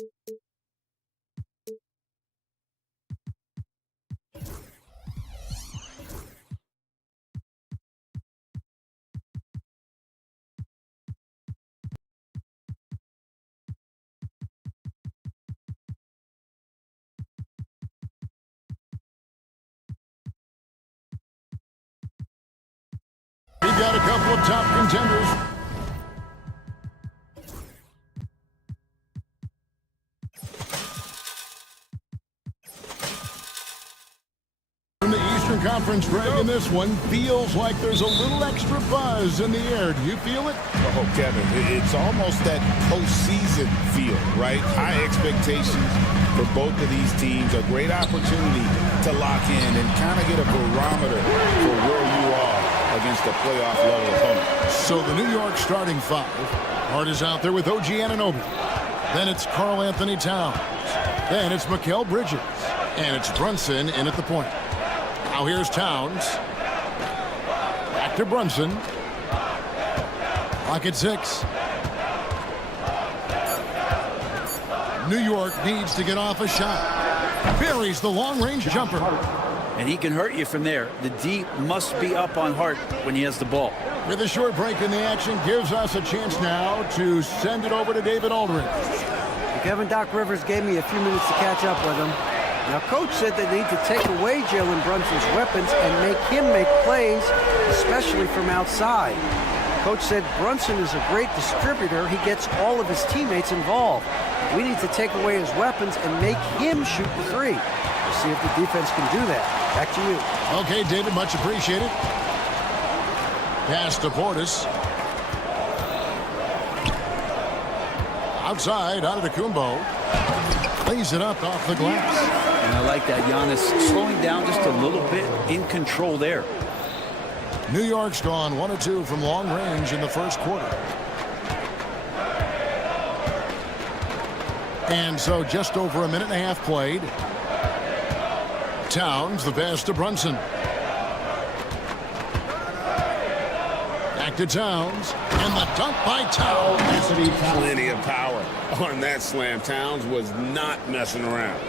We've got a couple of top contenders. In the Eastern Conference, Greg, in this one, feels like there's a little extra buzz in the air. Do you feel it? Oh, Kevin, it's almost that postseason feel, right? High expectations for both of these teams. A great opportunity to lock in and kind of get a barometer for where you are against a playoff level opponent. So the New York starting five. Hart is out there with OG Anunoby. Then it's Karl Anthony Towns. Then it's Mikal Bridges. And it's Brunson in at the point. Now here's Towns. Back to Brunson. Clock at 6. New York needs to get off a shot. Buries the long-range jumper. And he can hurt you from there. The D must be up on Hart when he has the ball. With a short break in the action, gives us a chance now to send it over to David Aldridge. Kevin, Doc Rivers gave me a few minutes to catch up with him. Now, Coach said they need to take away Jalen Brunson's weapons and make him make plays, especially from outside. Coach said Brunson is a great distributor. He gets all of his teammates involved. We need to take away his weapons and make him shoot the three. We'll see if the defense can do that. Back to you. Okay, David, much appreciated. Pass to Portis. Outside, Antetokounmpo. Lays it up off the glass. And I like that. Giannis slowing down just a little bit, in control there. New York's gone 1 of 2 from long range in the first quarter. And so just over a minute and a half played. Towns, the pass to Brunson. Back to Towns. And the dunk by Towns. Plenty of power on that slam. Towns was not messing around.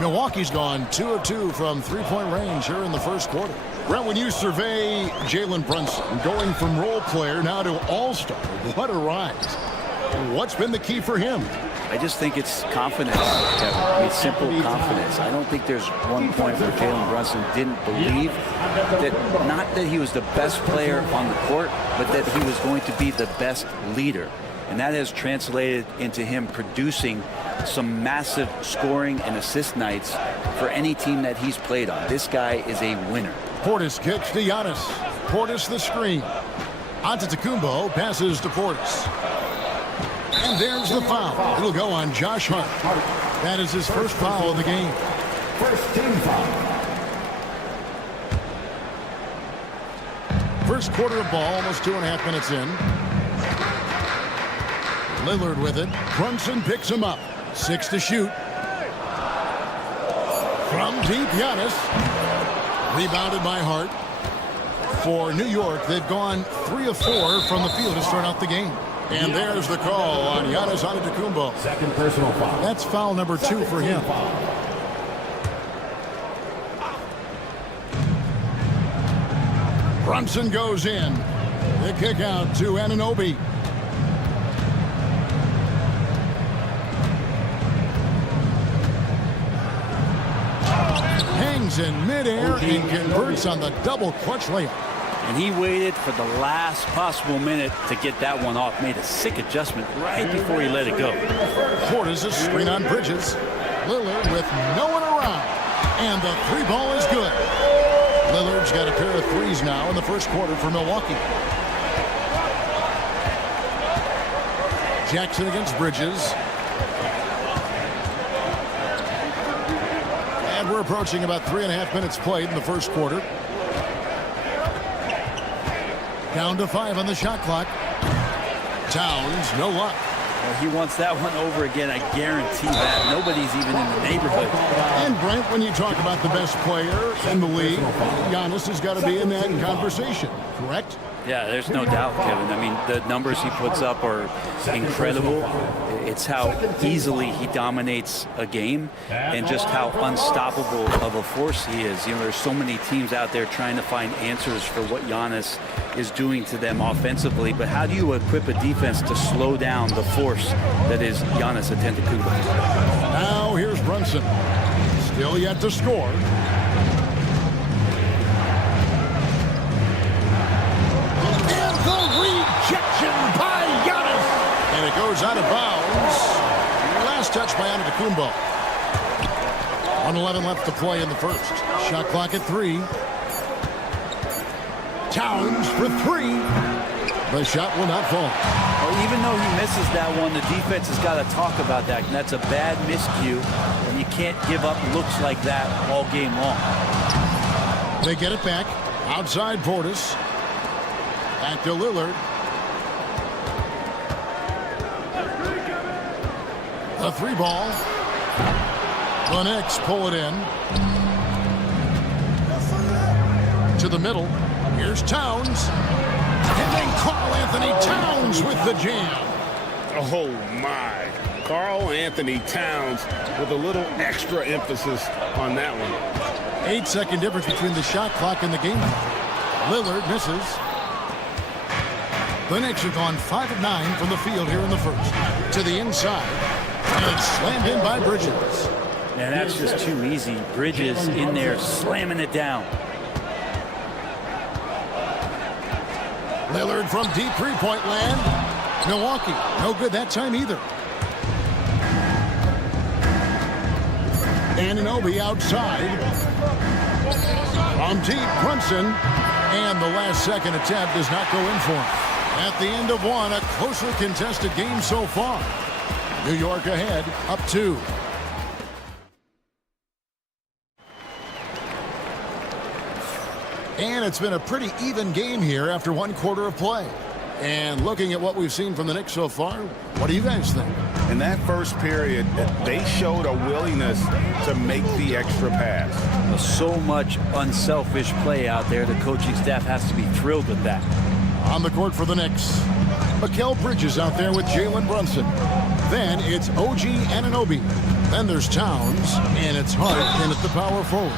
Milwaukee's gone 2 of 2 from three-point range here in the first quarter. Brent, when you survey Jalen Brunson going from role player now to all-star, what a rise. What's been the key for him? I just think it's confidence, Kevin. I mean, simple confidence. I don't think there's one point where Jalen Brunson didn't believe that, not that he was the best player on the court, but that he was going to be the best leader. And that has translated into him producing some massive scoring and assist nights for any team that he's played on. This guy is a winner. Portis kicks to Giannis. Portis the screen. Antetokounmpo passes to Portis. And there's the foul. It'll go on Josh Hart. That is his first foul of the game. First team foul. First quarter of ball, almost 2.5 minutes in. Lillard with it. Brunson picks him up. 6 to shoot. From deep, Giannis. Rebounded by Hart. For New York, they've gone 3 of 4 from the field to start out the game. And there's the call on Giannis Antetokounmpo. Second personal foul. That's foul number 2 for him. Brunson goes in. The kick out to Anunoby. Hangs in midair and converts on the double clutch layup. And he waited for the last possible minute to get that one off. Made a sick adjustment right before he let it go. Portis a screen on Bridges. Lillard with no one around. And the three ball is good. Lillard's got a pair of threes now in the first quarter for Milwaukee. Jackson against Bridges. And we're approaching about 3.5 minutes played in the first quarter. Down to 5 on the shot clock. Towns, no luck. Well, he wants that one over again. I guarantee that. Nobody's even in the neighborhood. And Brent, when you talk about the best player in the league, Giannis has got to be in that conversation, correct? Yeah, there's no doubt, Kevin. I mean, the numbers he puts up are incredible. It's how easily he dominates a game and just how unstoppable of a force he is. You know, there's so many teams out there trying to find answers for what Giannis is doing to them offensively, but how do you equip a defense to slow down the force that is Giannis Antetokounmpo? Now here's Brunson. Still yet to score. And the rejection by Giannis. And it goes out of bounds. Last touch by Antetokounmpo. 1:11 left to play in the first. Shot clock at 3. Towns for 3. The shot will not fall. Well, even though he misses that one, the defense has got to talk about that. And that's a bad miscue, and you can't give up looks like that all game long. They get it back. Outside Portis. Back to Lillard. The 3 ball. The Knicks pull it in. To the middle. Here's Towns. And then Karl Anthony Towns with the jam. Oh, my. Karl Anthony Towns with a little extra emphasis on that one. 8-second difference between the shot clock and the game. Lillard misses. The Knicks have gone 5 of 9 from the field here in the first. To the inside. And it's slammed in by Bridges. And that's just too easy. Bridges in there slamming it down. Lillard from deep three-point land. Milwaukee, no good that time either. Anunoby outside. From deep, Brunson. And the last second attempt does not go in for him. At the end of one, a closely contested game so far. New York ahead, up 2. And it's been a pretty even game here after 1 quarter of play. And looking at what we've seen from the Knicks so far, what do you guys think? In that first period, they showed a willingness to make the extra pass. So much unselfish play out there. The coaching staff has to be thrilled with that. On the court for the Knicks, Mikal Bridges out there with Jalen Brunson. Then it's OG Anunoby. Then there's Towns, and it's Hart in at the power forward.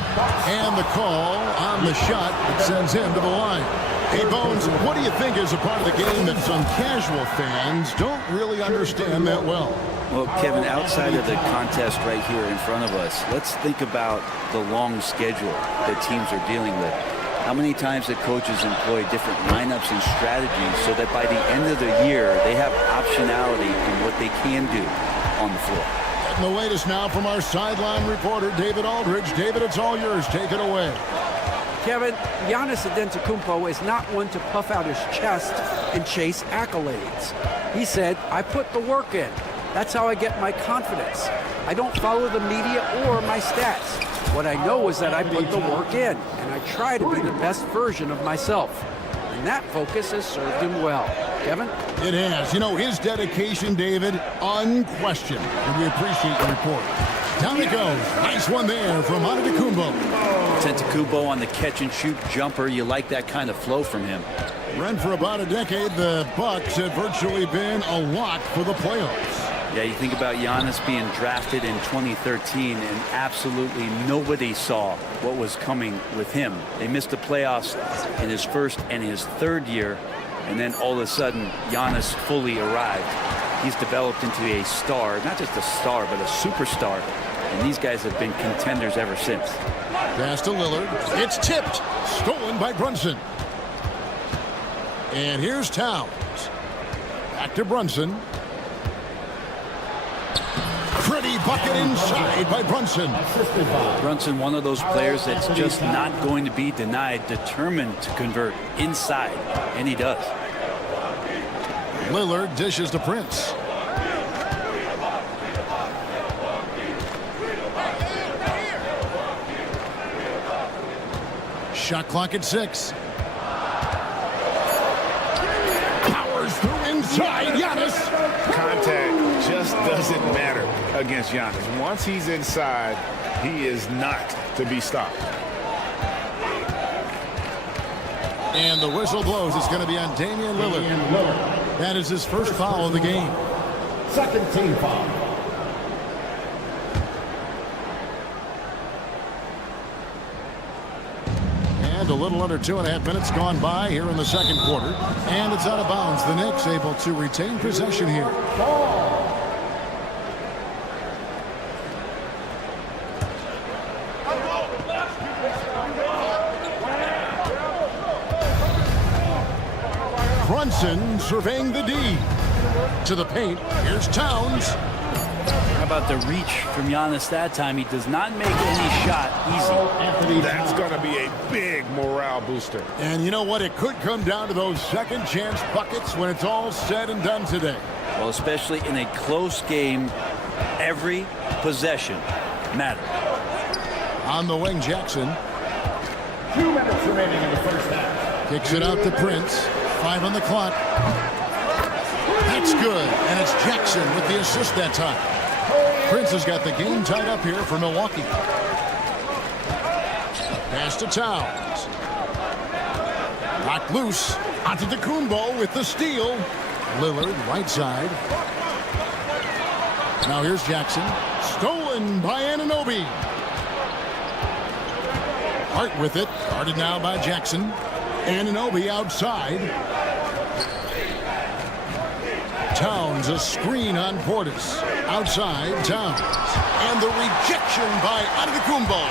And the call on the shot that sends him to the line. Hey, Bones, what do you think is a part of the game that some casual fans don't really understand that well? Well, Kevin, outside of the contest right here in front of us, let's think about the long schedule that teams are dealing with. How many times the coaches employ different lineups and strategies so that by the end of the year, they have optionality in what they can do on the floor. And the latest now from our sideline reporter, David Aldridge. David, it's all yours. Take it away. Kevin, Giannis Antetokounmpo is not one to puff out his chest and chase accolades. He said, I put the work in. That's how I get my confidence. I don't follow the media or my stats. What I know is that I put the work in, and I try to be the best version of myself. And that focus has served him well. Kevin? It has. You know, his dedication, David, unquestioned. And we appreciate the report. Down it goes. Nice one there from Antetokounmpo. Antetokounmpo on the catch-and-shoot jumper. You like that kind of flow from him. Run for about a decade, the Bucks have virtually been a lock for the playoffs. Yeah, you think about Giannis being drafted in 2013, and absolutely nobody saw what was coming with him. They missed the playoffs in his first and his third year, and then all of a sudden, Giannis fully arrived. He's developed into a star, not just a star, but a superstar, and these guys have been contenders ever since. Pass to Lillard. It's tipped. Stolen by Brunson. And here's Towns. Back to Brunson. Pretty bucket inside by Brunson. Brunson, one of those players that's just not going to be denied, determined to convert inside, and he does. Lillard dishes to Prince. Shot clock at 6. Powers through inside. Giannis. Contact just doesn't matter against Giannis. Once he's inside, he is not to be stopped. And the whistle blows. It's going to be on Damian Lillard. That is his first foul of the game. Second team foul. And a little under 2.5 minutes gone by here in the second quarter. And it's out of bounds. The Knicks able to retain possession here. Brunson surveying the D. To the paint. Here's Towns. How about the reach from Giannis that time? He does not make any shot easy. That's going to be a big morale booster. And you know what? It could come down to those second chance buckets when it's all said and done today. Well, especially in a close game, every possession matters. On the wing, Jackson. 2 minutes remaining in the first half. Kicks it out to Prince. 5 on the clock. That's good. And it's Jackson with the assist that time. Prince has got the game tied up here for Milwaukee. Pass to Towns. Knocked loose. Onto the Kumbo with the steal. Lillard, right side. Now here's Jackson. Stolen by Anunoby. Hart with it. Guarded now by Jackson. Anunoby outside. Towns, a screen on Portis. Outside, Towns. And the rejection by Antetokounmpo.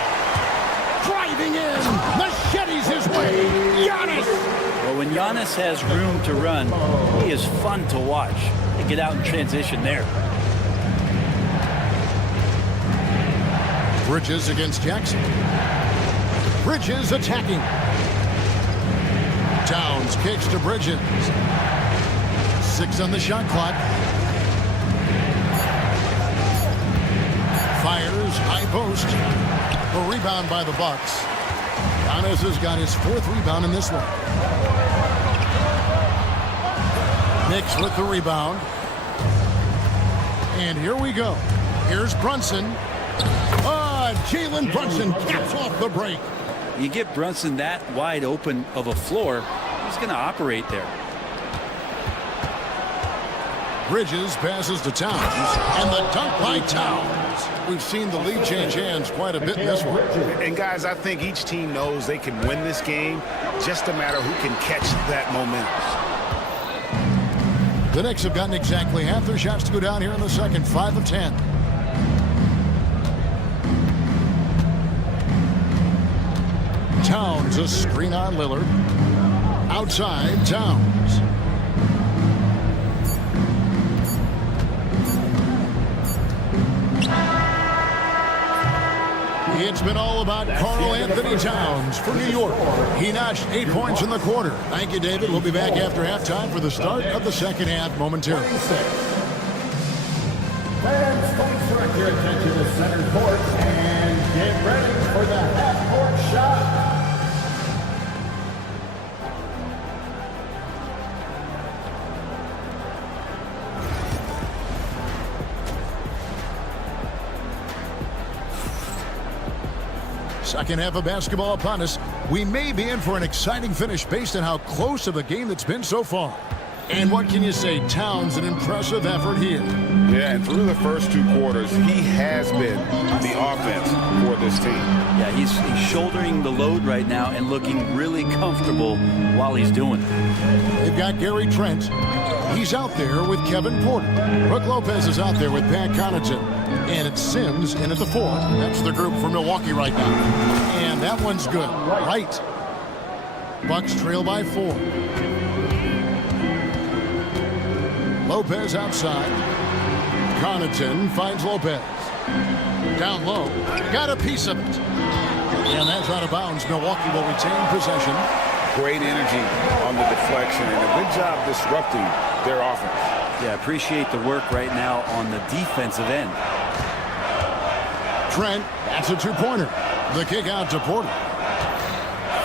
Driving in. Machetes his way. Giannis. Well, when Giannis has room to run, he is fun to watch. They get out in transition there. Bridges against Jackson. Bridges attacking. Towns kicks to Bridges. 6 on the shot clock. Fires, high post. A rebound by the Bucks. Giannis has got his 4th rebound in this one. Knicks with the rebound. And here we go. Here's Brunson. Jalen Brunson caps off the break. You get Brunson that wide open of a floor, he's going to operate there. Bridges passes to Towns, and the dunk by Towns. We've seen the lead change hands quite a bit in this one. And guys, I think each team knows they can win this game. Just a matter who can catch that momentum. The Knicks have gotten exactly half their shots to go down here in the second. 5 of 10. Towns, a screen on Lillard. Outside, Towns. It's been all about Karl Anthony Towns for New York. He notched 8 points in the quarter. Thank you, David. We'll be back after halftime for the start of the second half momentarily. Fans, please direct your attention to center court and get ready for the half-court shot. Second half of basketball upon us. We may be in for an exciting finish based on how close of a game it's been so far. And what can you say? Towns, an impressive effort here. Yeah, and through the first 2 quarters, he has been the offense for this team. Yeah, he's shouldering the load right now and looking really comfortable while he's doing it. They've got Gary Trent. He's out there with Kevin Porter. Brook Lopez is out there with Pat Connaughton. And it's Sims in at the 4. That's the group for Milwaukee right now. And that one's good. Right. Bucks trail by 4. Lopez outside. Connaughton finds Lopez. Down low. Got a piece of it. And that's out of bounds. Milwaukee will retain possession. Great energy on the deflection and a good job disrupting their offense. Yeah, appreciate the work right now on the defensive end. Trent, that's a 2-pointer. The kick out to Porter.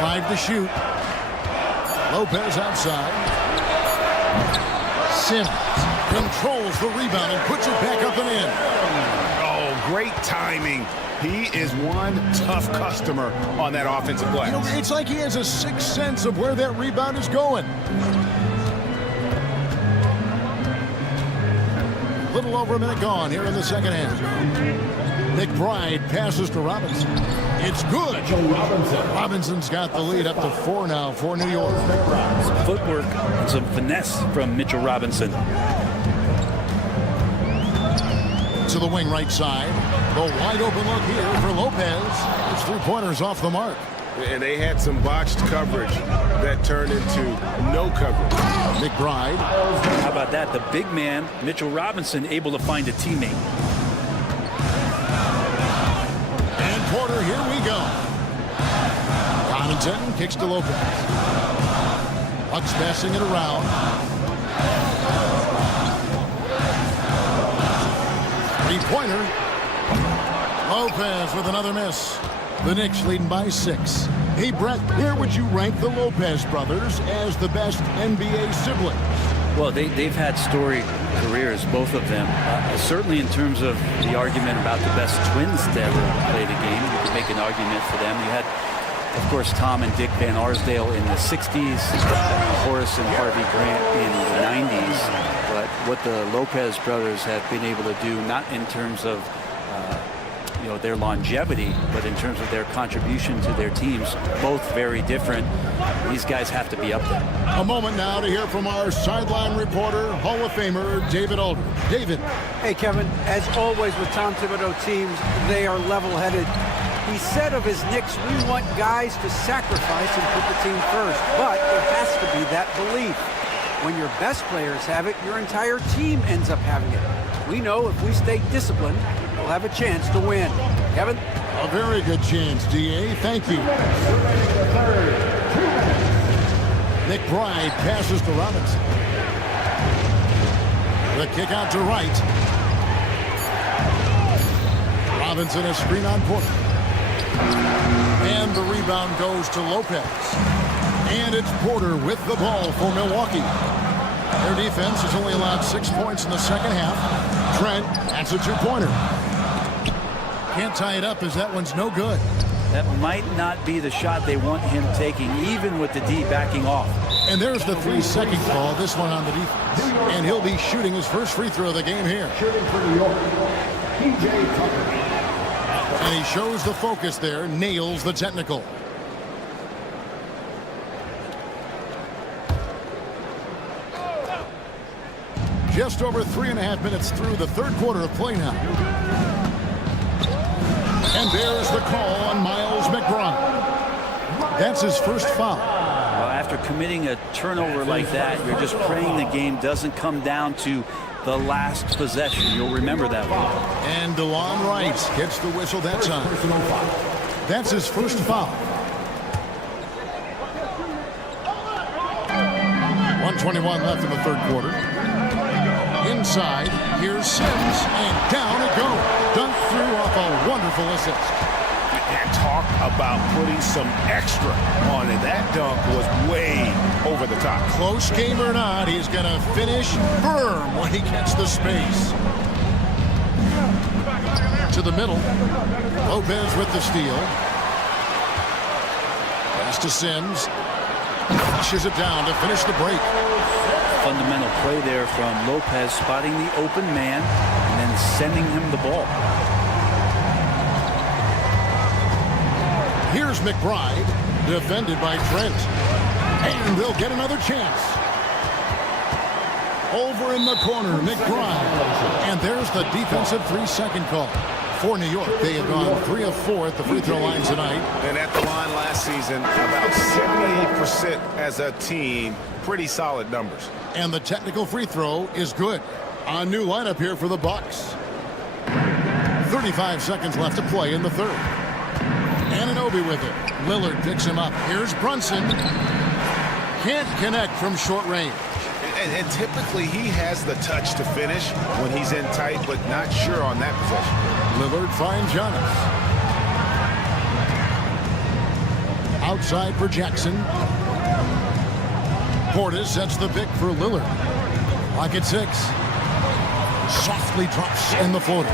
5 to shoot. Lopez outside. Sims controls the rebound and puts it back up and in. Oh, great timing. He is one tough customer on that offensive glass. You know, it's like he has a sixth sense of where that rebound is going. A little over a minute gone here in the second half. McBride passes to Robinson. It's good. Robinson's got the lead up to 4 now for New York. Some footwork and some finesse from Mitchell Robinson. To the wing right side. The wide open look here for Lopez. It's 3-pointers off the mark. And they had some botched coverage that turned into no coverage. McBride. How about that? The big man, Mitchell Robinson, able to find a teammate. And Porter, here we go. Connaughton kicks to Lopez. Bucks passing it around. Three-pointer. Lopez with another miss. The Knicks leading by 6. Hey, Brett, where would you rank the Lopez brothers as the best NBA siblings? Well, they've had storied careers, both of them. Certainly in terms of the argument about the best twins to ever play the game, you could make an argument for them. You had, of course, Tom and Dick Van Arsdale in the 60s, Horace and Harvey Grant in the 90s. But what the Lopez brothers have been able to do, not in terms of their longevity, but in terms of their contribution to their teams, both very different. These guys have to be up there. A moment now to hear from our sideline reporter, Hall of Famer David Aldridge. David. Hey, Kevin, as always with Tom Thibodeau teams, they are level-headed. He said of his Knicks, we want guys to sacrifice and put the team first, but it has to be that belief. When your best players have it, your entire team ends up having it. We know if we stay disciplined, we'll have a chance to win. Kevin? A very good chance, D.A. Thank you. McBride passes to Robinson. The kick out to right. Robinson a screen on Porter. And the rebound goes to Lopez. And it's Porter with the ball for Milwaukee. Their defense has only allowed 6 points in the second half. Trent, that's a 2-pointer. Can't tie it up as that one's no good. That might not be the shot they want him taking, even with the D backing off. And there's the 3-second call, this one on the defense. And he'll be shooting his first free throw of the game here. Shooting for New York, P.J. Tucker. And he shows the focus there, nails the technical. Just over 3.5 minutes through the third quarter of play now. And there's the call on Miles McBride. That's his first foul. Well, after committing a turnover like that, you're just praying the game doesn't come down to the last possession. You'll remember that one. And DeLon Wright gets the whistle that time. That's his first foul. 1:21 left in the third quarter. Inside, here's Sims, and down it goes. Dunked through off a wonderful assist. And talk about putting some extra on it. That dunk was way over the top. Close game or not, he's going to finish firm when he gets the space. To the middle. Lopez with the steal. Pass to Sims. Flushes it down to finish the break. Fundamental play there from Lopez, spotting the open man and then sending him the ball. Here's McBride, defended by Trent. And they'll get another chance. Over in the corner, McBride. And there's the defensive 3-second call. For New York, they have gone 3 of 4 at the free throw line tonight. And at the line last season, about 78% as a team. Pretty solid numbers. And the technical free throw is good. A new lineup here for the Bucks. 35 seconds left to play in the third. Anunoby with it. Lillard picks him up. Here's Brunson. Can't connect from short range. And typically he has the touch to finish when he's in tight, but not sure on that possession. Lillard finds Giannis. Outside for Jackson. Portis sets the pick for Lillard. Clock at 6. Softly drops in the floater.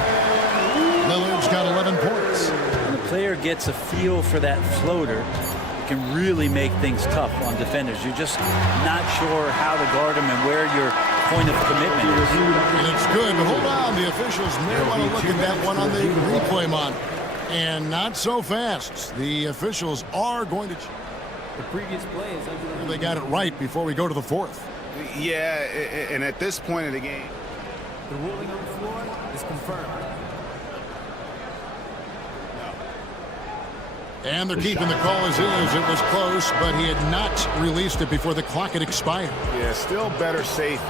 Lillard's got 11 points. When the player gets a feel for that floater, it can really make things tough on defenders. You're just not sure how to guard them and where your point of commitment is. And it's good, but hold on. The officials may want to look at that one on the replay monitor. And not so fast. The officials are going to... The previous play is under They got it right before we go to the fourth. Yeah, and at this point of the game, the ruling on the floor is confirmed. And they're keeping the call as is. It was close, but he had not released it before the clock had expired. yeah, still better safe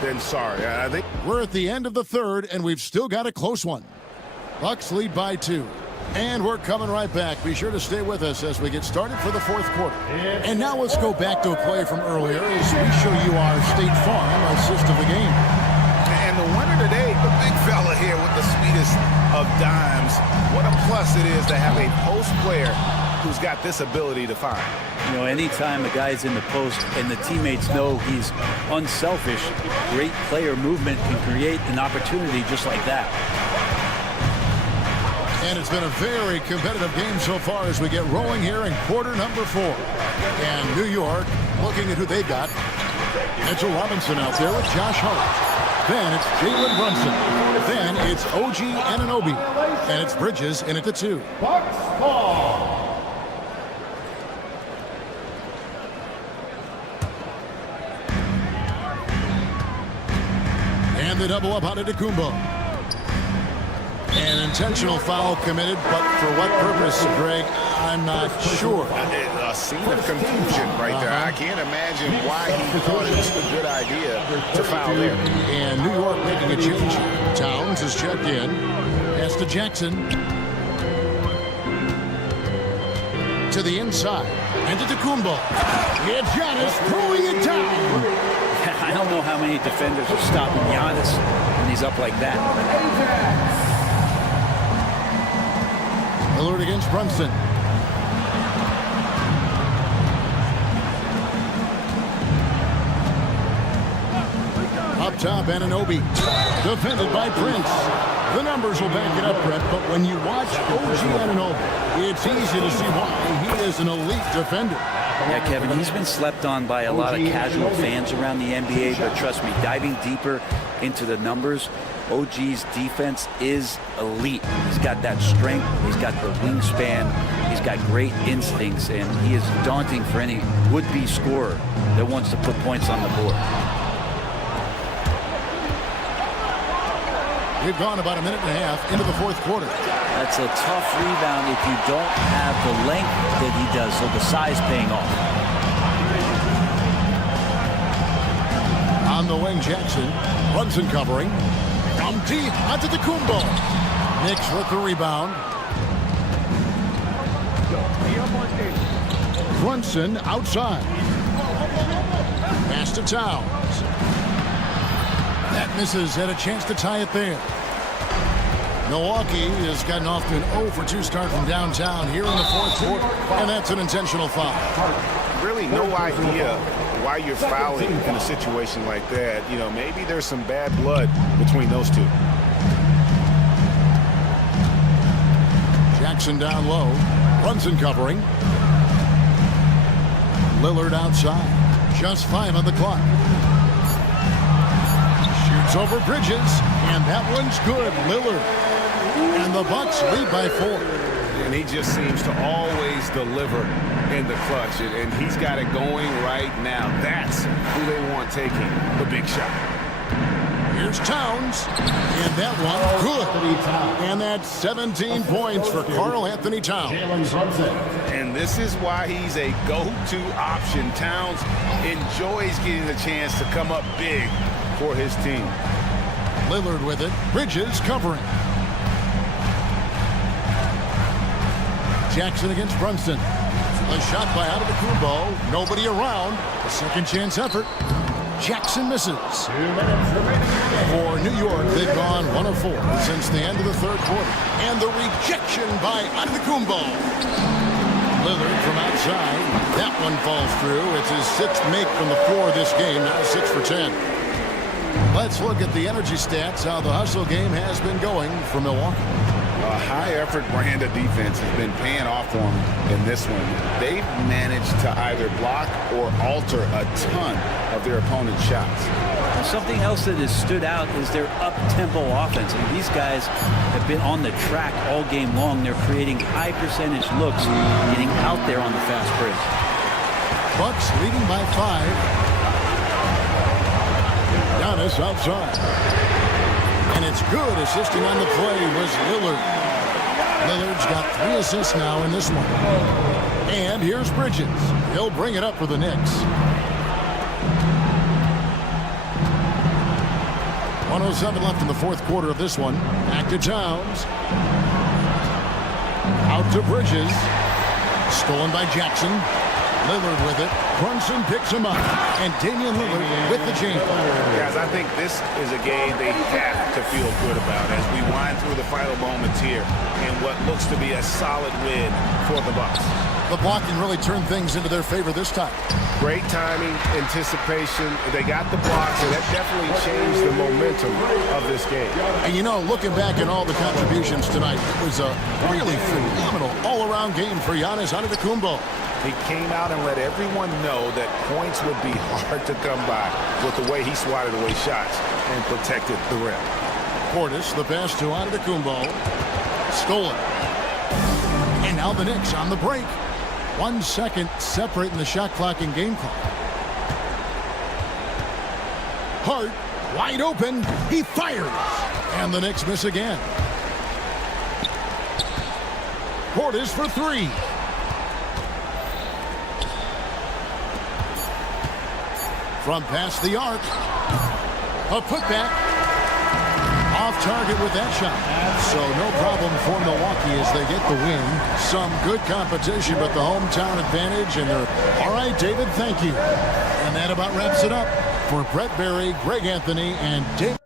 than sorry. I think We're at the end of the third, and we've still got a close one. Bucks lead by 2. And we're coming right back. Be sure to stay with us as we get started for the fourth quarter. And now let's go back to a play from earlier as we show you our State Farm assist of the game. And the winner today, the big fella here with the sweetest of dimes. What a plus it is to have a post player who's got this ability to find. You know, anytime a guy's in the post and the teammates know he's unselfish, great player movement can create an opportunity just like that. And it's been a very competitive game so far as we get rolling here in quarter number 4. And New York looking at who they've got. Mitchell Robinson out there with Josh Hart. Then it's Jalen Brunson. Then it's OG Anunoby. And it's Bridges in at the 2. Bucks ball. And the double up on Antetokounmpo. An intentional foul committed, but for what purpose, Greg? I'm not sure. A scene of confusion right there. I can't imagine why he thought it was a good idea to foul there. And New York making a change. Towns is checked in. Pass to Jackson. To the inside. And to Antetokounmpo. Yeah, Giannis throwing it down. I don't know how many defenders are stopping Giannis when he's up like that. Lillard against Brunson. Up top, Anunoby. Defended by Prince. The numbers will back it up, Brett, but when you watch OG Anunoby, it's easy to see why he is an elite defender. Yeah, Kevin, he's been slept on by a lot of casual fans around the NBA, but trust me, diving deeper into the numbers, OG's defense is elite. He's got that strength, he's got the wingspan, he's got great instincts, and he is daunting for any would-be scorer that wants to put points on the board. We've gone about a minute and a half into the fourth quarter. That's a tough rebound if you don't have the length that he does, so the size paying off. On the wing, Jackson. Brunson covering. From deep, Antetokounmpo. Knicks with the rebound. Brunson outside. Pass to Towns. That misses. Had a chance to tie it there. Milwaukee has gotten off to an 0-for-2 start from downtown here in the fourth quarter, and that's an intentional foul. Really no idea why you're fouling in a situation like that. You know, maybe there's some bad blood between those two. Jackson down low. Brunson covering. Lillard outside. Just 5 on the clock. Shoots over Bridges, and that one's good. Lillard. And the Bucks lead by 4. And he just seems to always deliver in the clutch. And he's got it going right now. That's who they want taking the big shot. Here's Towns. And that one good. And that's 17 points for Karl Anthony Towns. Jalen Brunson. And this is why he's a go-to option. Towns enjoys getting the chance to come up big for his team. Lillard with it. Bridges covering. Jackson against Brunson. A shot by Antetokounmpo. Nobody around. A second chance effort. Jackson misses. 2 minutes remaining. For New York, they've gone 1 of 4 since the end of the third quarter. And the rejection by Antetokounmpo. Lillard from outside. That one falls through. It's his 6th make from the floor this game. Now 6 for 10. Let's look at the energy stats, how the hustle game has been going for Milwaukee. A high-effort brand of defense has been paying off for them in this one. They've managed to either block or alter a ton of their opponent's shots. And something else that has stood out is their up-tempo offense. I mean, these guys have been on the track all game long. They're creating high-percentage looks, getting out there on the fast break. Bucks leading by 5. Giannis outside. And it's good. Assisting on the play was Lillard. Lillard's got 3 assists now in this one. And here's Bridges. He'll bring it up for the Knicks. 1:07 left in the fourth quarter of this one. Back to Towns. Out to Bridges. Stolen by Jackson. Lillard with it. Brunson picks him up. And Damian Lillard with the jam. Guys, I think this is a game they have to feel good about as we wind through the final moments here in what looks to be a solid win for the Bucks. The blocking really turned things into their favor this time. Great timing, anticipation. They got the blocks, and that definitely changed the momentum of this game. And you know, looking back at all the contributions tonight, it was a really phenomenal all-around game for Giannis Antetokounmpo. He came out and let everyone know that points would be hard to come by with the way he swatted away shots and protected the rim. Portis, the pass to Antetokounmpo. Stolen. And now the Knicks on the break. 1 second separating the shot clock and game clock. Hart, wide open. He fires. And the Knicks miss again. Portis for 3. From past the arc. A putback. Off target with that shot. So no problem for Milwaukee as they get the win. Some good competition, but the hometown advantage. And they're all right, David, thank you. And that about wraps it up for Brett Berry, Greg Anthony, and David.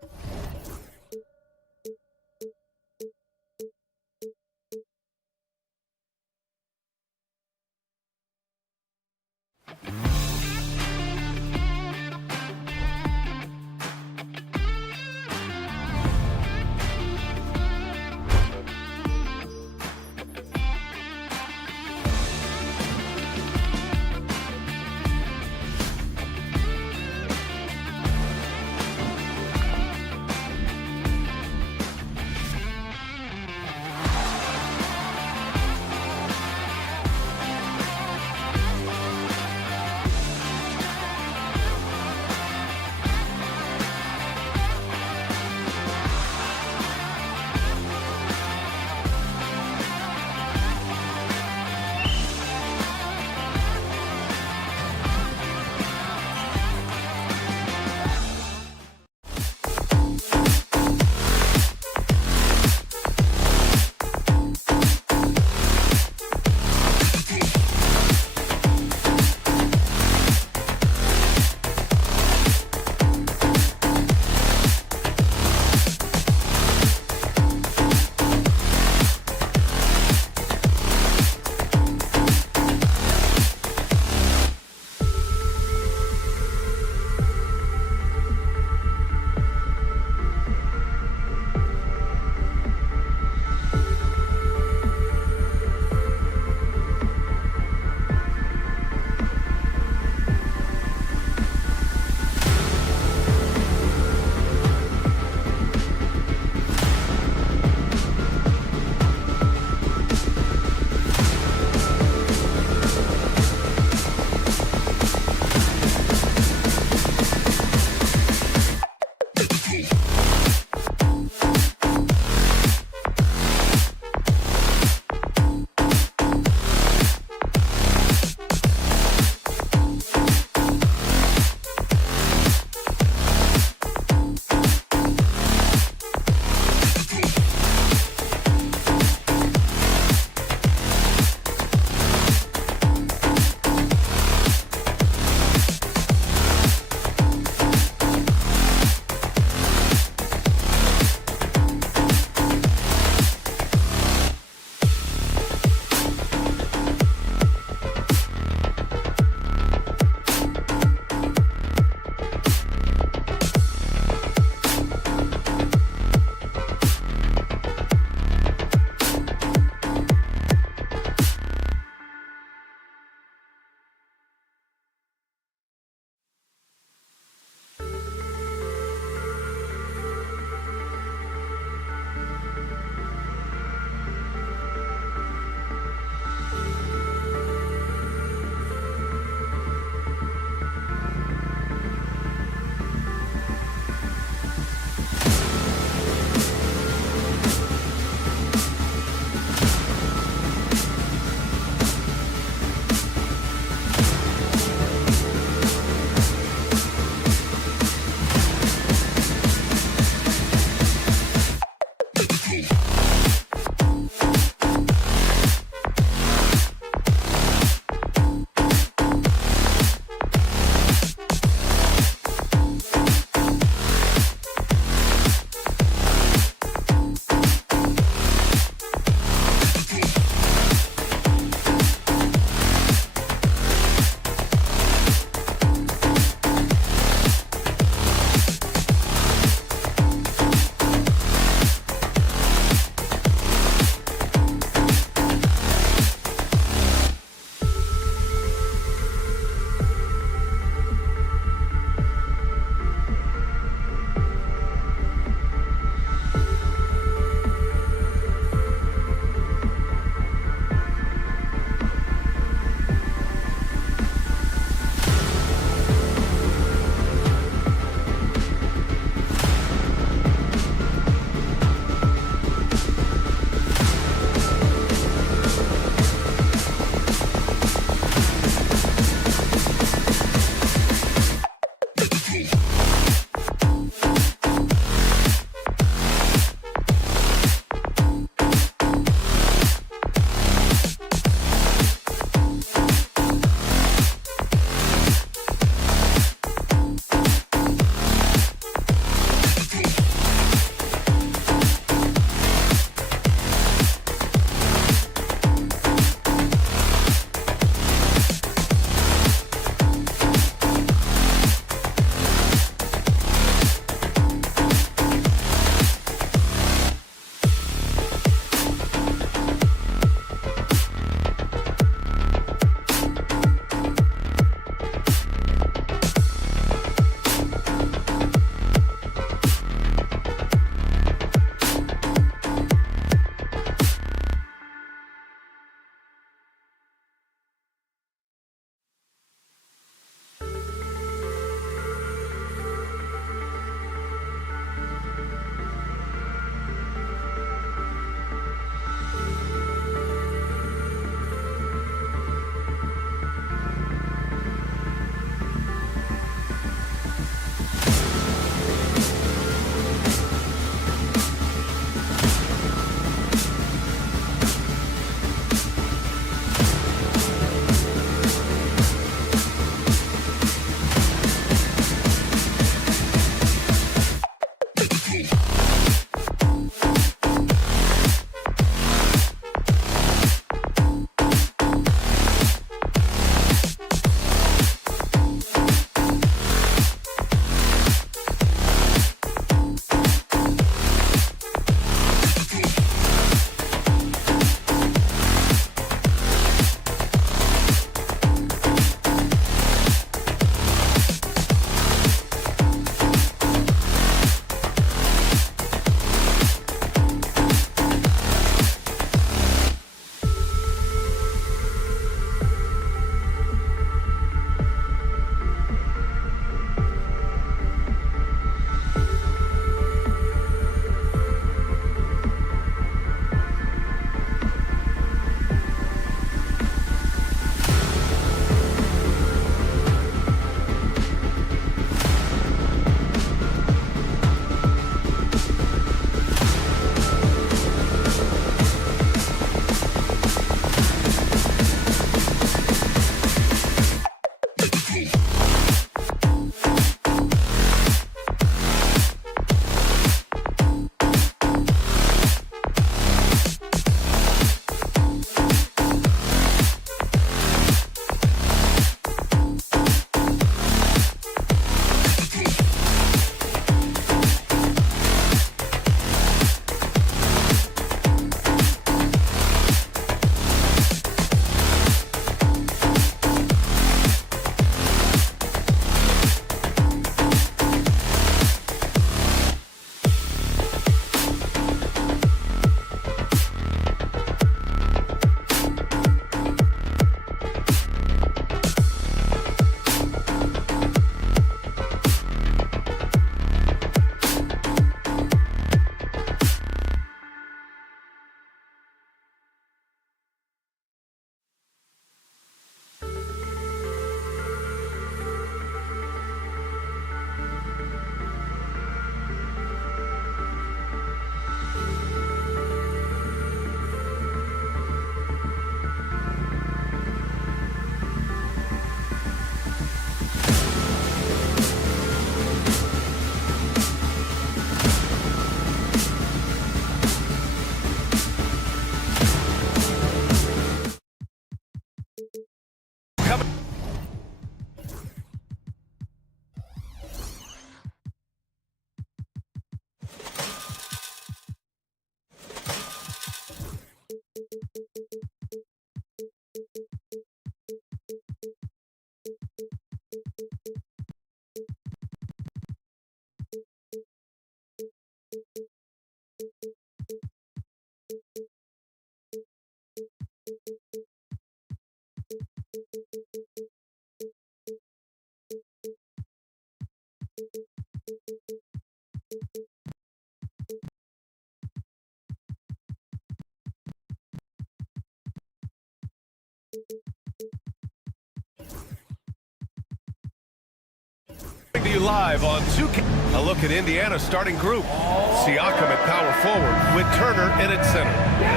you live on 2K. A look at Indiana's starting group. Siakam at power forward with Turner in at center.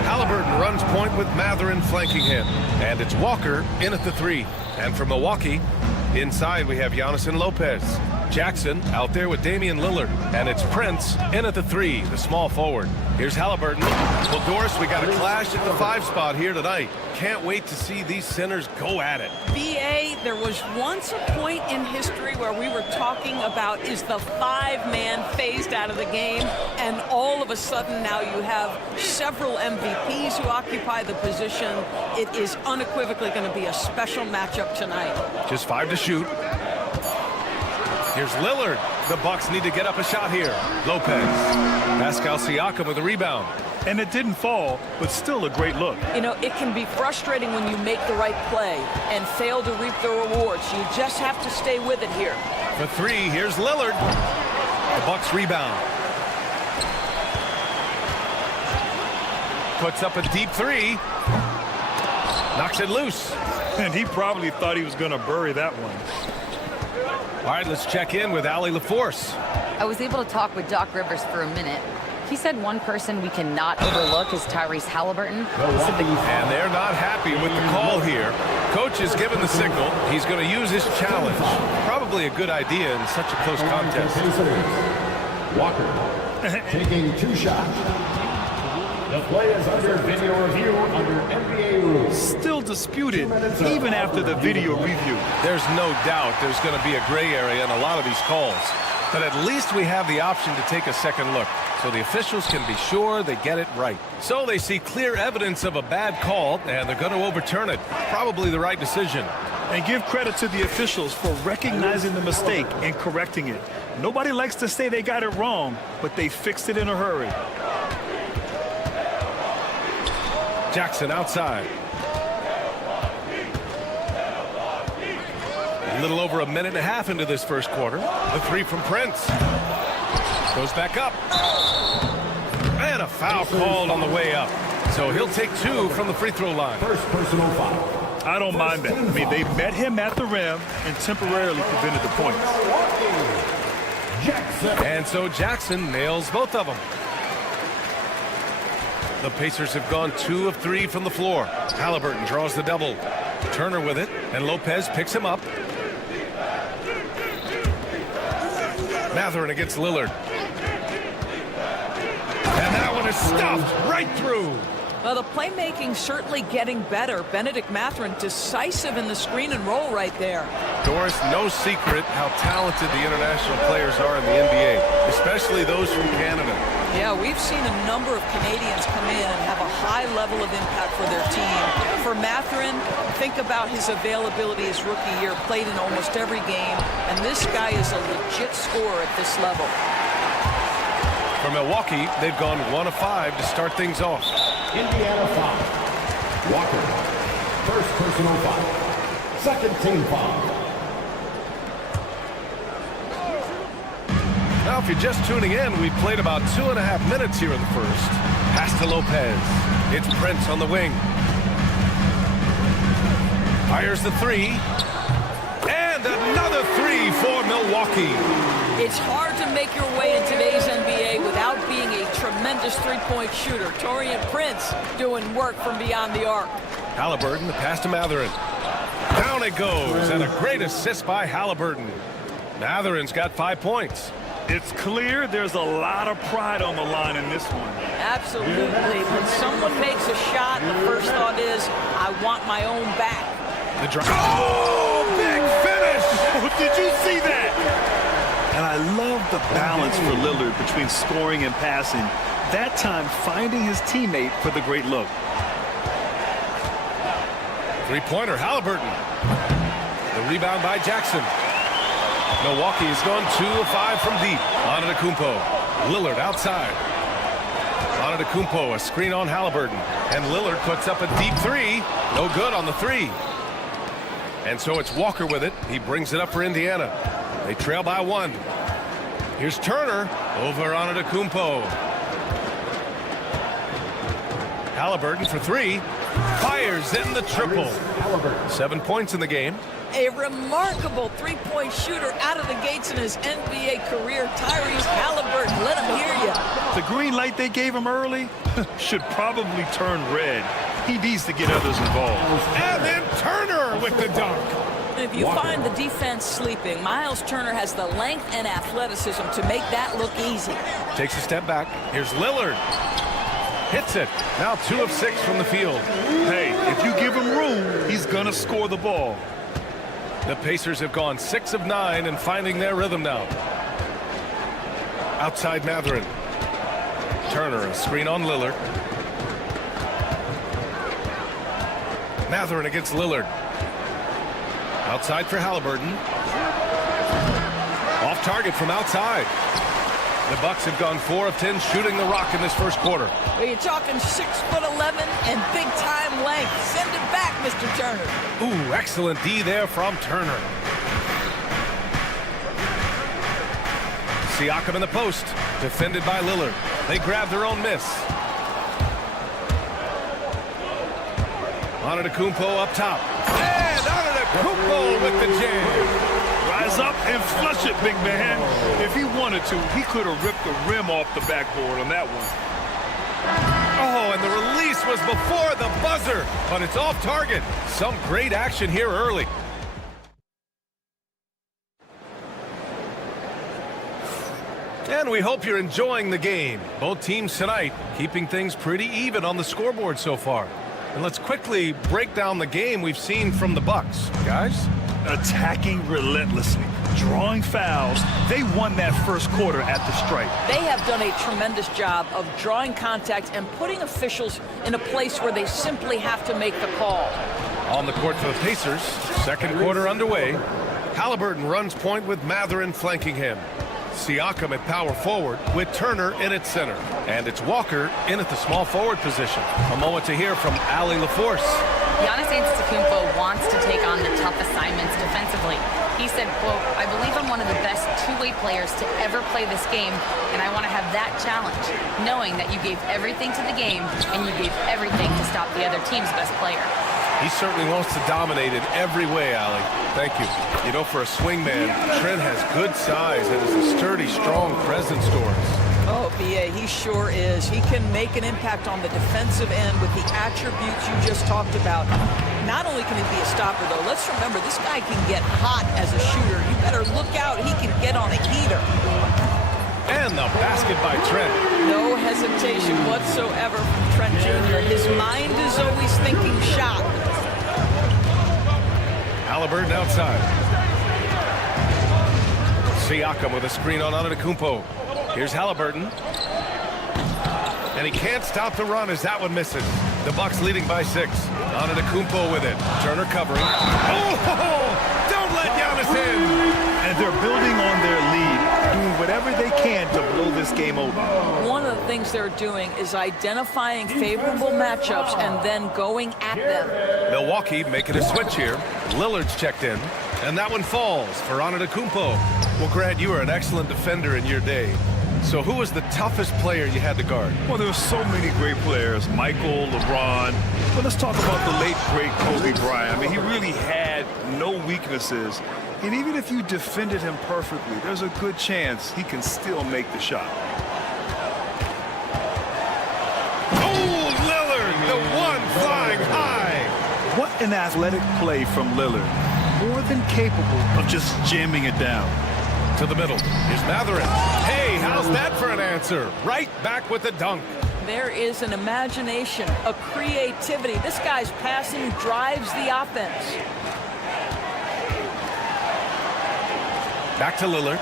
Halliburton runs point with Mathurin flanking him. And it's Walker in at the 3. And for Milwaukee, inside we have Giannis and Lopez. Jackson out there with Damian Lillard. And it's Prince in at the 3, the small forward. Here's Halliburton. Well, Doris, we got a clash at the 5 spot here tonight. Can't wait to see these centers go at it. BA, there was once a point in history where we were talking about, is the 5-man phased out of the game? And all of a sudden now you have several MVPs who occupy the position. It is unequivocally going to be a special matchup tonight. Just 5 to shoot. Here's Lillard. The Bucks need to get up a shot here. Lopez. Pascal Siakam with a rebound. And it didn't fall, but still a great look. You know, it can be frustrating when you make the right play and fail to reap the rewards. You just have to stay with it here. For 3, here's Lillard. The Bucks rebound. Puts up a deep 3. Knocks it loose. And he probably thought he was going to bury that one. All right, let's check in with Allie LaForce. I was able to talk with Doc Rivers for a minute. He said one person we cannot overlook is Tyrese Halliburton. And they're not happy with the call here. Coach has given the signal. He's going to use his challenge. Probably a good idea in such a close contest. Walker taking 2 shots. The play is under video review under NBA rules. Still disputed, even after the video review. There's no doubt there's going to be a gray area in a lot of these calls. But at least we have the option to take a second look, so the officials can be sure they get it right. So they see clear evidence of a bad call, and they're going to overturn it. Probably the right decision. And give credit to the officials for recognizing the mistake and correcting it. Nobody likes to say they got it wrong, but they fixed it in a hurry. Jackson outside. A little over a minute and a half into this first quarter. The 3 from Prince. Goes back up. And a foul called on the way up. So he'll take 2 from the free throw line. First personal foul. I don't mind that. I mean, they met him at the rim and temporarily prevented the points. And so Jackson nails both of them. The Pacers have gone 2 of 3 from the floor. Halliburton draws the double. Turner with it, and Lopez picks him up. Mathurin against Lillard. And that one is stuffed right through. Well, the playmaking certainly getting better. Benedict Mathurin decisive in the screen and roll right there. Doris, no secret how talented the international players are in the NBA, especially those from Canada. Yeah, we've seen a number of Canadians come in and have a high level of impact for their team. For Mathurin, think about his availability his rookie year, played in almost every game, and this guy is a legit scorer at this level. For Milwaukee, they've gone 1 of 5 to start things off. Indiana foul. Walker. First personal foul. Second team foul. Now, if you're just tuning in, we've played about 2.5 minutes here in the first. Pass to Lopez. It's Prince on the wing. Fires the 3. And another 3 for Milwaukee. It's hard to make your way in today's NBA without being a tremendous three-point shooter. Taurean Prince doing work from beyond the arc. Halliburton, the pass to Mathurin. Down it goes, and a great assist by Halliburton. Mathurin's got 5 points. It's clear there's a lot of pride on the line in this one. Absolutely. When someone makes a shot, the first thought is, I want my own back. The drive. Oh, big finish! Did you see that? And I love the balance for Lillard between scoring and passing. That time, finding his teammate for the great look. Three-pointer, Halliburton. The rebound by Jackson. Milwaukee has gone 2 of 5 from deep. Antetokounmpo. Lillard outside. Antetokounmpo, a screen on Halliburton. And Lillard puts up a deep 3. No good on the 3. And so it's Walker with it. He brings it up for Indiana. They trail by 1. Here's Turner over Antetokounmpo. Halliburton for 3. Fires in the triple. 7 points in the game. A remarkable three-point shooter out of the gates in his NBA career, Tyrese Halliburton. Let him hear you. The green light they gave him early should probably turn red. He needs to get others involved. And then Turner with the dunk. If you find the defense sleeping, Miles Turner has the length and athleticism to make that look easy. Takes a step back. Here's Lillard. Hits it. Now 2 of 6 from the field. Hey, if you give him room, he's going to score the ball. The Pacers have gone 6 of 9 and finding their rhythm now. Outside Mathurin. Turner, a screen on Lillard. Mathurin against Lillard. Outside for Halliburton. Off target from outside. The Bucks have gone 4 of 10 shooting the rock in this first quarter. Well, you're talking 6'11" and big-time length. Send it back, Mr. Turner. Ooh, excellent D there from Turner. Siakam in the post. Defended by Lillard. They grab their own miss. Antetokounmpo up top. And Antetokounmpo with the jam. Rise up and flush it, big man. If he wanted to, he could have ripped the rim off the backboard on that one. Oh, and the release was before the buzzer, but it's off target. Some great action here early. And we hope you're enjoying the game. Both teams tonight keeping things pretty even on the scoreboard so far. And let's quickly break down the game we've seen from the Bucks. Guys? Attacking relentlessly, drawing fouls. They won that first quarter at the stripe. They have done a tremendous job of drawing contact and putting officials in a place where they simply have to make the call. On the court for the Pacers, second quarter underway. Halliburton runs point with Mathurin flanking him. Siakam at power forward with Turner in at center. And it's Walker in at the small forward position. A moment to hear from Allie LaForce. Giannis Antetokounmpo wants to take on the tough assignments defensively. He said, quote, "I believe I'm one of the best two-way players to ever play this game, and I want to have that challenge, knowing that you gave everything to the game and you gave everything to stop the other team's best player." He certainly wants to dominate in every way, Allie. Thank you. You know, for a swingman, Trent has good size and is a sturdy, strong presence to us. Oh, B.A., he sure is. He can make an impact on the defensive end with the attributes you just talked about. Not only can he be a stopper, though, let's remember, this guy can get hot as a shooter. You better look out. He can get on a heater. And the basket by Trent. No hesitation whatsoever from Trent Jr. His mind is always thinking shot. Halliburton outside. Siakam with a screen on Antetokounmpo. Here's Halliburton. And he can't stop the run as that one misses. The Bucks leading by 6. Antetokounmpo with it. Turner covering. Oh! Don't let Giannis in! And they're building on their lead, doing whatever they can to blow this game open. One of the things they're doing is identifying favorable matchups and then going at them. Milwaukee making a switch here. Lillard's checked in. And that one falls for Antetokounmpo. Well, Grant, you were an excellent defender in your day. So who was the toughest player you had to guard? Well, there were so many great players. Michael, LeBron. But let's talk about the late, great Kobe Bryant. I mean, he really had no weaknesses. And even if you defended him perfectly, there's a good chance he can still make the shot. Oh, Lillard, the one flying high. What an athletic play from Lillard. More than capable of just jamming it down. To the middle. Here's Mathurin. Hey, how's that for an answer? Right back with the dunk. There is an imagination, a creativity. This guy's passing drives the offense. Back to Lillard.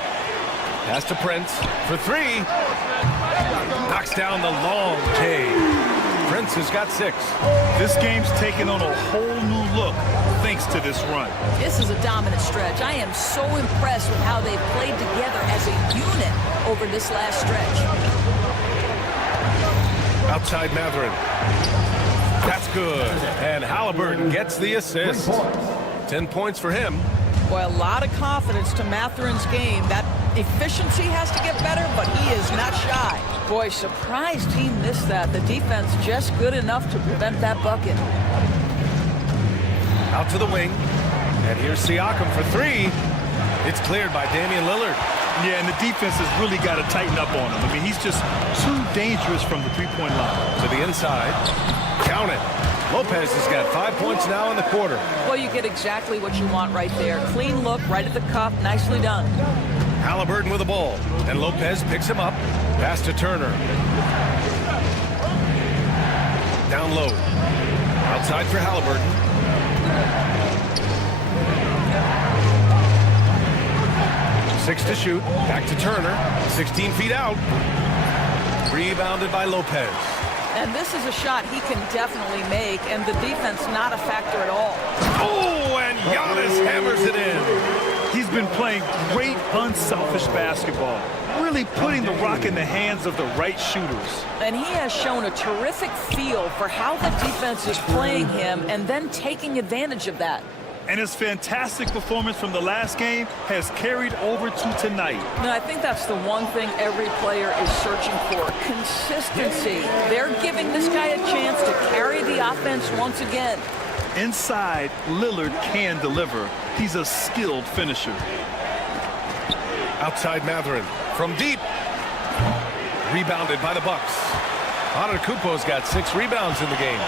Pass to Prince for 3. Knocks down the long J. Prince has got 6. This game's taken on a whole new look thanks to this run. This is a dominant stretch. I am so impressed with how they've played together as a unit over this last stretch. Outside Mathurin. That's good. And Halliburton gets the assist. 10 points for him. Boy, a lot of confidence to Mathurin's game. That efficiency has to get better, but he is not shy. Boy, surprised he missed that. The defense just good enough to prevent that bucket. Out to the wing. And here's Siakam for three. It's cleared by Damian Lillard. Yeah, and the defense has really got to tighten up on him. I mean, he's just too dangerous from the three-point line. To the inside. Count it. Lopez has got 5 points now in the quarter. Well, you get exactly what you want right there. Clean look, right at the cup. Nicely done. Halliburton with the ball. And Lopez picks him up. Pass to Turner. Down low. Outside for Halliburton. Six to shoot. Back to Turner. 16 feet out. Rebounded by Lopez. And this is a shot he can definitely make, and the defense not a factor at all. Oh, and Giannis hammers it in. He's been playing great, unselfish basketball, really putting the rock in the hands of the right shooters. And he has shown a terrific feel for how the defense is playing him and then taking advantage of that. And his fantastic performance from the last game has carried over to tonight. No, I think that's the one thing every player is searching for, consistency. They're giving this guy a chance to carry the offense once again. Inside, Lillard can deliver. He's a skilled finisher. Outside Mathurin from deep. Rebounded by the Bucks. Antetokounmpo's got 6 rebounds in the game.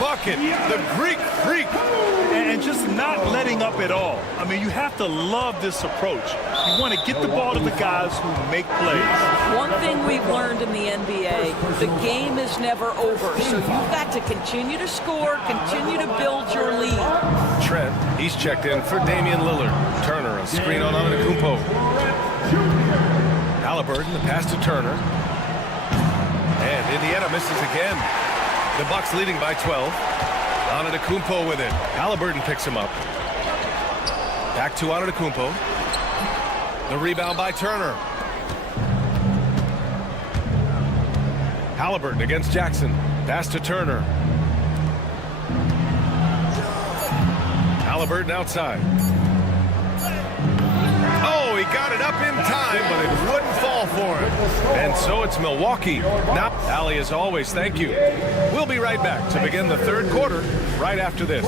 Bucket, the Greek freak. And just not letting up at all. I mean, you have to love this approach. You want to get the ball to the guys who make plays. One thing we've learned in the NBA, the game is never over. So you've got to continue to score, continue to build your lead. Trent, he's checked in for Damian Lillard. Turner, a screen on Antetokounmpo. Halliburton, the pass to Turner. And Indiana misses again. The Bucks leading by 12. Antetokounmpo with it. Halliburton picks him up. Back to Antetokounmpo. The rebound by Turner. Halliburton against Jackson. Pass to Turner. Halliburton outside. Oh, he got it up in time, but it wouldn't fall for him. And so it's Milwaukee. Now, Allie, as always, thank you. We'll be right back to begin the third quarter right after this.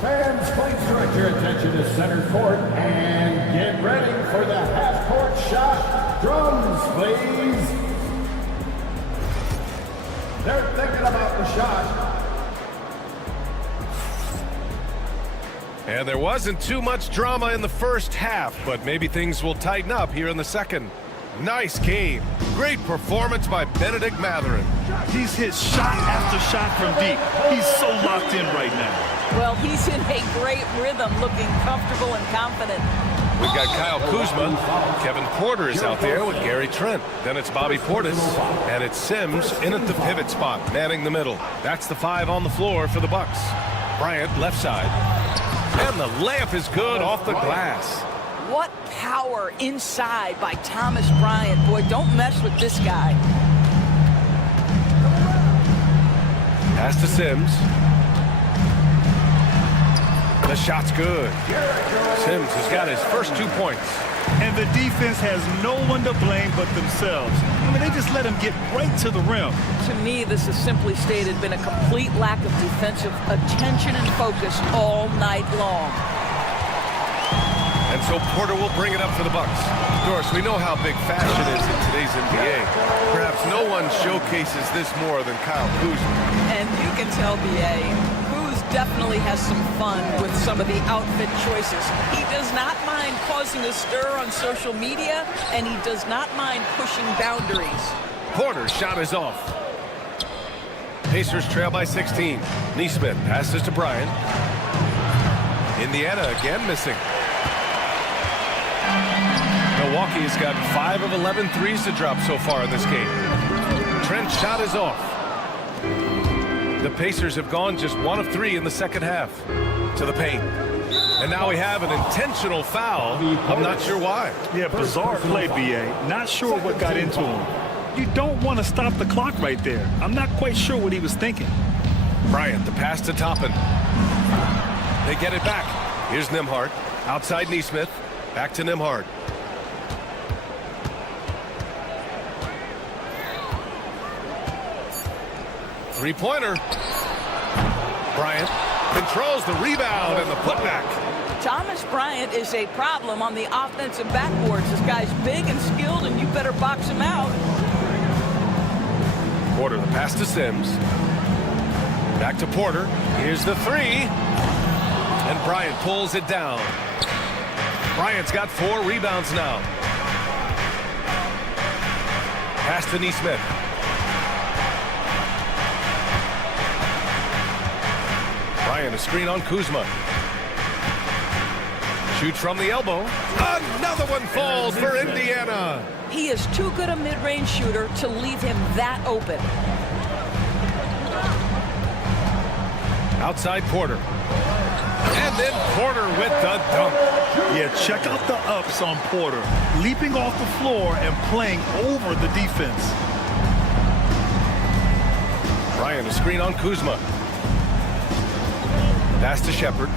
Fans, please direct your attention to center court and get ready for the half-court shot. Drums, please. They're thinking about the shot. And there wasn't too much drama in the first half, but maybe things will tighten up here in the second. Nice game. Great performance by Benedict Mathurin. He's hit shot after shot from deep. He's so locked in right now. Well, he's in a great rhythm, looking comfortable and confident. We've got Kyle Kuzma. Kevin Porter is out there with Gary Trent. Then it's Bobby Portis. And it's Sims in at the pivot spot, manning the middle. That's the 5 on the floor for the Bucks. Bryant, left side. And the layup is good off the glass. What power inside by Thomas Bryant. Boy, don't mess with this guy. Pass to Sims. The shot's good. Sims has got his first 2 points. And the defense has no one to blame but themselves. I mean, they just let him get right to the rim. To me, this has simply stated been a complete lack of defensive attention and focus all night long. And so Porter will bring it up for the Bucks. Doris, we know how big fashion is in today's NBA. Perhaps no one showcases this more than Kyle Kuzma. And you can tell, B.A., definitely has some fun with some of the outfit choices. He does not mind causing a stir on social media, and he does not mind pushing boundaries. Porter's shot is off. Pacers trail by 16. Neesmith passes to Bryant. Indiana again missing. Milwaukee has got 5 of 11 threes to drop so far in this game. Trent's shot is off. The Pacers have gone just 1 of 3 in the second half. To the paint. And now we have an intentional foul. I'm not sure why. Yeah, bizarre play, B.A. Not sure what got into him. you don't want to stop the clock right there. I'm not quite sure what he was thinking. Bryant, the pass to Toppin. They get it back. Here's Nembhard. Outside Nesmith. Back to Nembhard. Three-pointer. Bryant controls the rebound and the putback. Thomas Bryant is a problem on the offensive backboards. This guy's big and skilled, and you better box him out. Porter, the pass to Sims. Back to Porter. Here's the three. And Bryant pulls it down. Bryant's got 4 rebounds now. Pass to Nesmith. Bryant, a screen on Kuzma. Shoots from the elbow. Another one falls for Indiana. He is too good a mid-range shooter to leave him that open. Outside Porter. And then Porter with the dunk. Yeah, check out the ups on Porter. Leaping off the floor and playing over the defense. Bryant, a screen on Kuzma. Pass to Shepherd.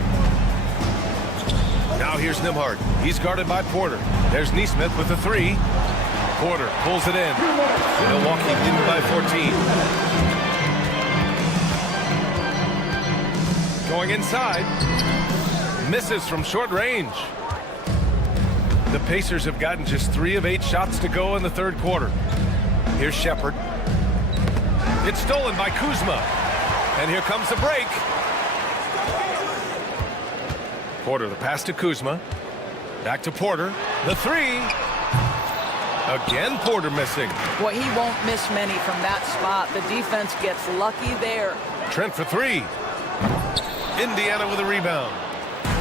Now here's Nembhard. He's guarded by Porter. There's Nesmith with the three. Porter pulls it in. Milwaukee leading by 14. Going inside. Misses from short range. The Pacers have gotten just 3 of 8 shots to go in the third quarter. Here's Shepherd. It's stolen by Kuzma. And here comes the break. Porter, the pass to Kuzma. Back to Porter. The three. Again, Porter missing. Boy, he won't miss many from that spot. The defense gets lucky there. Trent for 3. Indiana with a rebound.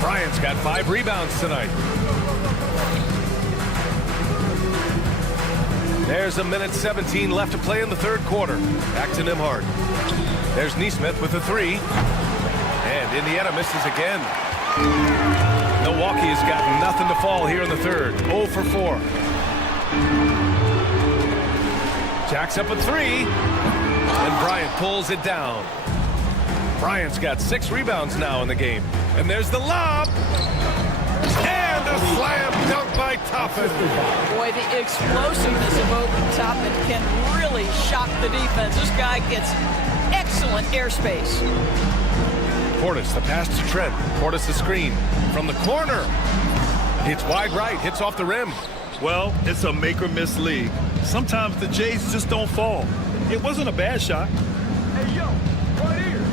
Bryant's got 5 rebounds tonight. There's a minute 17 left to play in the third quarter. Back to Nembhard. There's Nesmith with the three. And Indiana misses again. Milwaukee has got nothing to fall here in the third. 0 for 4. Jacks up a 3. And Bryant pulls it down. Bryant's got 6 rebounds now in the game. And there's the lob. And a slam dunk by Toppin. Boy, the explosiveness of Obi Toppin can really shock the defense. This guy gets excellent airspace. Portis, the pass to Trent. Portis, the screen from the corner. It's wide right, hits off the rim. Well, it's a make-or-miss league. Sometimes the Jays just don't fall. It wasn't a bad shot. Hey, yo, right here.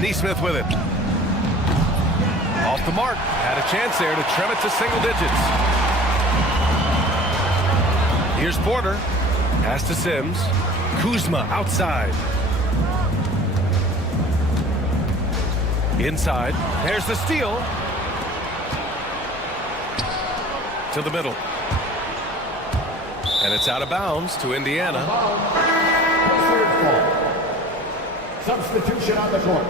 Nesmith with it. Off the mark. Had a chance there to trim it to single digits. Here's Porter. Pass to Sims. Kuzma outside. Inside. There's the steal. To the middle. And it's out of bounds to Indiana. Substitution on the court.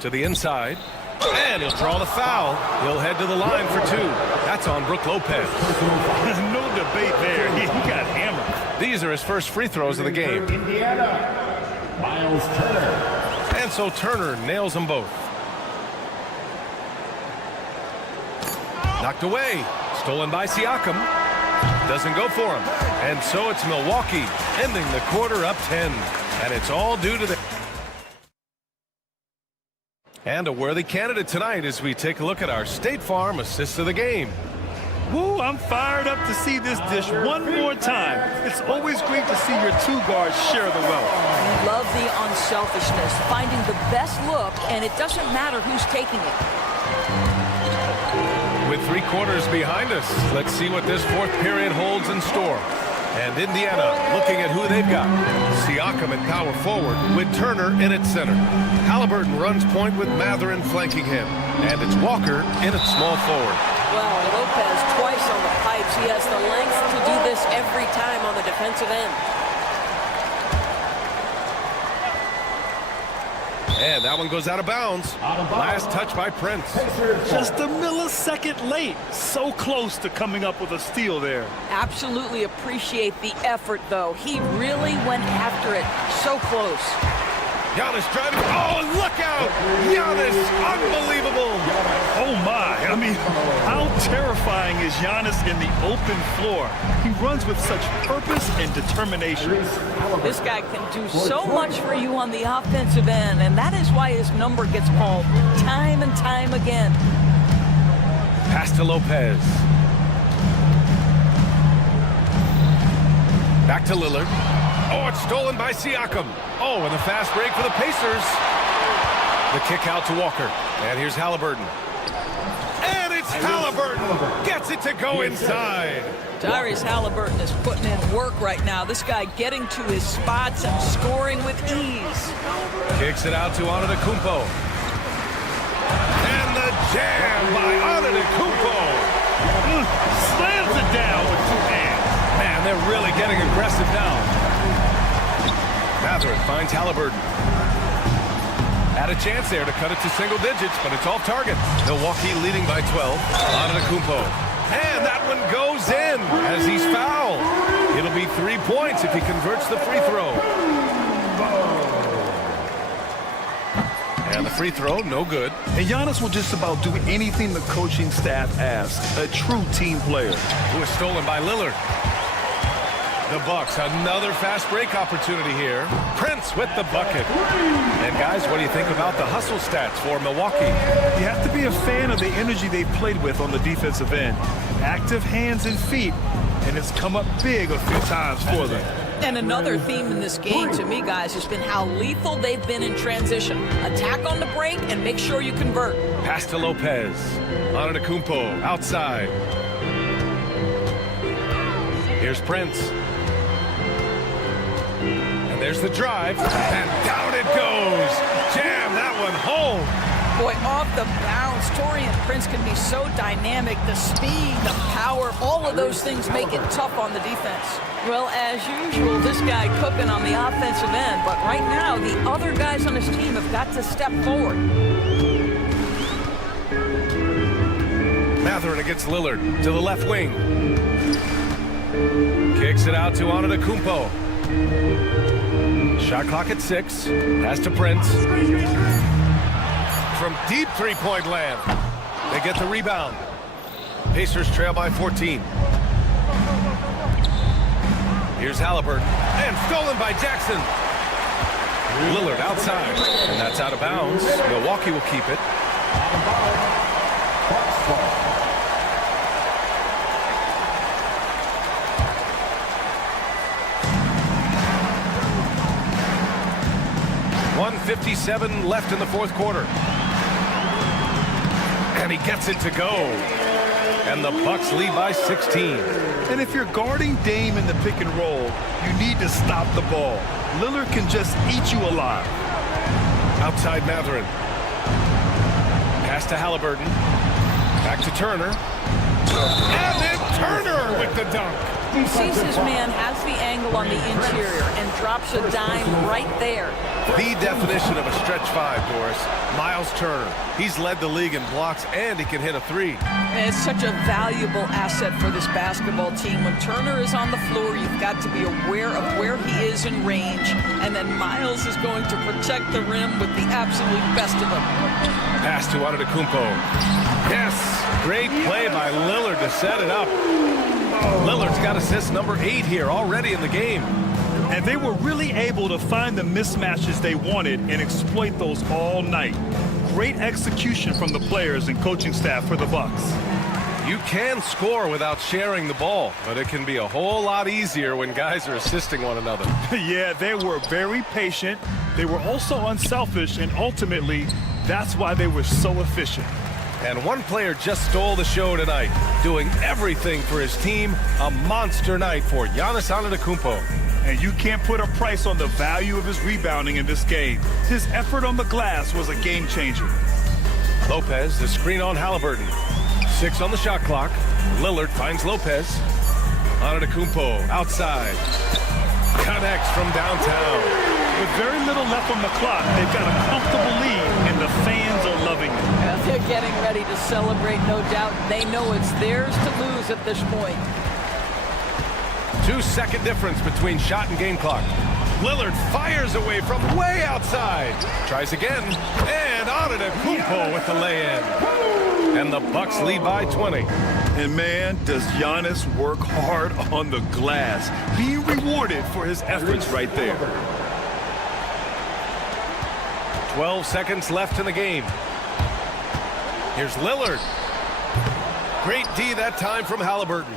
To the inside. And he'll draw the foul. He'll head to the line for 2. That's on Brook Lopez. No debate there. He got hammered. These are his first free throws of the game. Indiana, Miles Turner. And so Turner nails them both. Knocked away. Stolen by Siakam. Doesn't go for him. And so it's Milwaukee ending the quarter up 10. And it's all due to the... And a worthy candidate tonight as we take a look at our State Farm assists of the game. Woo, I'm fired up to see this dish one more time. It's always great to see your 2 guards share the wealth. Love the unselfishness, finding the best look, and it doesn't matter who's taking it. With 3 quarters behind us, let's see what this fourth period holds in store. And Indiana looking at who they've got. Siakam at power forward with Turner in at center. Halliburton runs point with Matherin flanking him. And it's Walker in at small forward. Well, Lopez twice on the pipes. He has the length to do this every time on the defensive end. And that one goes out of bounds. Last touch by Prince. Just a millisecond late. So close to coming up with a steal there. Absolutely appreciate the effort, though. He really went after it. So close. Giannis driving. Oh, look out! Giannis, unbelievable! Oh, my. I mean, how terrifying is Giannis in the open floor? He runs with such purpose and determination. This guy can do so much for you on the offensive end, and that is why his number gets called time and time again. Pass to Lopez. Back to Lillard. Oh, it's stolen by Siakam. Oh, and the fast break for the Pacers. The kick out to Walker. And here's Halliburton. And it's Halliburton. Gets it to go inside. Tyrese Halliburton is putting in work right now. This guy getting to his spots and scoring with ease. Kicks it out to Antetokounmpo. And the jam by Antetokounmpo. Slams it down with two hands. Man, they're really getting aggressive now. Mathurin finds Halliburton. Had a chance there to cut it to single digits, but it's off target. Milwaukee leading by 12. Antetokounmpo. And that one goes in as he's fouled. It'll be 3 points if he converts the free throw. And the free throw, no good. And Giannis will just about do anything the coaching staff asks. A true team player. Who is stolen by Lillard. The Bucks, another fast break opportunity here. Prince with the bucket. And guys, what do you think about the hustle stats for Milwaukee? You have to be a fan of the energy they've played with on the defensive end. Active hands and feet, and it's come up big a few times for them. And another theme in this game to me, guys, has been how lethal they've been in transition. Attack on the break and make sure you convert. Pass to Lopez. Antetokounmpo outside. Here's Prince. And there's the drive. And down it goes. Jam that one home. Boy, off the bounce, Taurean Prince can be so dynamic. The speed, the power, all of those things make it tough on the defense. Well, as usual, this guy cooking on the offensive end. But right now, the other guys on his team have got to step forward. Mathurin against Lillard to the left wing. Kicks it out to Antetokounmpo. Shot clock at 6. Pass to Prince. From deep three-point land. They get the rebound. Pacers trail by 14. Here's Halliburton. And stolen by Jackson. Lillard outside. And that's out of bounds. Milwaukee will keep it. .157 left in the fourth quarter. And he gets it to go. And the Bucks lead by 16. And if you're guarding Dame in the pick and roll, you need to stop the ball. Lillard can just eat you alive. Outside Mathurin. Pass to Halliburton. Back to Turner. And then Turner with the dunk. He sees his man, has the angle on the interior, and drops a dime right there. The definition of a stretch five, Doris. Miles Turner. He's led the league in blocks, and he can hit a three. And it's such a valuable asset for this basketball team. When Turner is on the floor, you've got to be aware of where he is in range, and then Miles is going to protect the rim with the absolute best of them. Pass to Antetokounmpo. Yes, great play by Lillard to set it up. Lillard's got assist number 8 here already in the game. And they were really able to find the mismatches they wanted and exploit those all night. Great execution from the players and coaching staff for the Bucks. You can score without sharing the ball, but it can be a whole lot easier when guys are assisting one another. Yeah, they were very patient. They were also unselfish, and ultimately, that's why they were so efficient. And one player just stole the show tonight, doing everything for his team. A monster night for Giannis Antetokounmpo. And you can't put a price on the value of his rebounding in this game. His effort on the glass was a game changer. Lopez, the screen on Halliburton. 6 on the shot clock. Lillard finds Lopez. Antetokounmpo outside. Connects from downtown. With very little left on the clock, they've got a comfortable lead, and the fans are loving it. They're getting ready to celebrate, no doubt. They know it's theirs to lose at this point. 2-second difference between shot and game clock. Lillard fires away from way outside. Tries again, and Antetokounmpo with the lay-in. And the Bucks lead by 20. And man, does Giannis work hard on the glass. Being rewarded for his efforts right there. 12 seconds left in the game. Here's Lillard. Great D that time from Halliburton.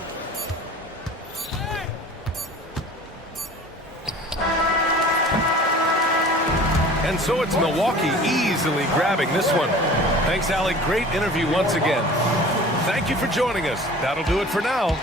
And so it's Milwaukee easily grabbing this one. Thanks, Alec. Great interview once again. Thank you for joining us. That'll do it for now.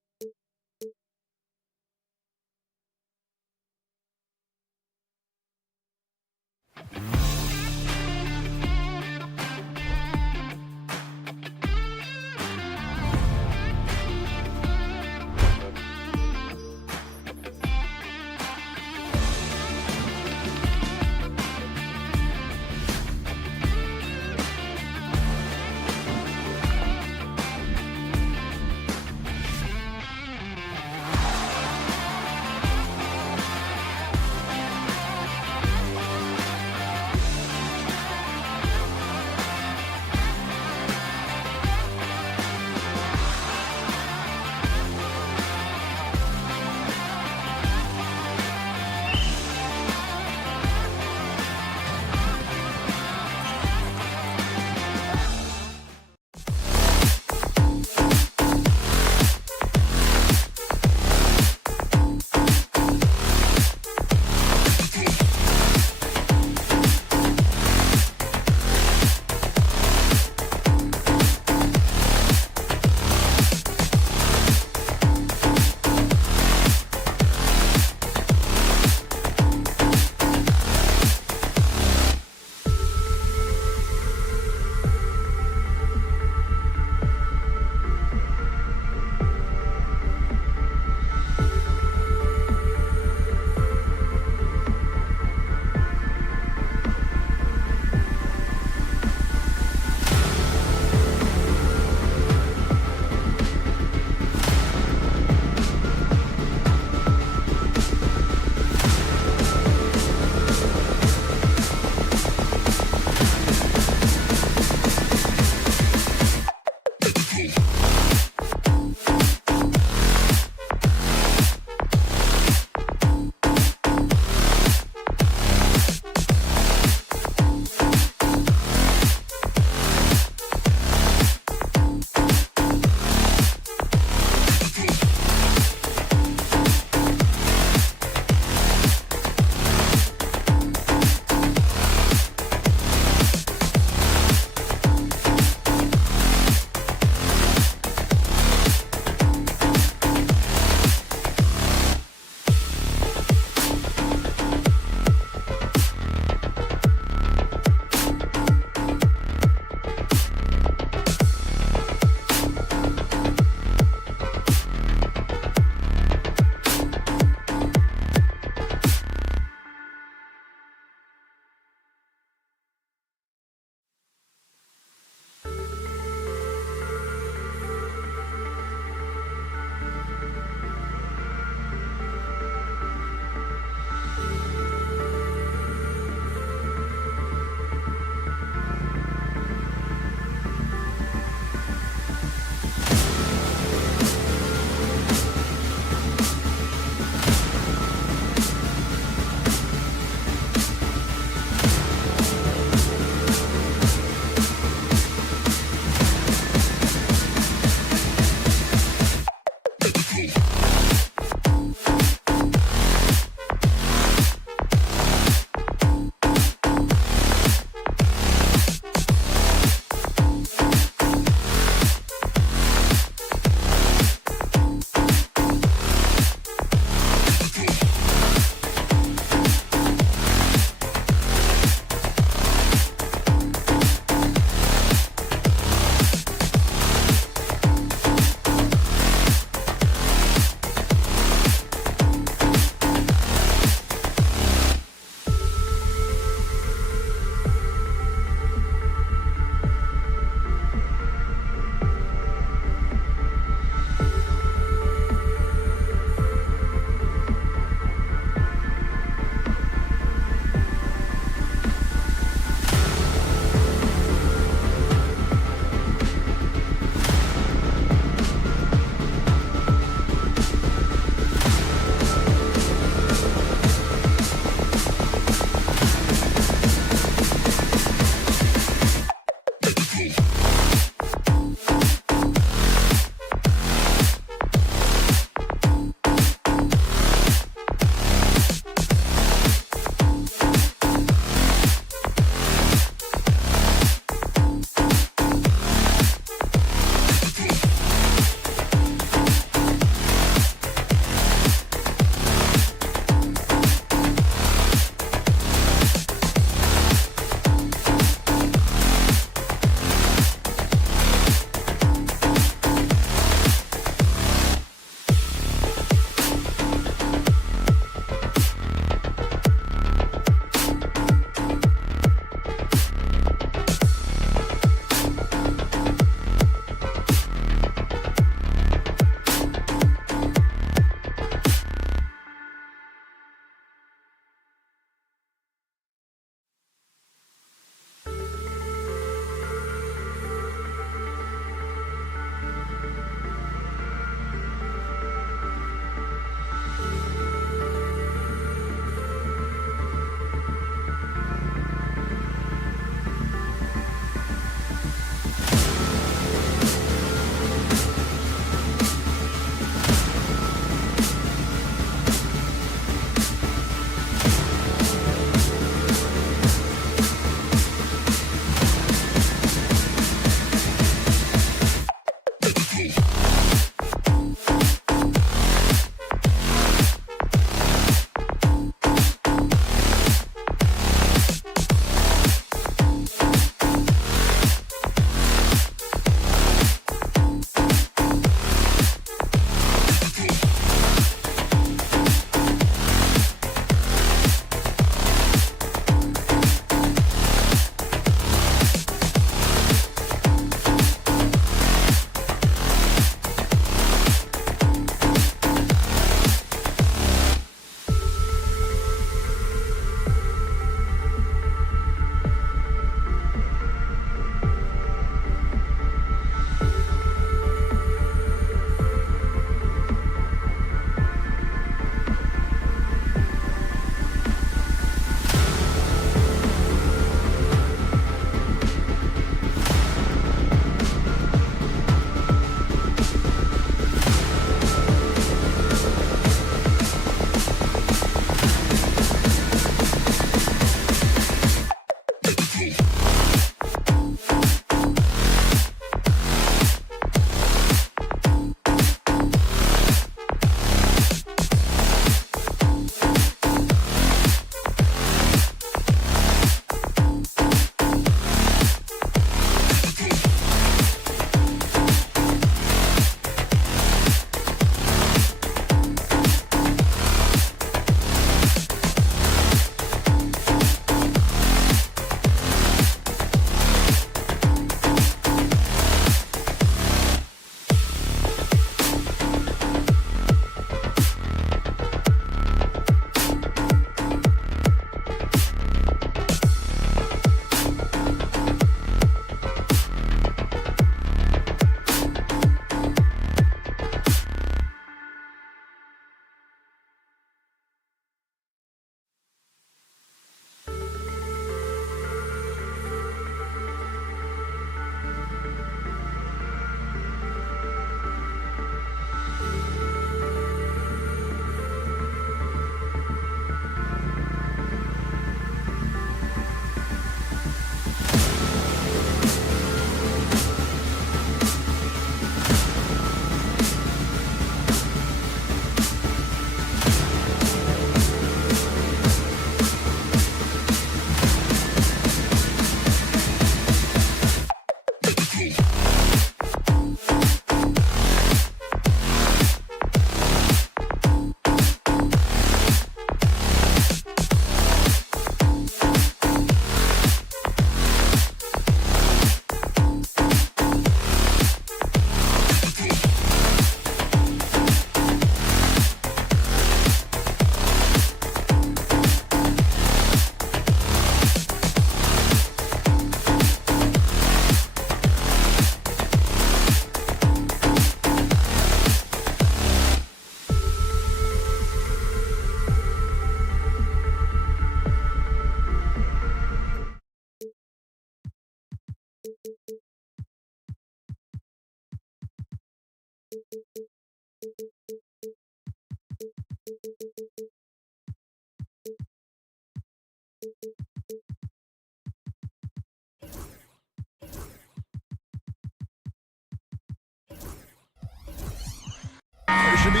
There should be...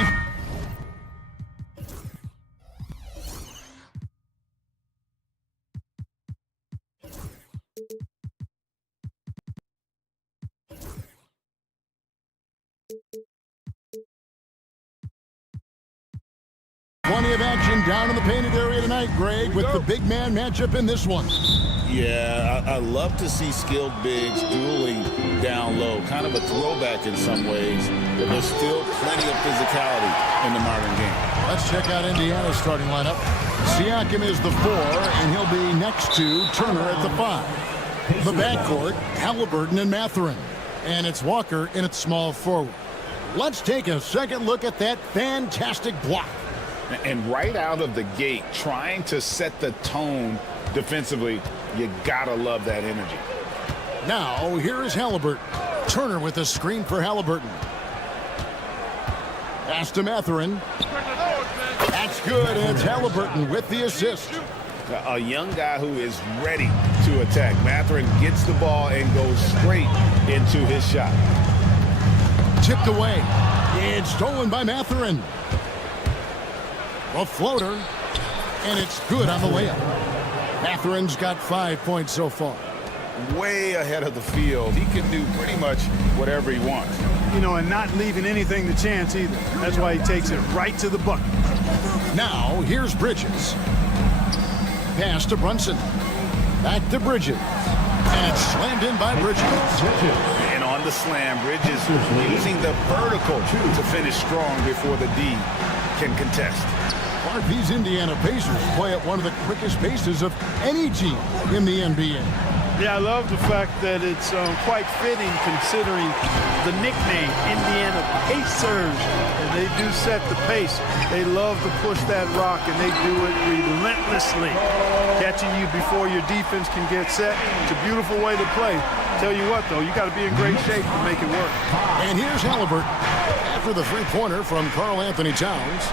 Plenty of action down in the painted area tonight, Greg, with the big man matchup in this one. Yeah, I love to see skilled bigs dueling down low. Kind of a throwback in some ways, but there's still plenty of physicality in the modern game. Let's check out Indiana's starting lineup. Siakam is the 4, and he'll be next to Turner at the 5. The backcourt, Halliburton and Mathurin. And it's Walker in its small forward. Let's take a second look at that fantastic block. And right out of the gate, trying to set the tone defensively, you gotta love that energy. Now, here is Halliburton. Turner with a screen for Halliburton. Pass to Mathurin. That's good, and it's Halliburton with the assist. A young guy who is ready to attack. Mathurin gets the ball and goes straight into his shot. Tipped away. It's stolen by Mathurin. A floater, and it's good on the layup. Mathurin's got 5 points so far. Way ahead of the field. He can do pretty much whatever he wants. You know, and not leaving anything to chance either. That's why he takes it right to the bucket. Now, here's Bridges. Pass to Brunson. Back to Bridges. And it's slammed in by Bridges. And on the slam, Bridges using the vertical to finish strong before the D can contest. These Indiana Pacers play at one of the quickest paces of any team in the NBA. Yeah, I love the fact that it's quite fitting considering the nickname, Indiana Pacers. And they do set the pace. They love to push that rock, and they do it relentlessly. Catching you before your defense can get set. It's a beautiful way to play. Tell you what, though, you got to be in great shape to make it work. And here's Halliburton after the three-pointer from Karl Anthony Towns.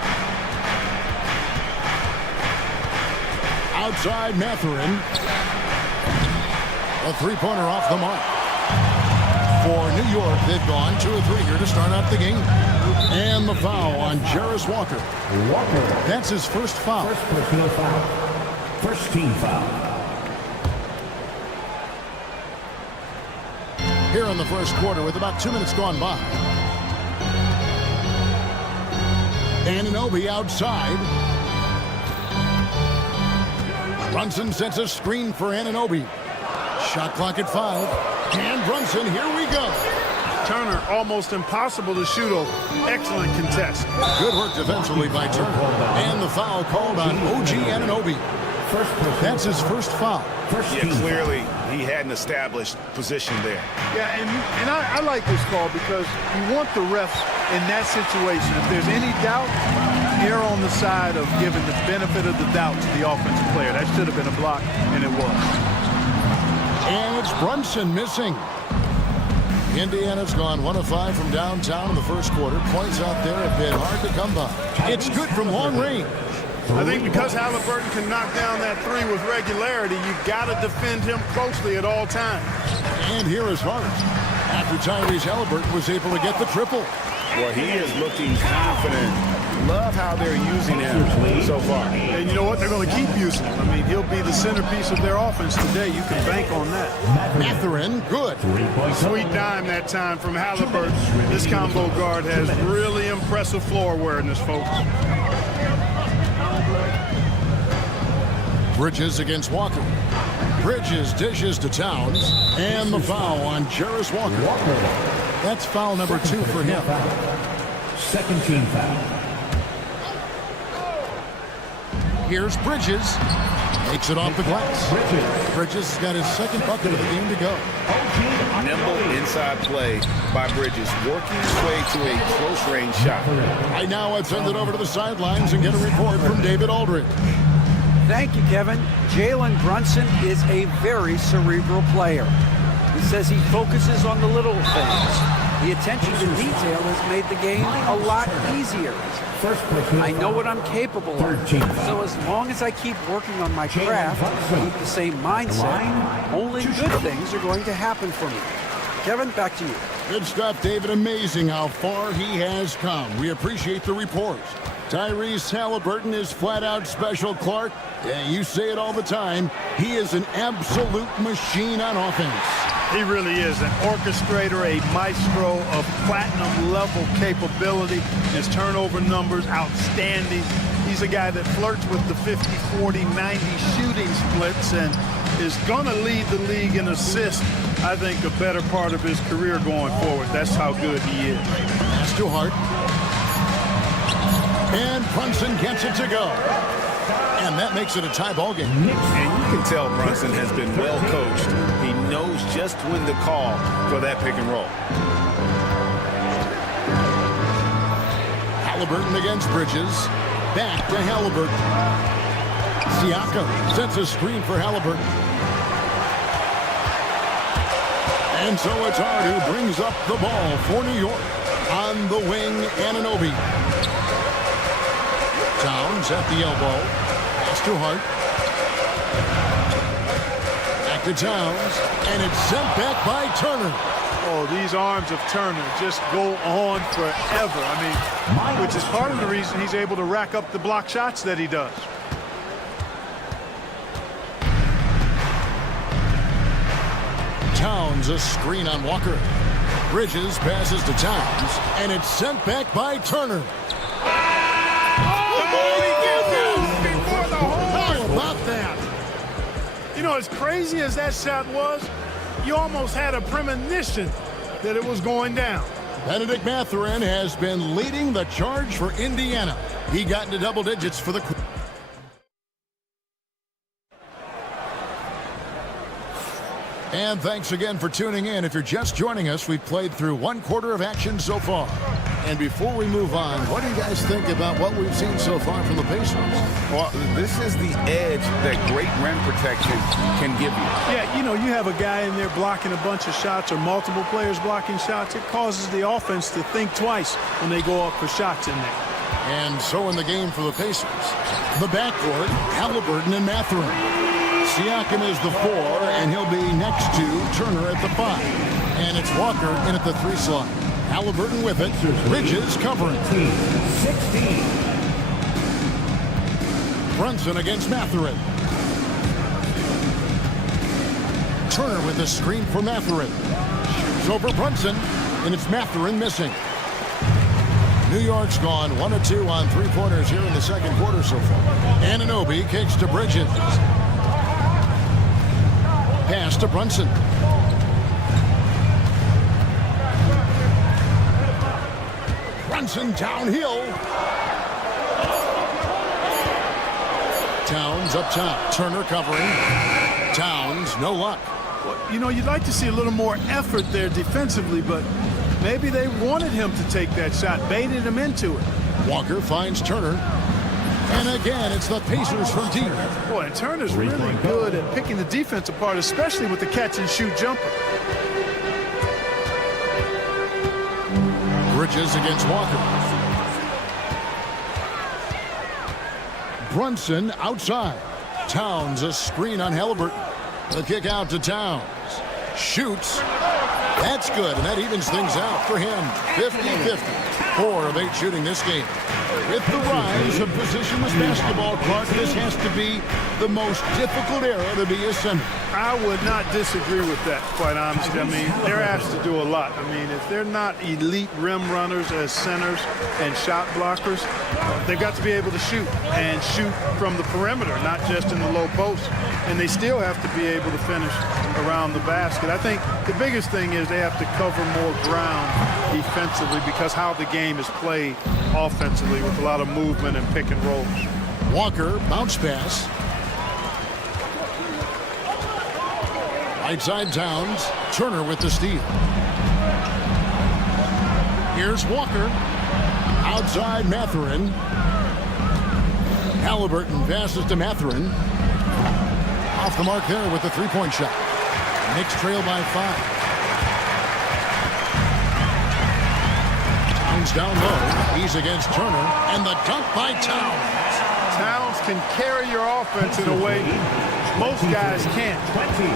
Outside Mathurin. A three-pointer off the mark. For New York, they've gone 2 of 3 here to start out the game. And the foul on Jarris Walker. That's his first foul. First personal foul. First team foul. Here in the first quarter with about 2 minutes gone by. Anunoby outside. Brunson sets a screen for Anunoby. Shot clock at 5. And Brunson, here we go. Turner, almost impossible to shoot over. Excellent contest. Good work defensively by Turner. And the foul called on OG Anunoby. That's his first foul. Yeah, clearly he had an established position there. Yeah, and I like this call because you want the refs in that situation. If there's any doubt, err on the side of giving the benefit of the doubt to the offensive player. That should have been a block, and it was. And it's Brunson missing. Indiana's gone 1 of 5 from downtown in the first quarter. Points out there have been hard to come by. It's good from long range. I think because Halliburton can knock down that 3 with regularity, you've got to defend him closely at all times. And here is Hart. After Tyrese Halliburton was able to get the triple. Well, he is looking confident Love how they're using him so far. And you know what? They're going to keep using him. I mean, he'll be the centerpiece of their offense today. You can bank on that. Mathurin, good. Sweet dime that time from Halliburton. This combo guard has really impressive floor awareness, folks. Bridges against Walker. Bridges dishes to Towns, and the foul on Jarris Walker. That's foul number 2 for him. Second team foul. Here's Bridges. Makes it off the glass. Bridges got his second bucket of the game to go. Nimble inside play by Bridges, working his way to a close-range shot. I now would send it over to the sidelines and get a report from David Aldridge. Thank you, Kevin. Jalen Brunson is a very cerebral player. He says he focuses on the little things. The attention to detail has made the game a lot easier. I know what I'm capable of. So as long as I keep working on my craft, keep the same mindset, only good things are going to happen for me. Kevin, back to you. Good stuff, David. Amazing how far he has come. We appreciate the report. Tyrese Halliburton is flat-out special, Clark. Yeah, you say it all the time. He is an absolute machine on offense. He really is an orchestrator, a maestro of platinum-level capability. His turnover numbers, outstanding. He's a guy that flirts with the 50, 40, 90 shooting splits and is going to lead the league in assists, I think, a better part of his career going forward. That's how good he is. That's too hard. And Brunson gets it to go. And that makes it a tie ball game. And you can tell Brunson has been well coached. He knows just when to call for that pick and roll. Halliburton against Bridges. Back to Halliburton. Siakam sets a screen for Halliburton. And so it's Hart who brings up the ball for New York. On the wing, Anunoby. Towns at the elbow. Pass to Hart. Back to Towns. And it's sent back by Turner. Oh, these arms of Turner just go on forever. I mean, which is part of the reason he's able to rack up the block shots that he does. Towns a screen on Walker. Bridges passes to Towns. And it's sent back by Turner. You know, as crazy as that shot was, you almost had a premonition that it was going down. Benedict Mathurin has been leading the charge for Indiana. He got into double digits for the... And thanks again for tuning in. If you're just joining us, we've played through one quarter of action so far. And before we move on, what do you guys think about what we've seen so far from the Pacers? Well, this is the edge that great rim protection can give you. Yeah, you know, you have a guy in there blocking a bunch of shots or multiple players blocking shots. It causes the offense to think twice when they go up for shots in there. And so in the game for the Pacers, the backcourt, Halliburton and Mathurin. Siakam is the 4, and he'll be next to Turner at the 5. And it's Walker in at the 3 slot. Halliburton with it. Bridges covering. 16. Brunson against Mathurin. Turner with the screen for Mathurin. Shoots over Brunson, and it's Mathurin missing. New York's gone 1 of 2 on 3-pointers here in the second quarter so far. Anunoby kicks to Bridges. Pass to Brunson. Brunson downhill. Towns up top. Turner covering. Towns, no luck. Well, you know, you'd like to see a little more effort there defensively, but maybe they wanted him to take that shot, baited him into it. Walker finds Turner. And again, it's the Pacers from deep. Boy, and Turner's really good at picking the defense apart, especially with the catch-and-shoot jumper. Bridges against Walker. Brunson outside. Towns a screen on Halliburton. The kick out to Towns. Shoots. That's good, and that evens things out for him. 50-50. 4 of 8 shooting this game. With the rise of positionless basketball, Clark, this has to be the most difficult era to be a center. I would not disagree with that, quite honestly. I mean, they're asked to do a lot. I mean, if they're not elite rim runners as centers and shot blockers, they've got to be able to shoot and shoot from the perimeter, not just in the low post. And they still have to be able to finish around the basket. I think the biggest thing is they have to cover more ground defensively because how the game is played offensively with a lot of movement and pick and roll. Walker, bounce pass. Right side Towns. Turner with the steal. Here's Walker. Outside Mathurin. Halliburton passes to Mathurin. Off the mark there with the three-point shot. Knicks trail by 5. Towns down low. He's against Turner. And the dunk by Towns. Towns can carry your offense in a way most guys can't.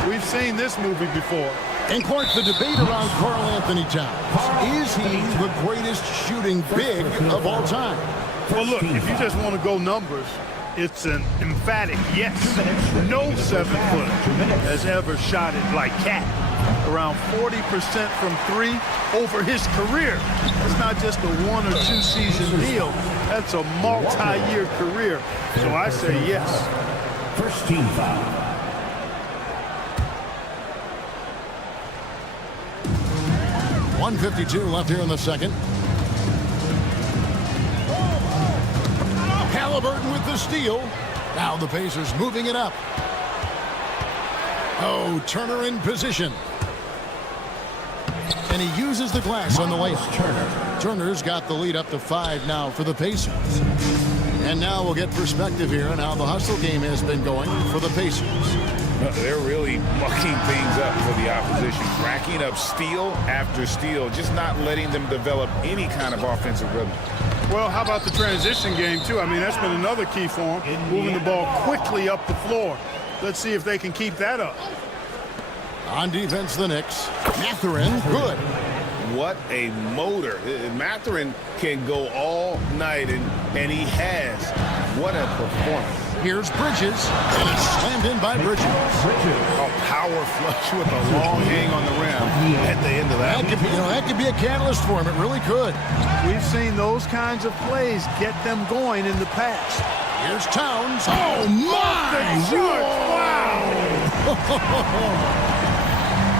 We've seen this movie before. And Clark, the debate around Karl Anthony Towns. Is he the greatest shooting big of all time? Well, look, if you just want to go numbers, it's an emphatic yes. No 7-footer has ever shot it like Cat. Around 40% from 3 over his career. It's not just a 1 or 2 season deal. That's a multi-year career. So I say yes. First team foul. .152 left here in the second. Halliburton with the steal. Now the Pacers moving it up. Oh, Turner in position. And he uses the glass on the layup. Turner's got the lead up to 5 now for the Pacers. And now we'll get perspective here on how the hustle game has been going for the Pacers. They're really mucking things up for the opposition, racking up steal after steal, just not letting them develop any kind of offensive rhythm. Well, how about the transition game, too? I mean, that's been another key for them, moving the ball quickly up the floor. Let's see if they can keep that up. On defense, the Knicks. Mathurin, good. What a motor. Mathurin can go all night, and he has. What a performance. Here's Bridges, and it's slammed in by Bridges. A power flush with a long hang on the rim at the end of that. That could be a catalyst for him. It really could. We've seen those kinds of plays get them going in the past. Here's Towns. Oh, my! Wow!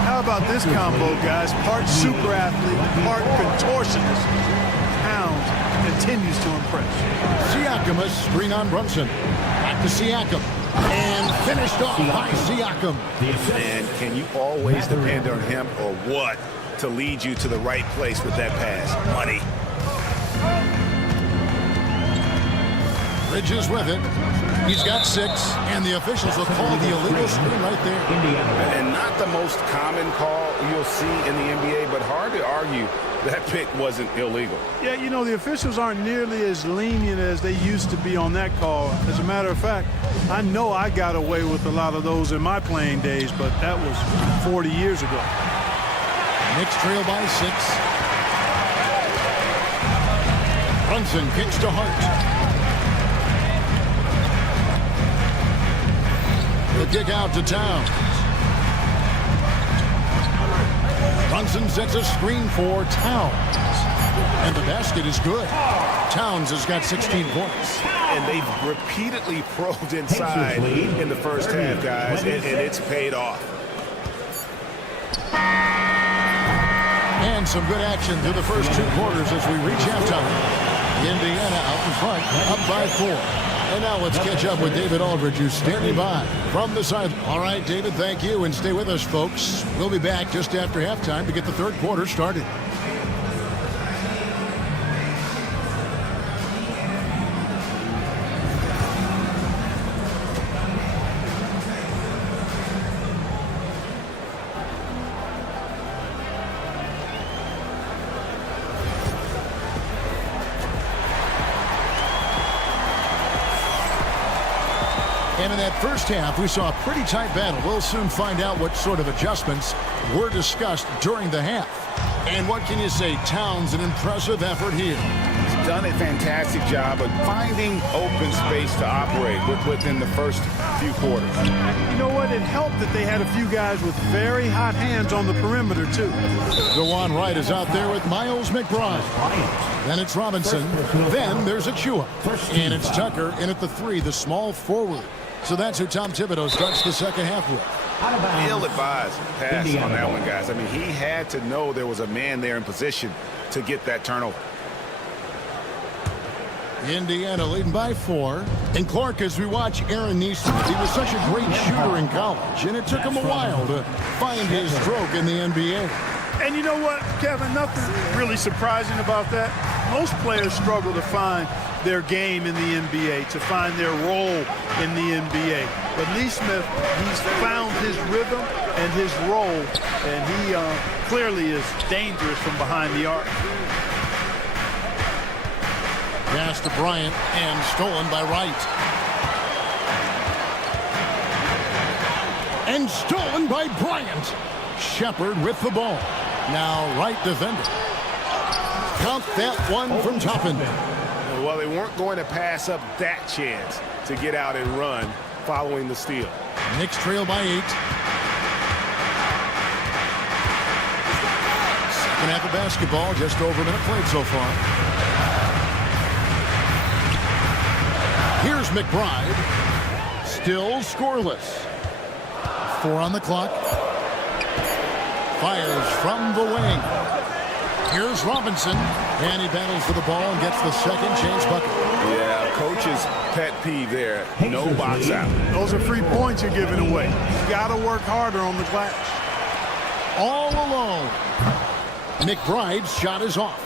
How about this combo, guys? Part super athlete, part contortionist. Towns continues to impress. Siakam, a screen on Brunson. Back to Siakam. And finished off by Siakam. And can you always depend on him or what to lead you to the right place with that pass? Money. Bridges with it. He's got 6, and the officials will call the illegal screen right there. And not the most common call you'll see in the NBA, but hard to argue that pick wasn't illegal. Yeah, you know, the officials aren't nearly as lenient as they used to be on that call. As a matter of fact, I know I got away with a lot of those in my playing days, but that was 40 years ago. Knicks trail by 6. Brunson kicks to Hart. The kick out to Towns. Brunson sets a screen for Towns. And the basket is good. Towns has got 16 points. And they've repeatedly probed inside in the first half, guys, and it's paid off. And some good action through the first 2 quarters as we reach halftime. Indiana out in front, up by 4. And now let's catch up with David Aldridge, who's standing by from the side. All right, David, thank you, and stay with us, folks. We'll be back just after halftime to get the third quarter started. And in that first half, we saw a pretty tight battle. We'll soon find out what sort of adjustments were discussed during the half. And what can you say? Towns, an impressive effort here. done a fantastic job of finding open space to operate within the first few quarters. You know what? It helped that they had a few guys with very hot hands on the perimeter, too. DeJuan Wright is out there with Miles McBride. Then it's Robinson. Then there's Achua. And it's Tucker in at the 3, the small forward. So that's who Tom Thibodeau starts the second half with. Ill-advised pass on that one, guys. I mean, he had to know there was a man there in position to get that turnover. Indiana leading by 4. And Clark, as we watch Aaron Nesmith, he was such a great shooter in college, and it took him a while to find his stroke in the NBA. And you know what, Kevin, nothing really surprising about that. Most players struggle to find their game in the NBA, to find their role in the NBA. But Nesmith, he's found his rhythm and his role, and he clearly is dangerous from behind the arc. Pass to Bryant and stolen by Wright. And stolen by Bryant. Shepard with the ball. Now Wright defender. Count that one from Toppin. Well, they weren't going to pass up that chance to get out and run following the steal. Knicks trail by 8. Second half of basketball, just over a minute played so far. Here's McBride. Still scoreless. 4 on the clock. Fires from the wing. Here's Robinson. And he battles for the ball and gets the second chance bucket. Yeah, coach's pet peeve there. No box out. Those are free points you're giving away. You got to work harder on the glass. All alone. McBride's shot is off.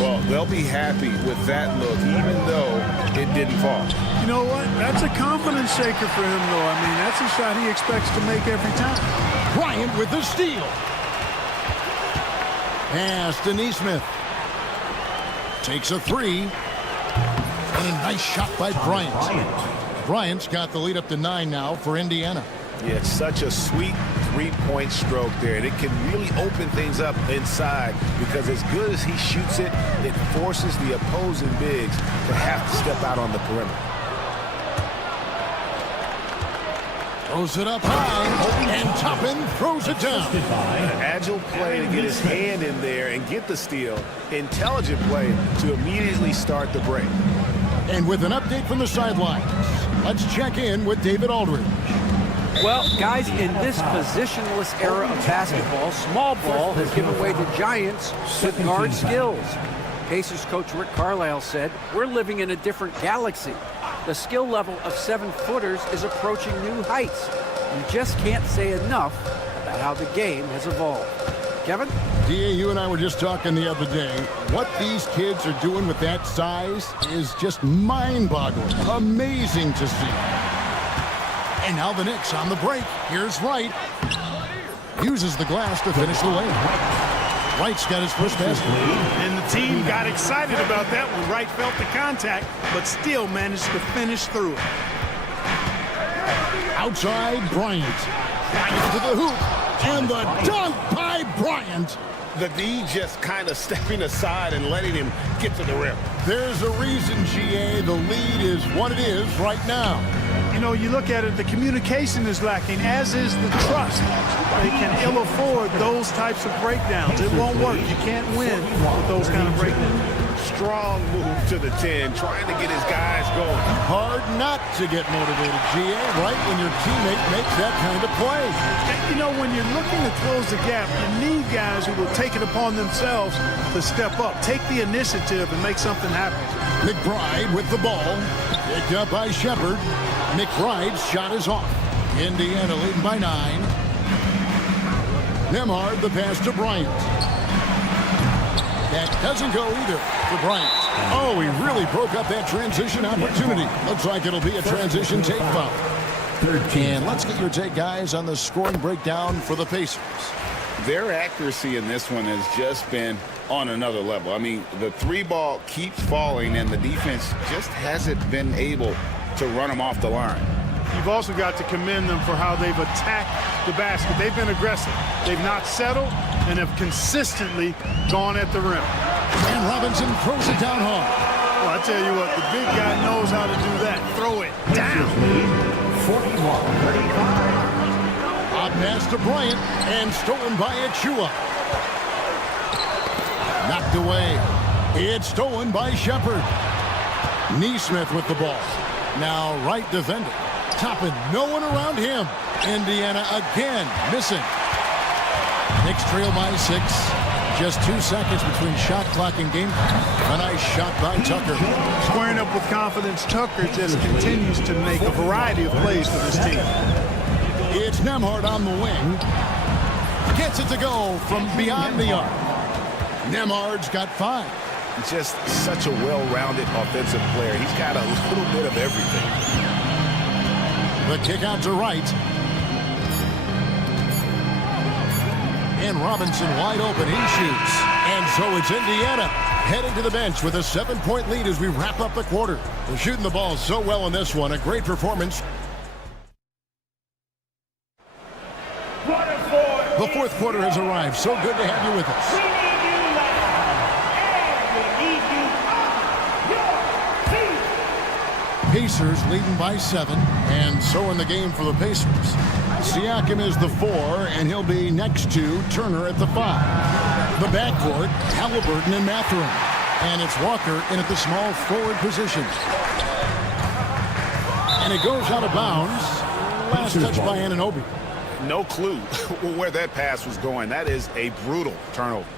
Well, they'll be happy with that look, even though it didn't fall. You know what? That's a confidence shaker for him, though. I mean, that's a shot he expects to make every time. Bryant with the steal. Pass to Nesmith. Takes a 3. And a nice shot by Bryant. Bryant's got the lead up to 9 now for Indiana. Yeah, it's such a sweet three-point stroke there, and it can really open things up inside because as good as he shoots it, it forces the opposing bigs to have to step out on the perimeter. Throws it up high, and Toppin throws it down. An agile play to get his hand in there and get the steal. Intelligent play to immediately start the break. And with an update from the sidelines, let's check in with David Aldridge. Well, guys, in this positionless era of basketball, small ball has given way to giants with guard skills. Pacers coach Rick Carlisle said, "We're living in a different galaxy. The skill level of 7-footers is approaching new heights. You just can't say enough about how the game has evolved." Kevin? DA, you and I were just talking the other day. What these kids are doing with that size is just mind-boggling. Amazing to see. And now the Knicks on the break. Here's Wright. Uses the glass to finish the lane. Wright's got his first basket. And the team got excited about that when Wright felt the contact, but still managed to finish through it. Outside, Bryant. Bryant to the hoop. And the dunk by Bryant. The D just kind of stepping aside and letting him get to the rim. There's a reason, GA. The lead is what it is right now. You know, you look at it, the communication is lacking, as is the trust. They can ill afford those types of breakdowns. It won't work. You can't win with those kind of breakdowns. Strong move to the 10, trying to get his guys going. Hard not to get motivated, GA, right when your teammate makes that kind of play. You know, when you're looking to close the gap, you need guys who will take it upon themselves to step up, take the initiative, and make something happen. McBride with the ball. Picked up by Shepard. McBride's shot is off. Indiana leading by 9. Nembhard the pass to Bryant. That doesn't go either for Bryant. Oh, he really broke up that transition opportunity. Looks like it'll be a transition take foul. And let's get your take, guys, on the scoring breakdown for the Pacers. Their accuracy in this one has just been on another level. I mean, the 3 ball keeps falling, and the defense just hasn't been able to run them off the line. You've also got to commend them for how they've attacked the basket. They've been aggressive. They've not settled and have consistently gone at the rim. And Robinson throws it down hard. Well, I tell you what, the big guy knows how to do that. Throw it down. 41-35. A pass to Bryant and stolen by ua. Knocked away. It's stolen by Shepard. Neesmith with the ball. Now right defender. Toppin, no one around him. Indiana again missing. Knicks trail by 6. Just 2 seconds between shot clock and game. A nice shot by Tucker. Squaring up with confidence, Tucker just continues to make a variety of plays for this team. It's Nembhard on the wing. Gets it to go from beyond the arc. Nembhard's got 5. Just such a well-rounded offensive player. He's got a little bit of everything. The kick out to right. And Robinson wide open. He shoots. And so it's Indiana heading to the bench with a 7-point lead as we wrap up the quarter. They're shooting the ball so well in this one. A great performance. The fourth quarter has arrived. So good to have you with us. Pacers leading by 7, and so in the game for the Pacers. Siakam is the 4, and he'll be next to Turner at the 5. The backcourt, Halliburton and Mathurin. And it's Walker in at the small forward position. And it goes out of bounds. Last touch by Anunoby. No clue where that pass was going. That is a brutal turnover.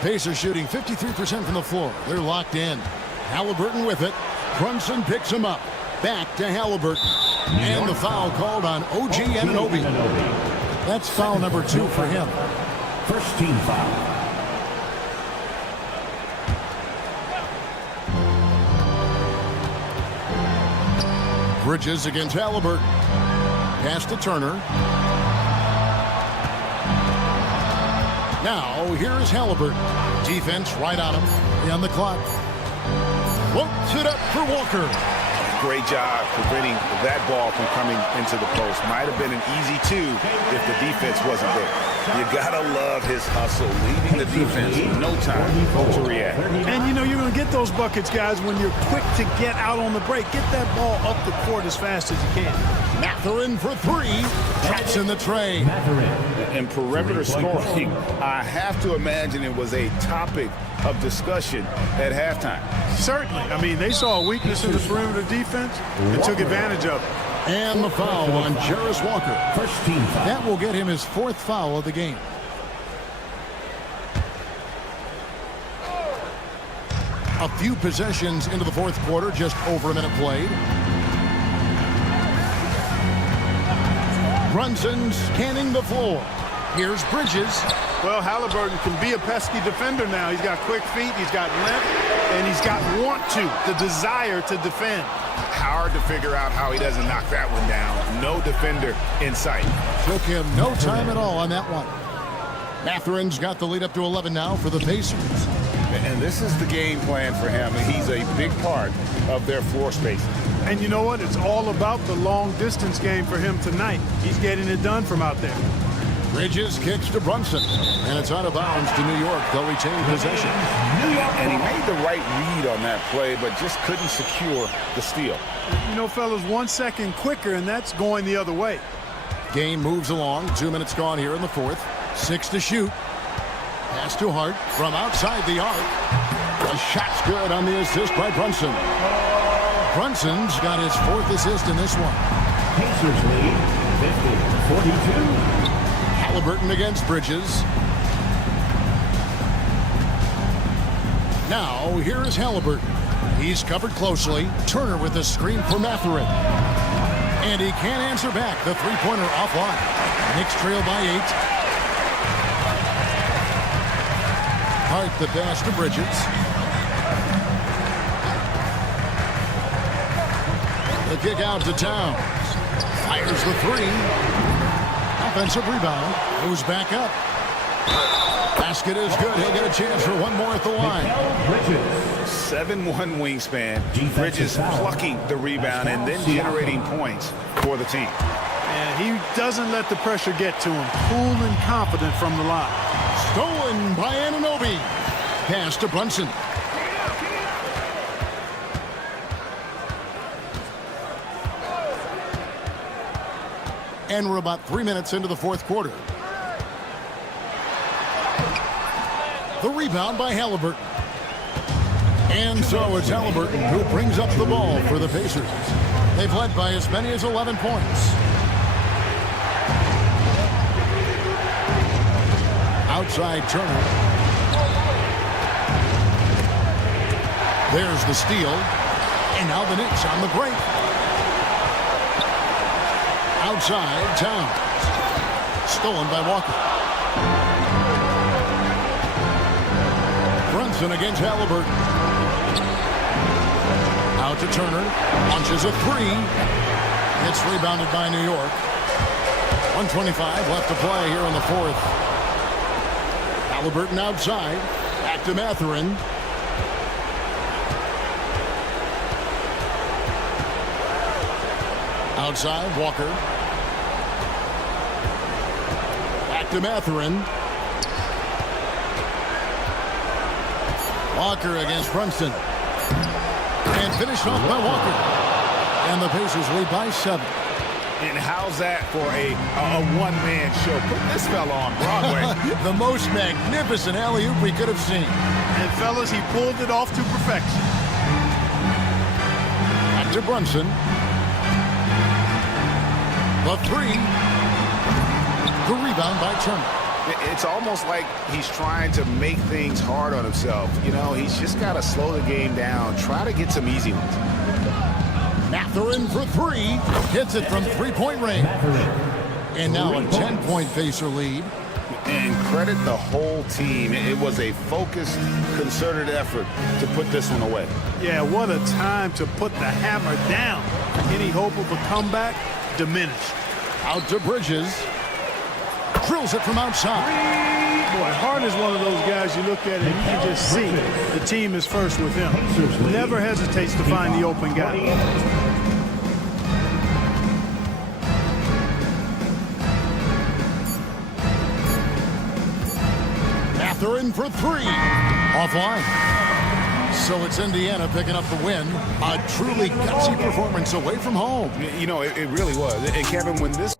Pacers shooting 53% from the floor. They're locked in. Halliburton with it. Brunson picks him up. Back to Halliburton. And the foul called on OG Anunoby. That's foul number 2 for him. First team foul. Bridges against Halliburton. Pass to Turner. Now, here is Halliburton. Defense right on him. On the clock. Floats it up for Walker. Great job preventing that ball from coming into the post. Might have been an easy 2 if the defense wasn't there. You gotta love his hustle, leaving the defense with no time to react. And you know you're going to get those buckets, guys, when you're quick to get out on the break. Get that ball up the court as fast as you can. Mathurin for 3. Traps in the tray. And perimeter scoring, I have to imagine it was a topic of discussion at halftime. Certainly. I mean, they saw a weakness in the perimeter defense and took advantage of it. And the foul on Jarris Walker. First team foul. That will get him his 4th foul of the game. A few possessions into the 4th quarter, just over a minute played. Brunson scanning the floor. Here's Bridges. Well, Halliburton can be a pesky defender now. He's got quick feet, he's got length, and he's got the desire to defend. Hard to figure out how he doesn't knock that one down. No defender in sight. Took him no time at all on that one. Mathurin's got the lead up to 11 now for the Pacers. And this is the game plan for him. He's a big part of their floor spacing. And you know what? It's all about the long distance game for him tonight. He's getting it done from out there. Bridges kicks to Brunson, and it's out of bounds to New York. They'll retain possession. And he made the right read on that play, but just couldn't secure the steal. You know, fellas, 1 second quicker, and that's going the other way. Game moves along. 2 minutes gone here in the 4th. 6 to shoot. Pass to Hart from outside the arc. The shot's good on the assist by Brunson. Brunson's got his 4th assist in this one. Pacers lead 50-42. Halliburton against Bridges. Now, here is Halliburton. He's covered closely. Turner with a screen for Mathurin. And he can't answer back. The three-pointer offline. Knicks trail by 8. Hart the pass to Bridges. The kick out to Towns. Fires the 3. Offensive rebound. Goes back up. Basket is good. He'll get a chance for one more at the line. 7'1" wingspan. Bridges plucking the rebound and then generating points for the team. And he doesn't let the pressure get to him. Cool and confident from the line. Stolen by Anunoby. Pass to Brunson. And we're about 3 minutes into the fourth quarter. The rebound by Halliburton. And so it's Halliburton who brings up the ball for the Pacers. They've led by as many as 11 points. Outside Turner. There's the steal. And now the Knicks on the break. Outside Towns. Stolen by Walker. Brunson against Halliburton. Out to Turner. Launches a three. It's rebounded by New York. 1:25 left to play here in the fourth. Halliburton outside. Back to Mathurin. Outside, Walker. Back to Mathurin. Walker against Brunson. And finished off by Walker. And the Pacers lead by 7. And how's that for a one-man show? Put this fella on Broadway. The most magnificent alley-oop we could have seen. And fellas, he pulled it off to perfection. Back to Brunson. The three. The rebound by Turner. It's almost like he's trying to make things hard on himself. You know, he's just got to slow the game down. Try to get some easy ones. Mathurin for three. Hits it from three-point range. And now a 10-point Pacer lead. And credit the whole team. It was a focused, concerted effort to put this one away. Yeah, what a time to put the hammer down. Any hope of a comeback? Diminished. Out to Bridges. Drills it from outside. Boy, Hart is one of those guys you look at and you can just see the team is first with him. Never hesitates to find the open guy. Mathurin for three. Offline. So it's Indiana picking up the win. A truly gutsy performance away from home. You know, it really was. And Kevin, when this...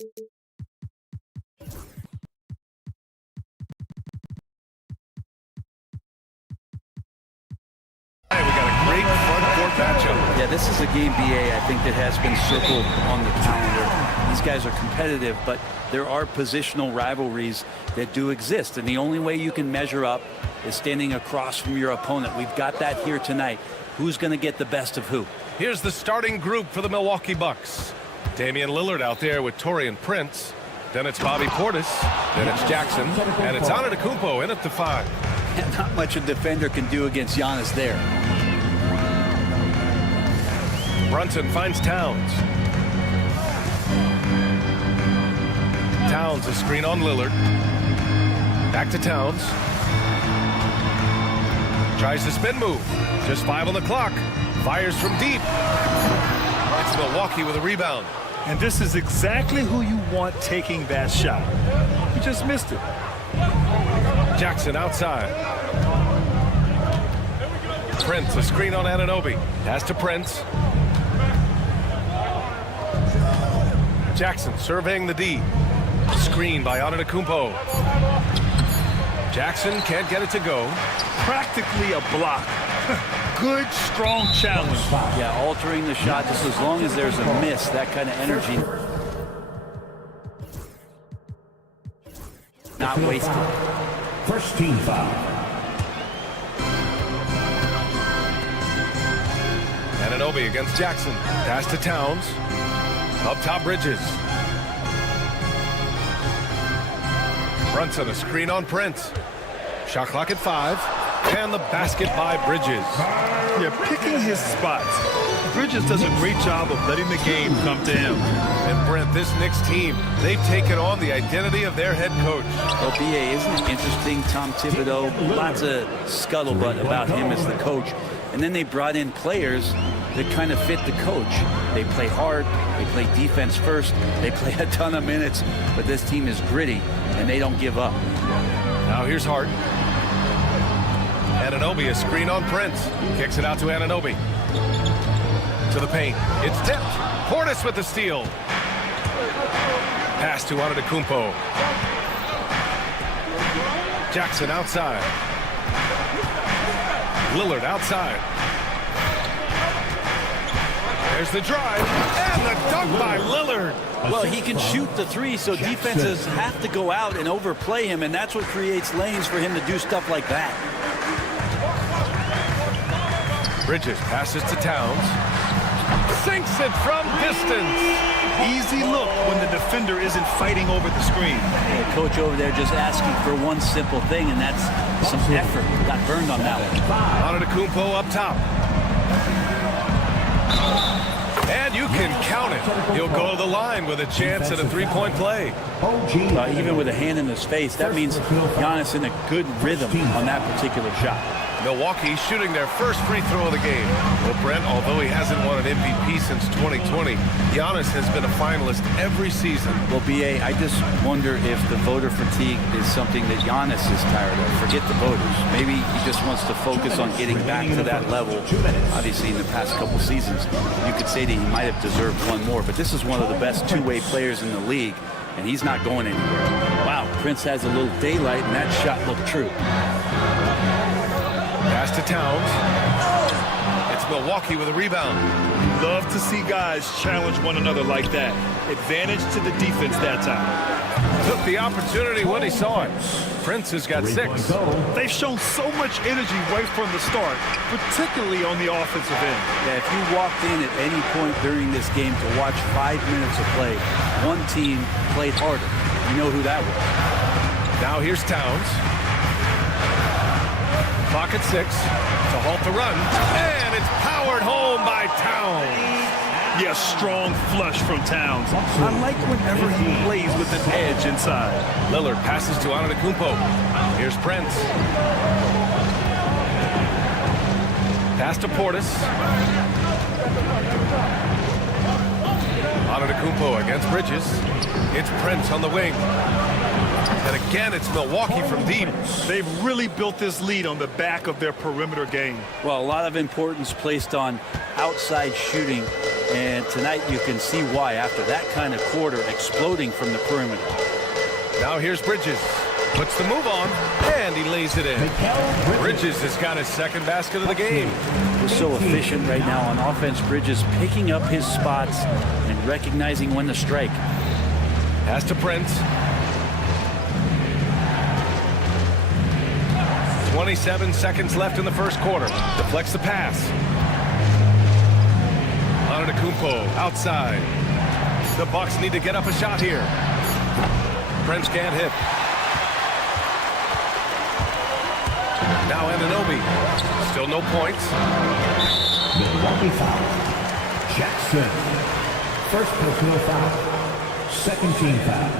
Hey, we got a great front court matchup. Yeah, this is a game, BA, I think that has been circled on the calendar. These guys are competitive, but there are positional rivalries that do exist, and the only way you can measure up is standing across from your opponent. We've got that here tonight. Who's going to get the best of who? Here's the starting group for the Milwaukee Bucks. Damian Lillard out there with Taurean Prince. Then it's Bobby Portis. Then it's Jackson. And it's Antetokounmpo in at the 5. Not much a defender can do against Giannis there. Brunson finds Towns. Towns, a screen on Lillard. Back to Towns. Tries the spin move. Just 5 on the clock. Fires from deep. It's Milwaukee with a rebound. And this is exactly who you want taking that shot. He just missed it. Jackson outside. Prince, a screen on Anunoby. Pass to Prince. Jackson surveying the D. Screen by Antetokounmpo. Jackson can't get it to go. Practically a block. Good, strong challenge. Yeah, altering the shot just as long as there's a miss, that kind of energy. Not wasted. First team foul. Anunoby against Jackson. Pass to Towns. Up top, Bridges. Brunson, a screen on Prince. Shot clock at 5. And the basket by Bridges. Yeah, picking his spots. Bridges does a great job of letting the game come to him. And Brent, this Knicks team, they've taken on the identity of their head coach. Well, BA, isn't it interesting? Tom Thibodeau, lots of scuttlebutt about him as the coach. And then they brought in players that kind of fit the coach. They play hard, they play defense first, they play a ton of minutes, but this team is gritty, and they don't give up. Now here's Hart. Anunoby, a screen on Prince. Kicks it out to Anunoby. To the paint. It's tipped. Portis with the steal. Pass to Antetokounmpo. Jackson outside. Lillard outside. There's the drive. And the dunk by Lillard. Well, he can shoot the 3, so defenses have to go out and overplay him, and that's what creates lanes for him to do stuff like that. Bridges passes to Towns. Sinks it from distance. Easy look when the defender isn't fighting over the screen. The coach over there just asking for one simple thing, and that's some effort. Got burned on that one. Antetokounmpo up top. And you can count it. He'll go to the line with a chance at a 3-point play. Even with a hand in his face, that means Giannis in a good rhythm on that particular shot. Milwaukee shooting their first free throw of the game. Well, Brent, although he hasn't won an MVP since 2020, Giannis has been a finalist every season. Well, BA, I just wonder if the voter fatigue is something that Giannis is tired of. Forget the voters. Maybe he just wants to focus on getting back to that level. Obviously, in the past couple seasons, you could say that he might have deserved one more, but this is one of the best two-way players in the league, and he's not going anywhere. Wow, Prince has a little daylight, and that shot looked true. Pass to Towns. It's Milwaukee with a rebound. Love to see guys challenge one another like that. Advantage to the defense that time. Took the opportunity when he saw it. Prince has got 6. They've shown so much energy right from the start, particularly on the offensive end. Yeah, if you walked in at any point during this game to watch 5 minutes of play, one team played harder. You know who that was. Now here's Towns. Clock at 6 to halt the run. And it's powered home by Towns. Yeah, strong flush from Towns. I like whenever he plays with an edge inside. Lillard passes to Antetokounmpo. Here's Prince. Pass to Portis. Antetokounmpo against Bridges. It's Prince on the wing. And again, it's Milwaukee from deep. They've really built this lead on the back of their perimeter game. Well, a lot of importance placed on outside shooting And tonight you can see why after that kind of quarter exploding from the perimeter. Now here's Bridges. Puts the move on, and he lays it in. Bridges has got his second basket of the game. He's so efficient right now on offense. Bridges picking up his spots and recognizing when to strike. Pass to Prince. 27 seconds left in the first quarter. Deflects the pass. Antetokounmpo outside. The Bucks need to get up a shot here. Prince can't hit. Now Anunoby. Still no points. Milwaukee foul. Jackson. First personal foul. Second team foul.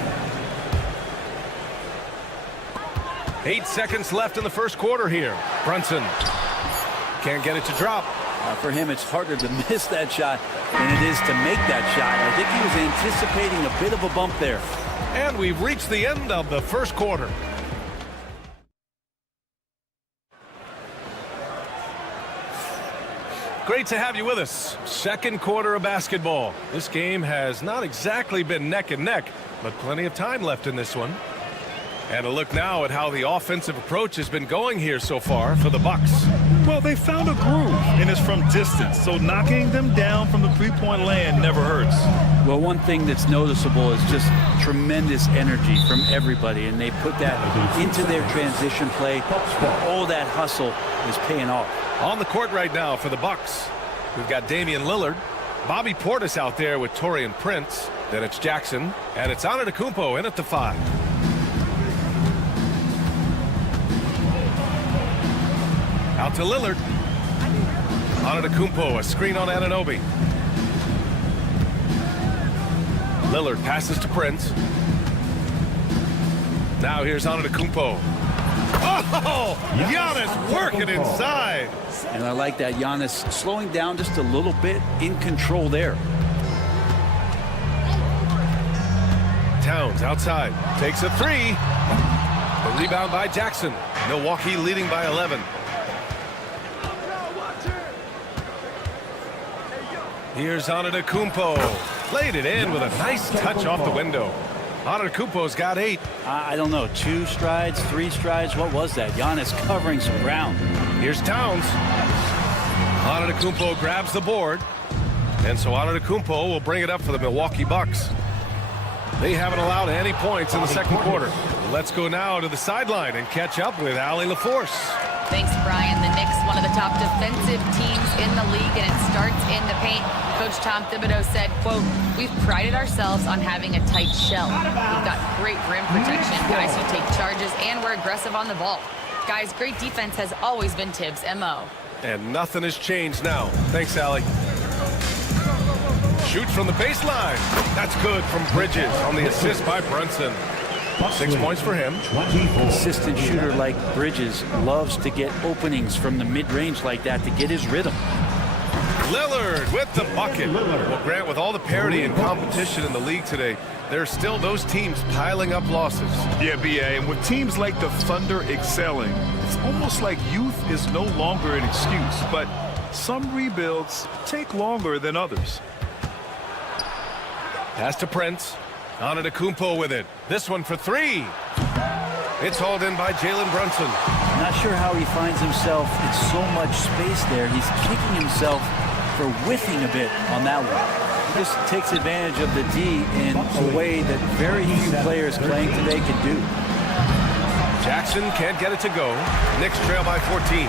8 seconds left in the first quarter here. Brunson can't get it to drop. For him, it's harder to miss that shot than it is to make that shot. I think he was anticipating a bit of a bump there. And we've reached the end of the first quarter. Great to have you with us. Second quarter of basketball. This game has not exactly been neck and neck, but plenty of time left in this one. And a look now at how the offensive approach has been going here so far for the Bucks. Well, they found a groove, and it's from distance, so knocking them down from the three-point land never hurts. Well, one thing that's noticeable is just tremendous energy from everybody, and they put that into their transition play. All that hustle is paying off. On the court right now for the Bucks, we've got Damian Lillard, Bobby Portis out there with Taurean Prince. Then it's Jackson, and it's Antetokounmpo in at the 5. Out to Lillard. Antetokounmpo, a screen on Anunoby. Lillard passes to Prince. Now here's Antetokounmpo. Oh, Giannis working inside. And I like that. Giannis slowing down just a little bit, in control there. Towns outside, takes a 3. The rebound by Jackson. Milwaukee leading by 11. Here's Antetokounmpo. Laid it in with a nice touch off the window. Antetokounmpo's got 8. I don't know, 2 strides, 3 strides. What was that? Giannis covering some ground. Here's Towns. Antetokounmpo grabs the board. And so Antetokounmpo will bring it up for the Milwaukee Bucks. They haven't allowed any points in the second quarter. Let's go now to the sideline and catch up with Allie LaForce. Thanks, Brian. The Knicks, one of the top defensive teams in the league, and it starts in the paint. Coach Tom Thibodeau said, quote, "We've prided ourselves on having a tight shell. We've got great rim protection, guys who take charges, and we're aggressive on the ball. Guys, great defense has always been Tibbs' MO." And nothing has changed now. Thanks, Allie. Shoots from the baseline. That's good from Bridges on the assist by Brunson. 6 points for him. Consistent shooter like Bridges loves to get openings from the mid-range like that to get his rhythm. Lillard with the bucket. Well, Grant, with all the parity and competition in the league today, there are still those teams piling up losses. Yeah, B.A., and with teams like the Thunder excelling, it's almost like youth is no longer an excuse, but some rebuilds take longer than others. Pass to Prince. Antetokounmpo with it. This one for 3. It's hauled in by Jalen Brunson. I'm not sure how he finds himself in so much space there. He's kicking himself for whiffing a bit on that one. He just takes advantage of the D in a way that very few players playing today can do. Jackson can't get it to go. Knicks trail by 14.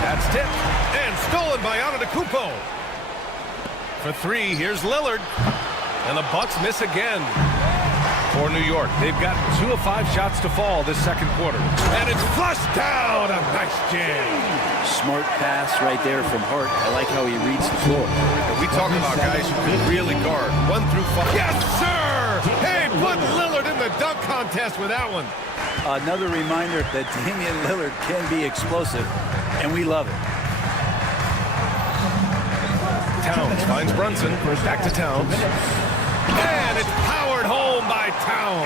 That's tipped and stolen by Antetokounmpo. For 3, here's Lillard. And the Bucks miss again. For New York, they've got 2 of 5 shots to fall this second quarter. And it's flushed down. A nice jam. Smart pass right there from Hart. I like how he reads the floor. And we talk about guys who can really guard 1 through 5. Yes, sir! Hey, put Lillard in the dunk contest with that one. Another reminder that Damian Lillard can be explosive, and we love it. Towns finds Brunson. Back to Towns. And it's powered home by Towns.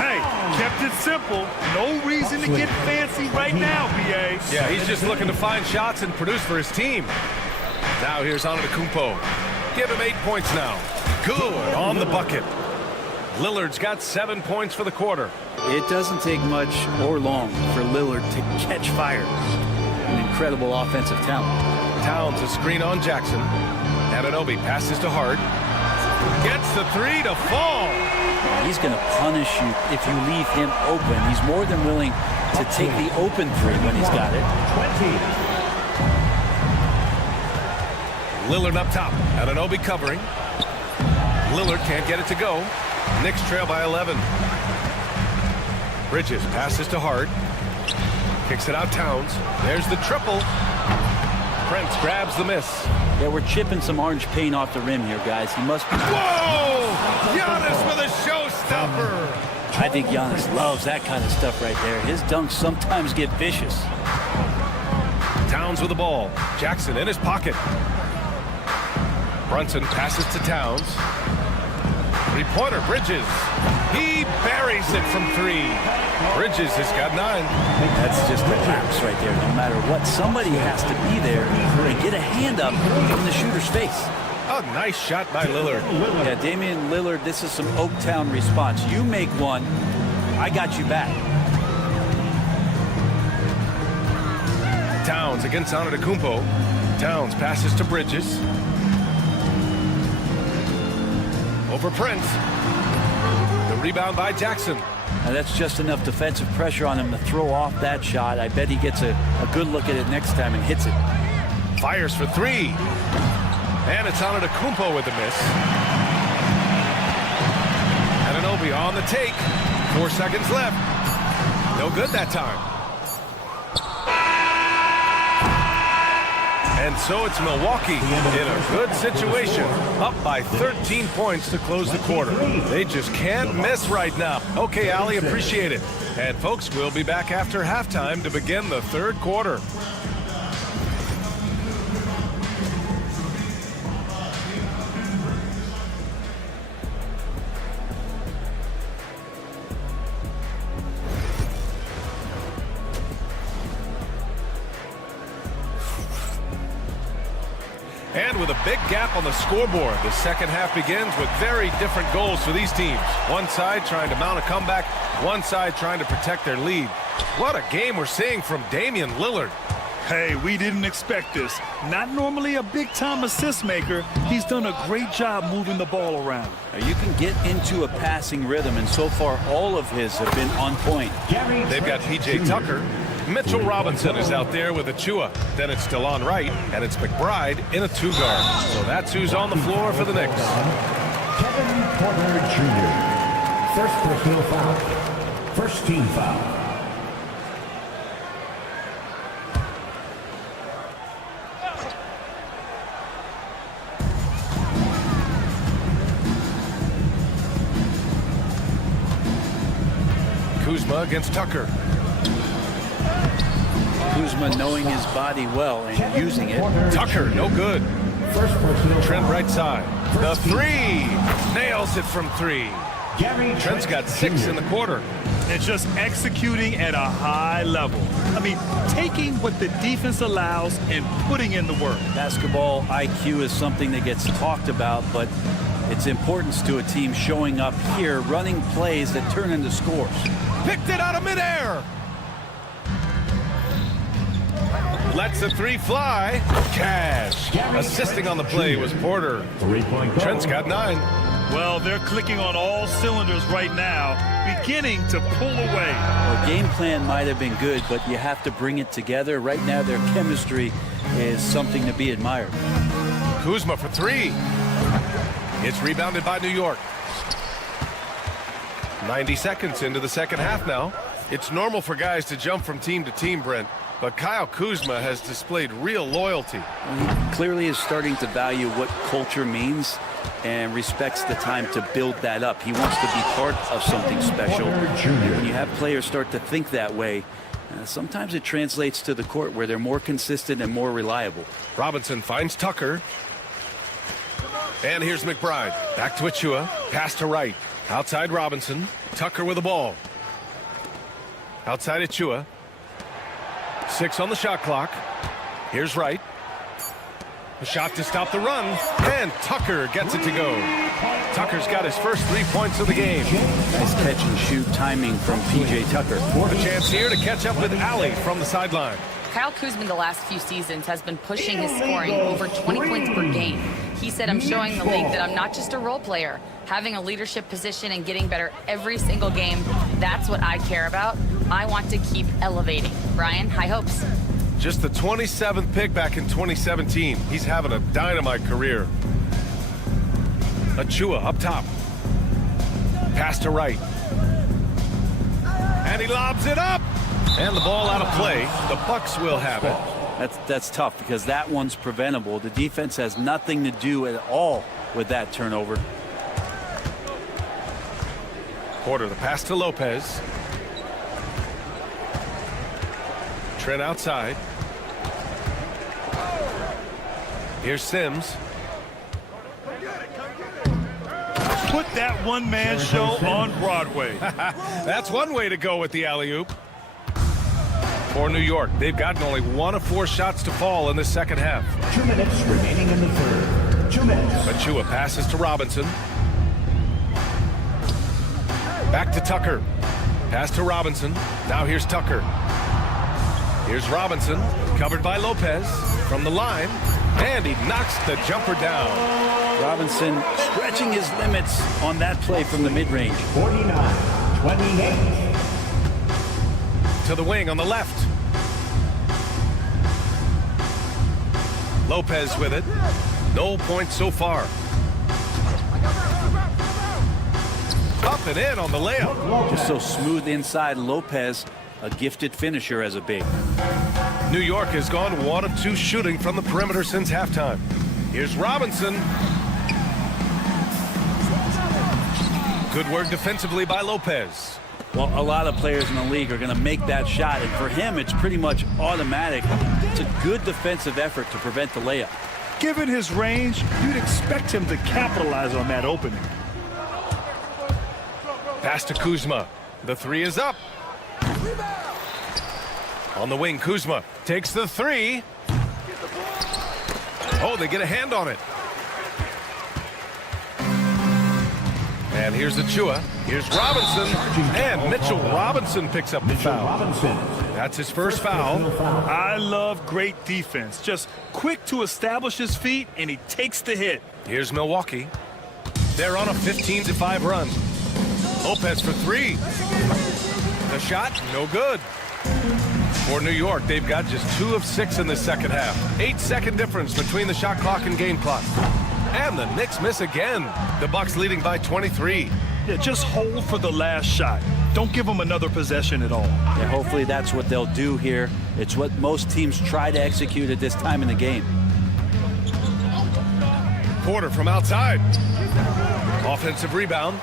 Hey, kept it simple. No reason to get fancy right now, B.A. Yeah, he's just looking to find shots and produce for his team. Now here's Antetokounmpo. Give him 8 points now. Good on the bucket. Lillard's got 7 points for the quarter. It doesn't take much or long for Lillard to catch fire. An incredible offensive talent. Towns a screen on Jackson. Anunoby passes to Hart. Gets the three to fall. He's going to punish you if you leave him open. He's more than willing to take the open three when he's got it. 20. Lillard up top. Anunoby covering. Lillard can't get it to go. Knicks trail by 11. Bridges passes to Hart. Kicks it out Towns. There's the triple. Prince grabs the miss. Yeah, we're chipping some orange paint off the rim here, guys. He must be... Whoa! Giannis with a showstopper. I think Giannis loves that kind of stuff right there. His dunks sometimes get vicious. Towns with the ball. Jackson in his pocket. Brunson passes to Towns. Three-pointer, Bridges. He buries it from three. Bridges has got 9. That's just a lapse right there. No matter what, somebody has to be there and get a hand up in the shooter's face. A nice shot by Lillard. Yeah, Damian Lillard, this is some Oaktown response. You make one, I got you back. Towns against Antetokounmpo. Towns passes to Bridges. Over Prince. The rebound by Jackson. Now that's just enough defensive pressure on him to throw off that shot. I bet he gets a good look at it next time and hits it. Fires for 3. And it's Antetokounmpo with the miss. Anunoby on the take. 4 seconds left. No good that time. And so it's Milwaukee in a good situation, up by 13 points to close the quarter. They just can't miss right now. Okay, Ali, appreciate it. And folks, we'll be back after halftime to begin the third quarter. And with a big gap on the scoreboard, the second half begins with very different goals for these teams. One side trying to mount a comeback, one side trying to protect their lead. What a game we're seeing from Damian Lillard. Hey, we didn't expect this. Not normally a big-time assist maker. He's done a great job moving the ball around. Now you can get into a passing rhythm, and so far all of his have been on point. They've got P.J. Tucker. Mitchell Robinson is out there with Achua. Then it's Delon Wright, and it's McBride in a 2-guard. So that's who's on the floor for the Knicks. Kevin Porter Jr. First personal foul. First team foul. Kuzma against Tucker. Kuzma knowing his body well and using it. Tucker, no good. Trent right side. The 3. Nails it from 3. Trent's got 6 in the quarter. And just executing at a high level. I mean, taking what the defense allows and putting in the work. Basketball IQ is something that gets talked about, but its importance to a team showing up here, running plays that turn into scores. Picked it out of midair. Lets the 3 fly. Cash. Assisting on the play was Porter. Trent's got 9. Well, they're clicking on all cylinders right now, beginning to pull away. Well, game plan might have been good, but you have to bring it together. Right now, their chemistry is something to be admired. Kuzma for 3. It's rebounded by New York. 90 seconds into the second half now. It's normal for guys to jump from team to team, Brent. But Kyle Kuzma has displayed real loyalty. He clearly is starting to value what culture means and respects the time to build that up. He wants to be part of something special. When you have players start to think that way, sometimes it translates to the court where they're more consistent and more reliable. Robinson finds Tucker. And here's McBride. Back to Achua. Pass to Wright. Outside Robinson. Tucker with the ball. Outside Achua. 6 on the shot clock. Here's Wright. A shot to stop the run, and Tucker gets it to go. Tucker's got his first 3 points of the game. Nice catch and shoot timing from P.J. Tucker. A chance here to catch up with Allie from the sideline. Kyle Kuzma the last few seasons has been pushing his scoring over 20 points per game. He said, I'm showing the league that I'm not just a role player. Having a leadership position and getting better every single game, that's what I care about. I want to keep elevating. Brian, high hopes. Just the 27th pick back in 2017. He's having a dynamite career. Achua up top. Pass to right. And he lobs it up. And the ball out of play. The Bucks will have it. That's tough because that one's preventable. The defense has nothing to do at all with that turnover. Porter, the pass to Lopez. Trent outside. Here's Sims. Put that one-man show on Broadway. That's one way to go with the alley-oop. For New York, they've gotten only 1 of 4 shots to fall in the second half. 2 minutes remaining in the third. 2 minutes. Achua passes to Robinson. Back to Tucker. Pass to Robinson. Now here's Tucker. Here's Robinson, covered by Lopez from the line, and he knocks the jumper down. Robinson stretching his limits on that play from the mid-range. 49-28. To the wing on the left. Lopez with it. No points so far. Up and in on the layup. Just so smooth inside. Lopez, a gifted finisher as a big. New York has gone 1 of 2 shooting from the perimeter since halftime. Here's Robinson. Good work defensively by Lopez. Well, a lot of players in the league are going to make that shot, and for him, it's pretty much automatic. It's a good defensive effort to prevent the layup. Given his range, you'd expect him to capitalize on that opening. Pass to Kuzma. The 3 is up. On the wing, Kuzma takes the 3. Oh, they get a hand on it. And here's Achua. Here's Robinson. And Mitchell Robinson picks up the foul. That's his first foul. I love great defense. Just quick to establish his feet, and he takes the hit. Here's Milwaukee. They're on a 15-5 run. Lopez for 3. The shot, no good. For New York, they've got just 2 of 6 in the second half. 8-second difference between the shot clock and game clock. And the Knicks miss again. The Bucks leading by 23. Yeah, just hold for the last shot. Don't give them another possession at all. Yeah, hopefully that's what they'll do here. It's what most teams try to execute at this time in the game. Porter from outside. Offensive rebound.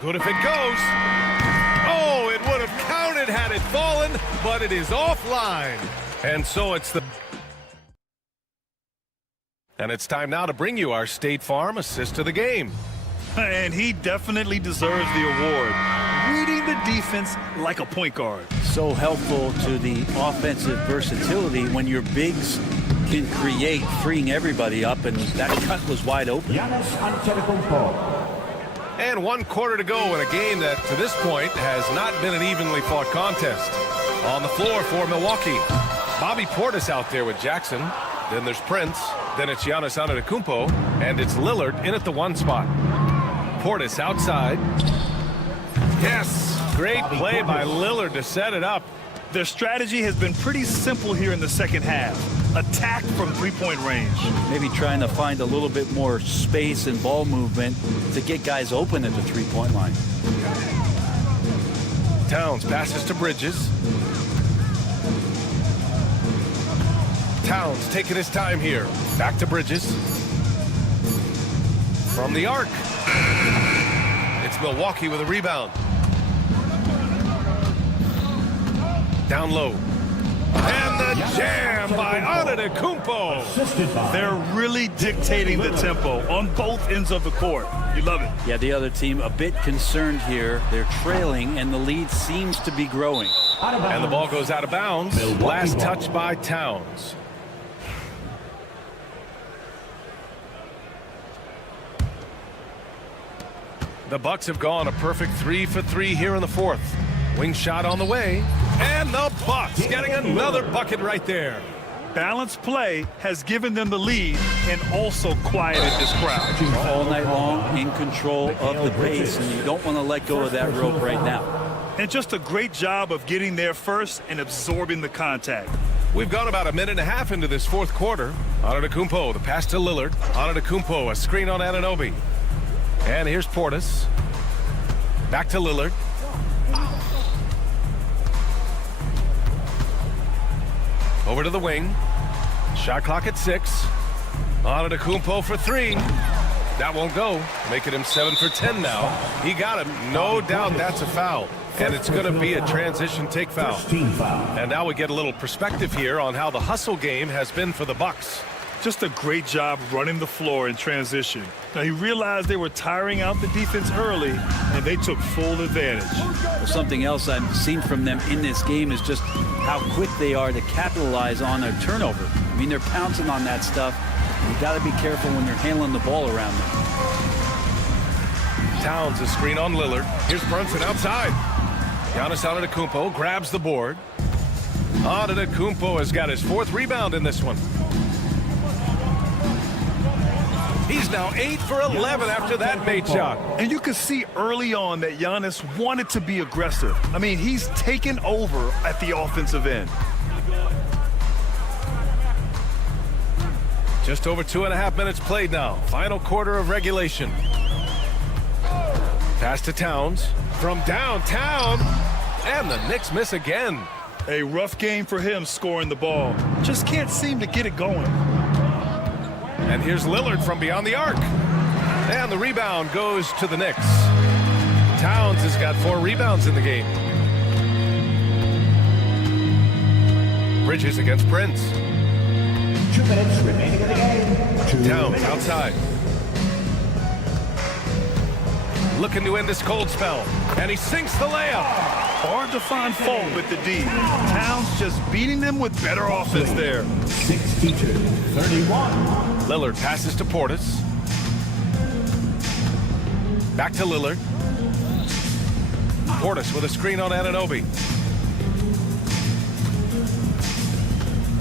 Good if it goes. Oh, it would have counted had it fallen, but it is offline. And so it's time now to bring you our State Farm assist of the game. And he definitely deserves the award. Reading the defense like a point guard. So helpful to the offensive versatility when your bigs can create, freeing everybody up, and that cut was wide open. And 1 quarter to go in a game that, to this point, has not been an evenly fought contest. On the floor for Milwaukee, Bobby Portis out there with Jackson. Then there's Prince. Then it's Giannis Antetokounmpo. And it's Lillard in at the 1 spot. Portis outside. Yes! Great play by Lillard to set it up. Their strategy has been pretty simple here in the second half. Attack from 3-point range. Maybe trying to find a little bit more space and ball movement to get guys open at the 3-point line. Towns passes to Bridges. Towns taking his time here. Back to Bridges. From the arc. It's Milwaukee with a rebound. Down low. And the jam by Antetokounmpo. They're really dictating the tempo on both ends of the court. You love it. Yeah, the other team a bit concerned here. They're trailing, and the lead seems to be growing. And the ball goes out of bounds. Last touch by Towns. The Bucks have gone a perfect 3 for 3 here in the fourth. Wing shot on the way. And the Bucks getting another bucket right there. Balanced play has given them the lead and also quieted this crowd. All night long, in control of the pace, and you don't want to let go of that rope right now. And just a great job of getting there first and absorbing the contact. We've gone about a minute and a half into this fourth quarter. Antetokounmpo, the pass to Lillard. Antetokounmpo, a screen on Anunoby. And here's Portis. Back to Lillard. Over to the wing. Shot clock at 6. Antetokounmpo for 3. That won't go. Making him 7 for 10 now. He got him. No doubt that's a foul. And it's going to be a transition take foul. And now we get a little perspective here on how the hustle game has been for the Bucks. Just a great job running the floor in transition. Now, he realized they were tiring out the defense early, and they took full advantage. Well, something else I've seen from them in this game is just how quick they are to capitalize on a turnover. I mean, they're pouncing on that stuff. You got to be careful when you're handling the ball around them. Towns, a screen on Lillard. Here's Brunson outside. Giannis Antetokounmpo grabs the board. Antetokounmpo has got his 4th rebound in this one. He's now 8 for 11 after that made shot. And you can see early on that Giannis wanted to be aggressive. I mean, he's taken over at the offensive end. Just over 2.5 minutes played now. Final quarter of regulation. Pass to Towns from downtown. And the Knicks miss again. A rough game for him scoring the ball. Just can't seem to get it going. And here's Lillard from beyond the arc. And the rebound goes to the Knicks. Towns has got 4 rebounds in the game. Bridges against Prince. 2 minutes remaining in the game. Towns outside. Looking to end this cold spell. And he sinks the layup. Hard to find fault with the D. Towns just beating them with better offense there. 62-31. Lillard passes to Portis. Back to Lillard. Portis with a screen on Anunoby.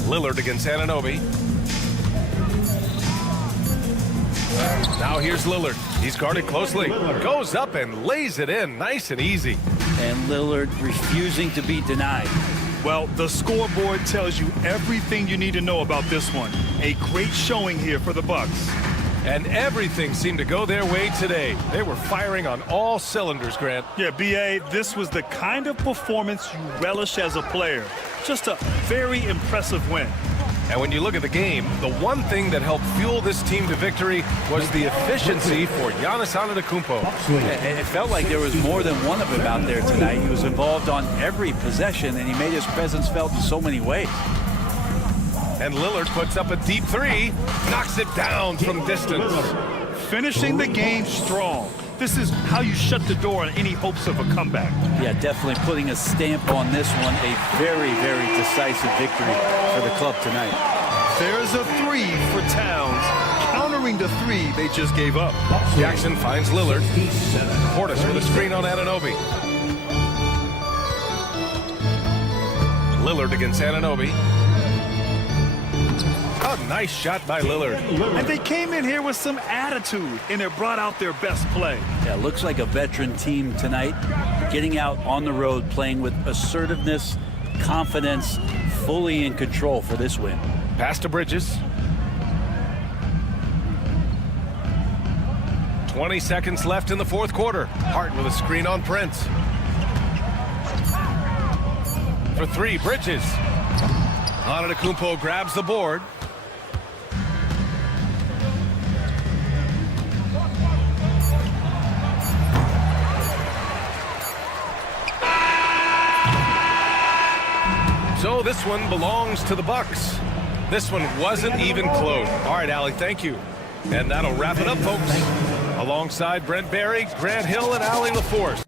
Lillard against Anunoby. Now here's Lillard. He's guarded closely. Goes up and lays it in. Nice and easy. And Lillard refusing to be denied. Well, the scoreboard tells you everything you need to know about this one. A great showing here for the Bucks. And everything seemed to go their way today. They were firing on all cylinders, Grant. Yeah, B.A., this was the kind of performance you relish as a player. Just a very impressive win. And when you look at the game, the one thing that helped fuel this team to victory was the efficiency for Giannis Antetokounmpo. It felt like there was more than one of him out there tonight. He was involved on every possession, and he made his presence felt in so many ways. And Lillard puts up a deep 3, knocks it down from distance. Finishing the game strong. This is how you shut the door on any hopes of a comeback. Yeah, definitely putting a stamp on this one. A very, very decisive victory for the club tonight. There's a 3 for Towns, countering the 3 they just gave up. Jackson finds Lillard. Portis with a screen on Anunoby. Lillard against Anunoby. A nice shot by Lillard. And they came in here with some attitude, and it brought out their best play. Yeah, looks like a veteran team tonight, getting out on the road, playing with assertiveness, confidence, fully in control for this win. Pass to Bridges. 20 seconds left in the fourth quarter. Hart with a screen on Prince. For 3, Bridges. Antetokounmpo grabs the board. So this one belongs to the Bucks. This one wasn't even close. All right, Allie, thank you. And that'll wrap it up, folks. Alongside Brent Barry, Grant Hill, and Allie LaForce.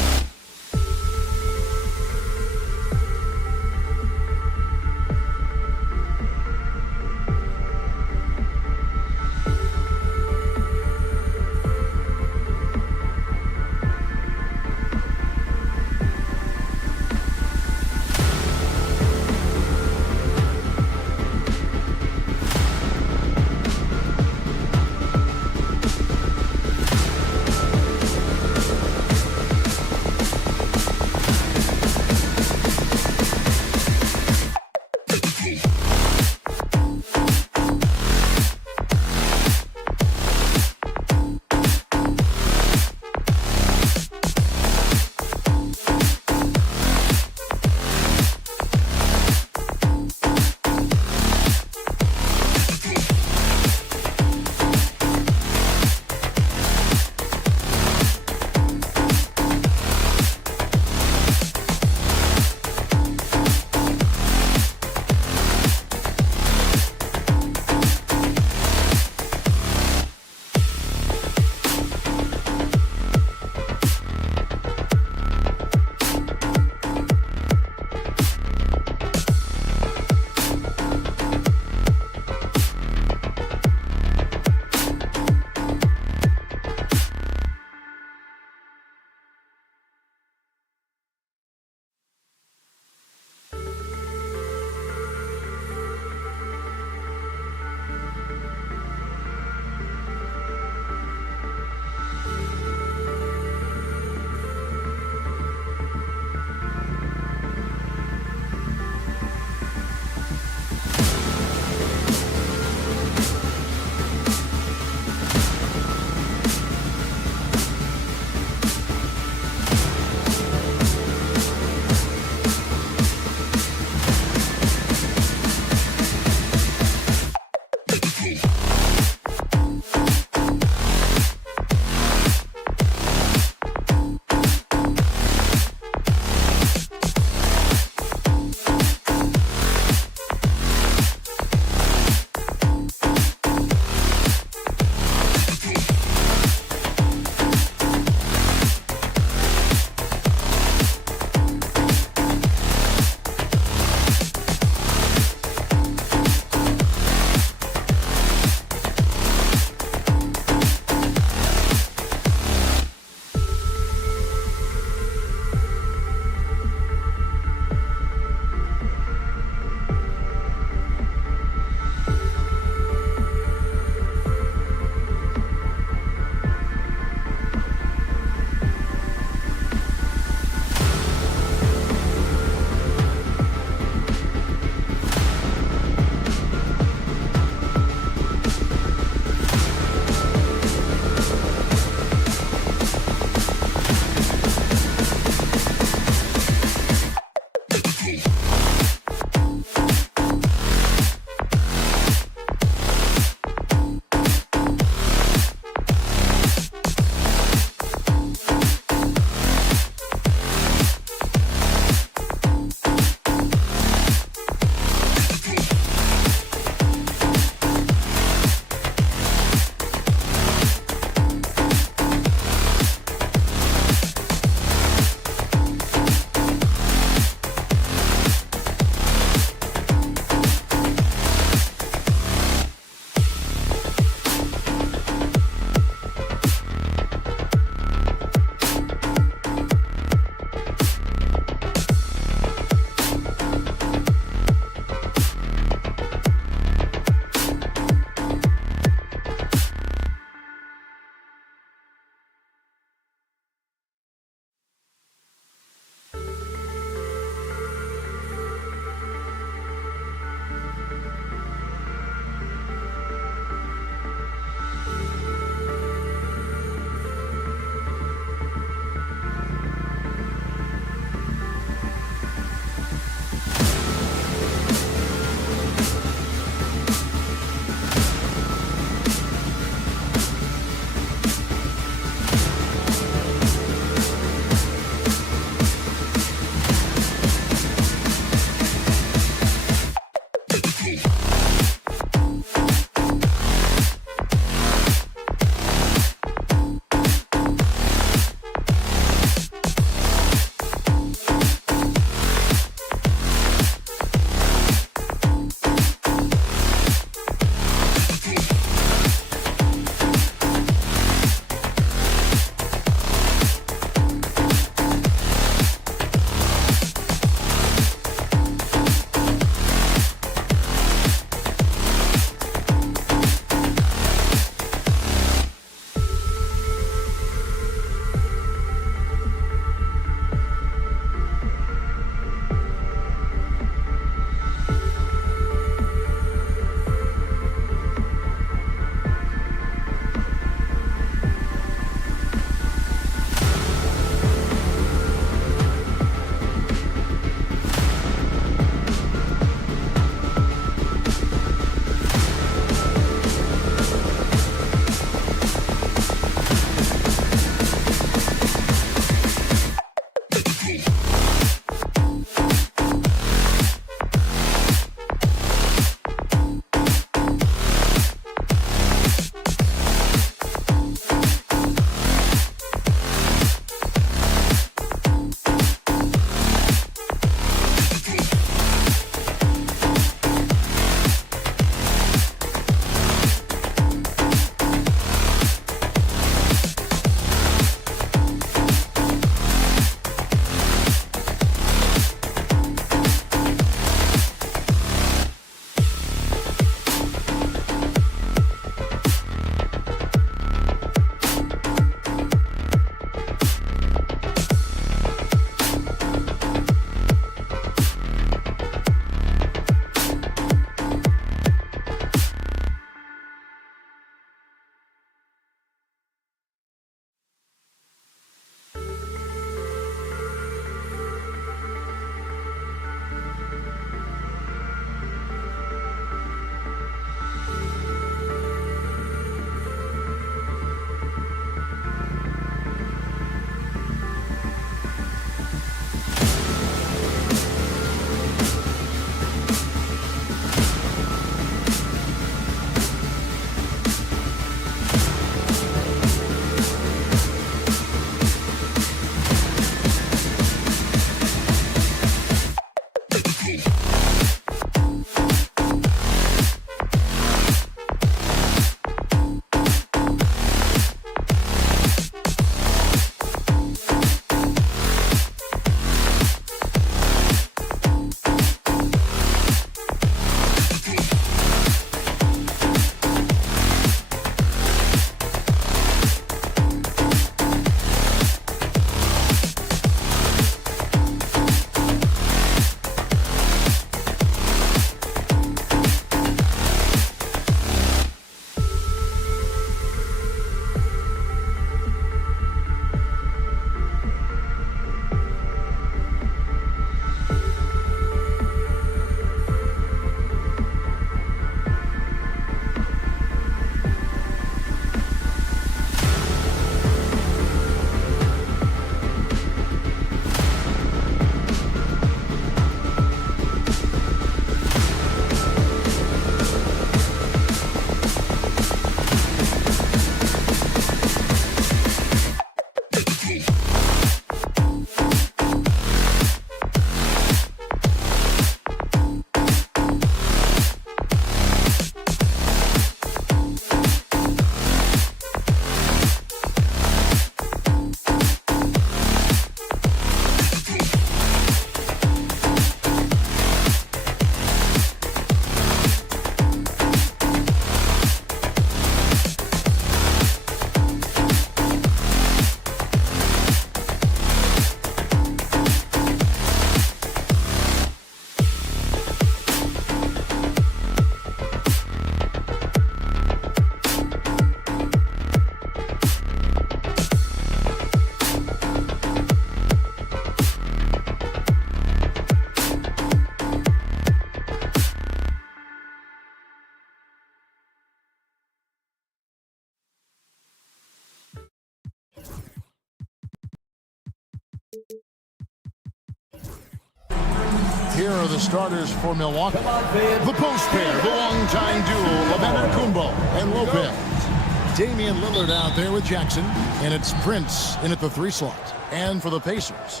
Here are the starters for Milwaukee. The post pair, the long-time duo of Antetokounmpo and Lopez. Damian Lillard out there with Jackson, and it's Prince in at the 3 slot. And for the Pacers,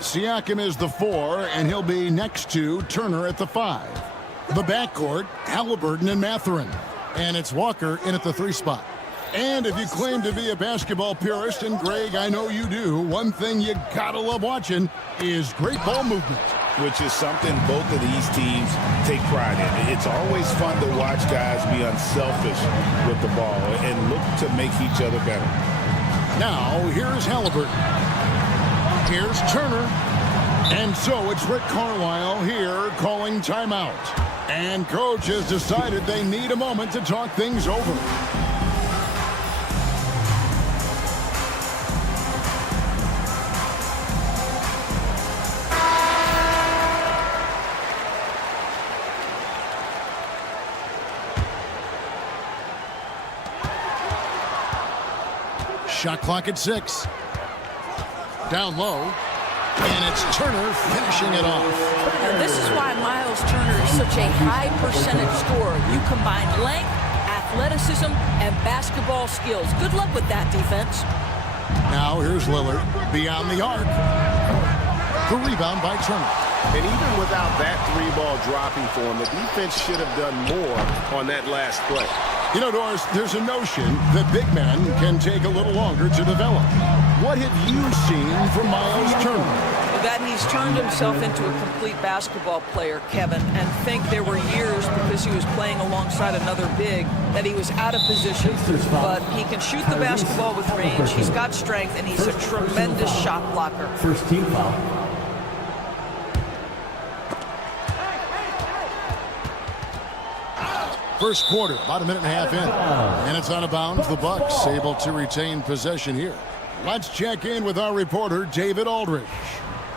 Siakam is the 4, and he'll be next to Turner at the 5. The backcourt, Halliburton and Mathurin. And it's Walker in at the 3 spot. And if you claim to be a basketball purist, and Greg, I know you do, one thing you gotta love watching is great ball movement. Which is something both of these teams take pride in. It's always fun to watch guys be unselfish with the ball and look to make each other better. Now, here's Halliburton. Here's Turner. And so it's Rick Carlisle here calling timeout. And coach has decided they need a moment to talk things over. Shot clock at 6. Down low. And it's Turner finishing it off. And this is why Miles Turner is such a high percentage scorer. You combine length, athleticism, and basketball skills. Good luck with that defense. Now here's Lillard beyond the arc. The rebound by Turner. And even without that 3-ball dropping for him, the defense should have done more on that last play. You know, Doris, there's a notion that big men can take a little longer to develop. What have you seen from Miles Turner? That he's turned himself into a complete basketball player, Kevin, and think there were years because he was playing alongside another big that he was out of position. But he can shoot the basketball with range, he's got strength, and he's a tremendous shot blocker. First team foul. First quarter, about a minute and a half in. And it's out of bounds. The Bucks able to retain possession here. Let's check in with our reporter, David Aldridge.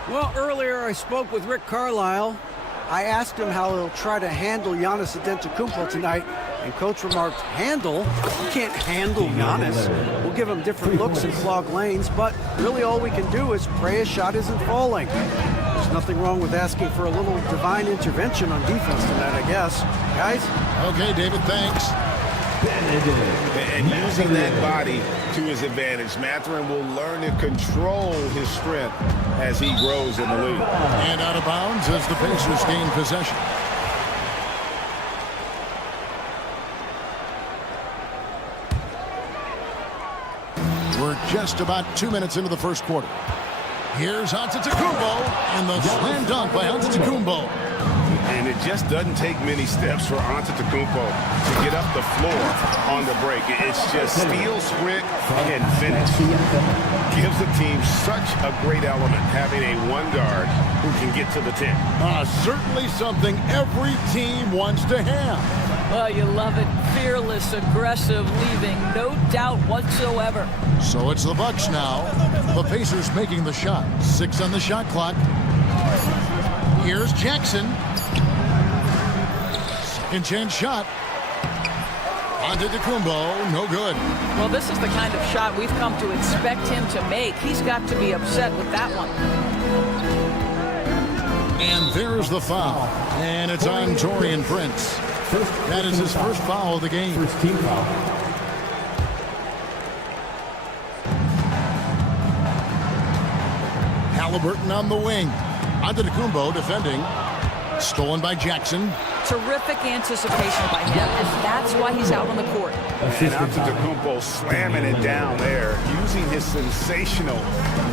Well, earlier I spoke with Rick Carlisle. I asked him how he'll try to handle Giannis Antetokounmpo tonight, and Coach remarked, handle? You can't handle Giannis. We'll give him different looks and clog lanes, but really all we can do is pray his shot isn't falling. There's nothing wrong with asking for a little divine intervention on defense tonight, I guess. Guys? Okay, David, thanks. And using that body to his advantage, Mathurin will learn to control his strength as he grows in the league. And out of bounds as the Pacers gain possession. We're just about 2 minutes into the first quarter. Here's Antetokounmpo, and the slam dunk by Antetokounmpo. And it just doesn't take many steps for Antetokounmpo to get up the floor on the break. It's just steal, sprint, and finish. Gives the team such a great element having a 1 guard who can get to the 10. Certainly something every team wants to have. Well, you love it. Fearless, aggressive, leaving no doubt whatsoever. So it's the Bucks now. The Pacers making the shot. 6 on the shot clock. Here's Jackson. Second chance shot. Antetokounmpo, no good. Well, this is the kind of shot we've come to expect him to make. He's got to be upset with that one. And there's the foul. And it's on Taurean Prince. That is his first foul of the game. First team foul. Halliburton on the wing. Antetokounmpo defending. Stolen by Jackson. Terrific anticipation by him, and that's why he's out on the court. And Antetokounmpo slamming it down there, using his sensational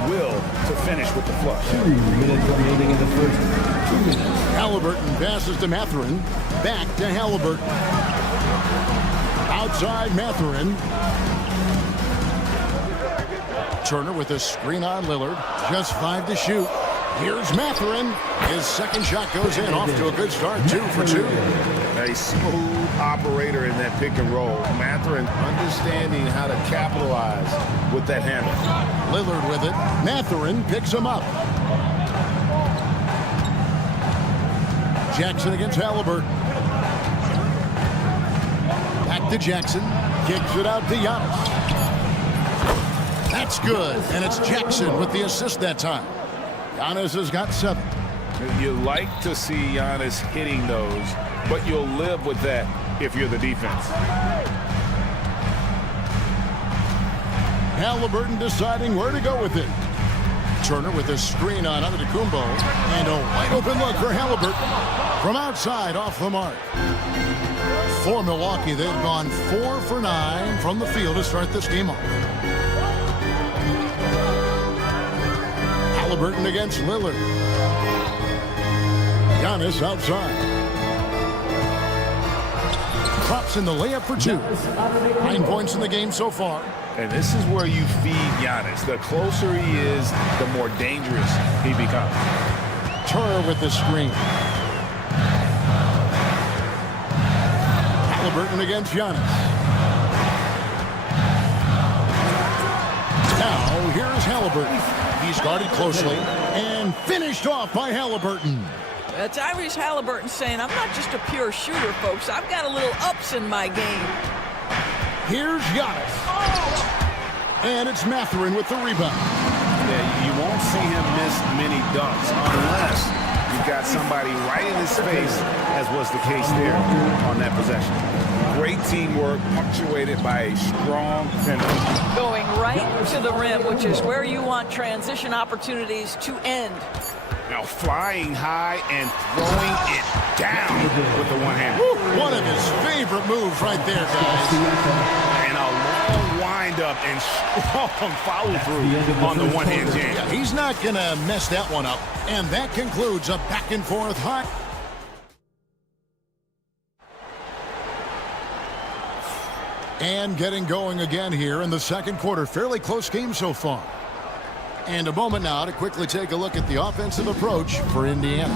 will to finish with the flush. 2 minutes remaining in the first. 2 minutes. Halliburton passes to Mathurin. Back to Halliburton. Outside Mathurin. Turner with a screen on Lillard. Just 5 to shoot. Here's Mathurin. His second shot goes in. Off to a good start. 2 for 2. A smooth operator in that pick and roll. Mathurin understanding how to capitalize with that handle. Lillard with it. Mathurin picks him up. Jackson against Halliburton. Back to Jackson. Kicks it out to Giannis. That's good. And it's Jackson with the assist that time. Giannis has got 7. You like to see Giannis hitting those, but you'll live with that if you're the defense. Halliburton deciding where to go with it. Turner with a screen on Antetokounmpo, and a wide open look for Halliburton from outside off the mark. For Milwaukee, they've gone 4 for 9 from the field to start this game off. Halliburton against Lillard. Giannis outside. Drops in the layup for 2. 9 points in the game so far. And this is where you feed Giannis. The closer he is, the more dangerous he becomes. Turner with the screen. Halliburton against Giannis. Now, here's Halliburton. He's guarded closely and finished off by Halliburton. Tyrese Halliburton saying, I'm not just a pure shooter, folks. I've got a little ups in my game. Here's Giannis. And it's Mathurin with the rebound. Yeah, you won't see him miss many dunks unless you've got somebody right in his face, as was the case there on that possession. Great teamwork, punctuated by a strong finish. Going right to the rim, which is where you want transition opportunities to end. Now flying high and throwing it down with the one hand. One of his favorite moves right there, guys. And a long wind-up and strong follow-through on the one-hand jam. Yeah, he's not going to mess that one up. And that concludes a back-and-forth hot. And getting going again here in the second quarter. Fairly close game so far. And a moment now to quickly take a look at the offensive approach for Indiana.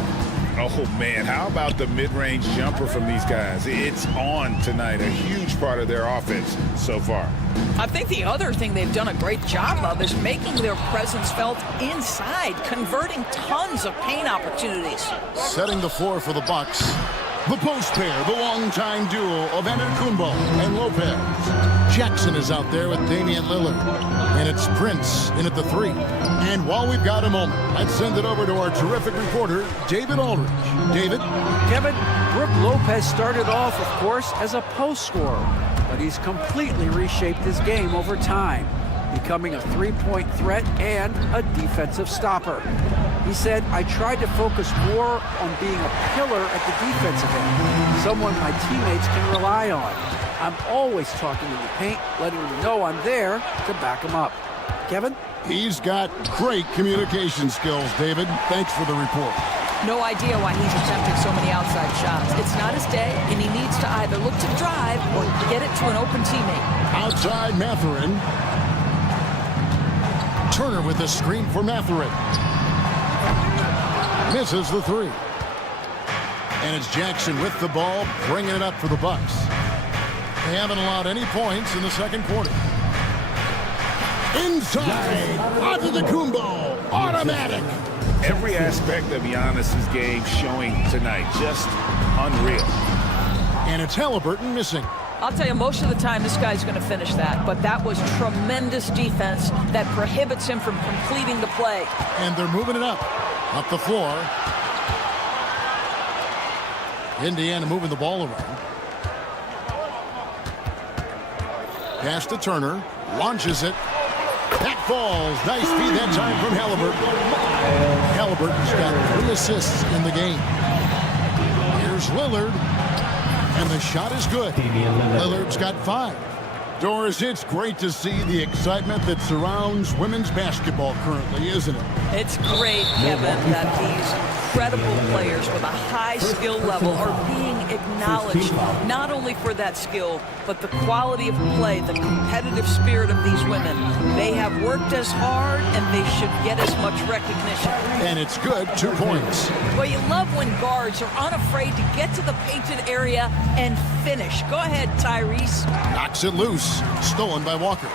Oh, man, how about the mid-range jumper from these guys? It's on tonight, a huge part of their offense so far. I think the other thing they've done a great job of is making their presence felt inside, converting tons of paint opportunities. Setting the floor for the Bucks. The post pair, the longtime duo of Antetokounmpo and Lopez. Jackson is out there with Damian Lillard. And it's Prince in at the 3. And while we've got a moment, let's send it over to our terrific reporter, David Aldridge. David? Kevin, Brook Lopez started off, of course, as a post scorer, but he's completely reshaped his game over time, becoming a three-point threat and a defensive stopper. He said, I tried to focus more on being a pillar at the defensive end, someone my teammates can rely on. I'm always talking in the paint, letting them know I'm there to back them up. Kevin? He's got great communication skills, David. Thanks for the report. No idea why he's attempting so many outside shots. It's not his day, and he needs to either look to drive or get it to an open teammate. Outside Mathurin. Turner with the screen for Mathurin. Misses the 3. And it's Jackson with the ball, bringing it up for the Bucks. They haven't allowed any points in the second quarter. Inside, Antetokounmpo, automatic. Every aspect of Giannis's game showing tonight, just unreal. And it's Halliburton missing. I'll tell you, most of the time this guy's going to finish that, but that was tremendous defense that prohibits him from completing the play. And they're moving it up the floor. Indiana moving the ball around. Pass to Turner, launches it. That falls. Nice feed that time from Halliburton. Halliburton's got 3 assists in the game. Here's Lillard. And the shot is good. Lillard's got 5. Doris, it's great to see the excitement that surrounds women's basketball currently, isn't it? It's great, Kevin, that these incredible players with a high skill level are being acknowledged, not only for that skill, but the quality of play, the competitive spirit of these women. They have worked as hard, and they should get as much recognition. And it's good, 2 points. Well, you love when guards are unafraid to get to the painted area and finish. Go ahead, Tyrese. Knocks it loose. Stolen by Walker.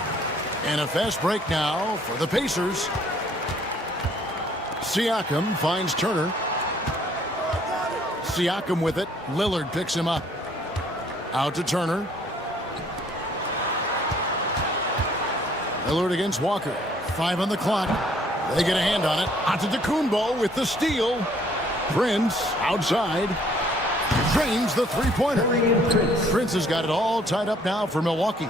And a fast break now for the Pacers. Siakam finds Turner. Siakam with it. Lillard picks him up. Out to Turner. Lillard against Walker. 5 on the clock. They get a hand on it. Antetokounmpo with the steal. Prince outside. Drains the three-pointer. Prince has got it all tied up now for Milwaukee.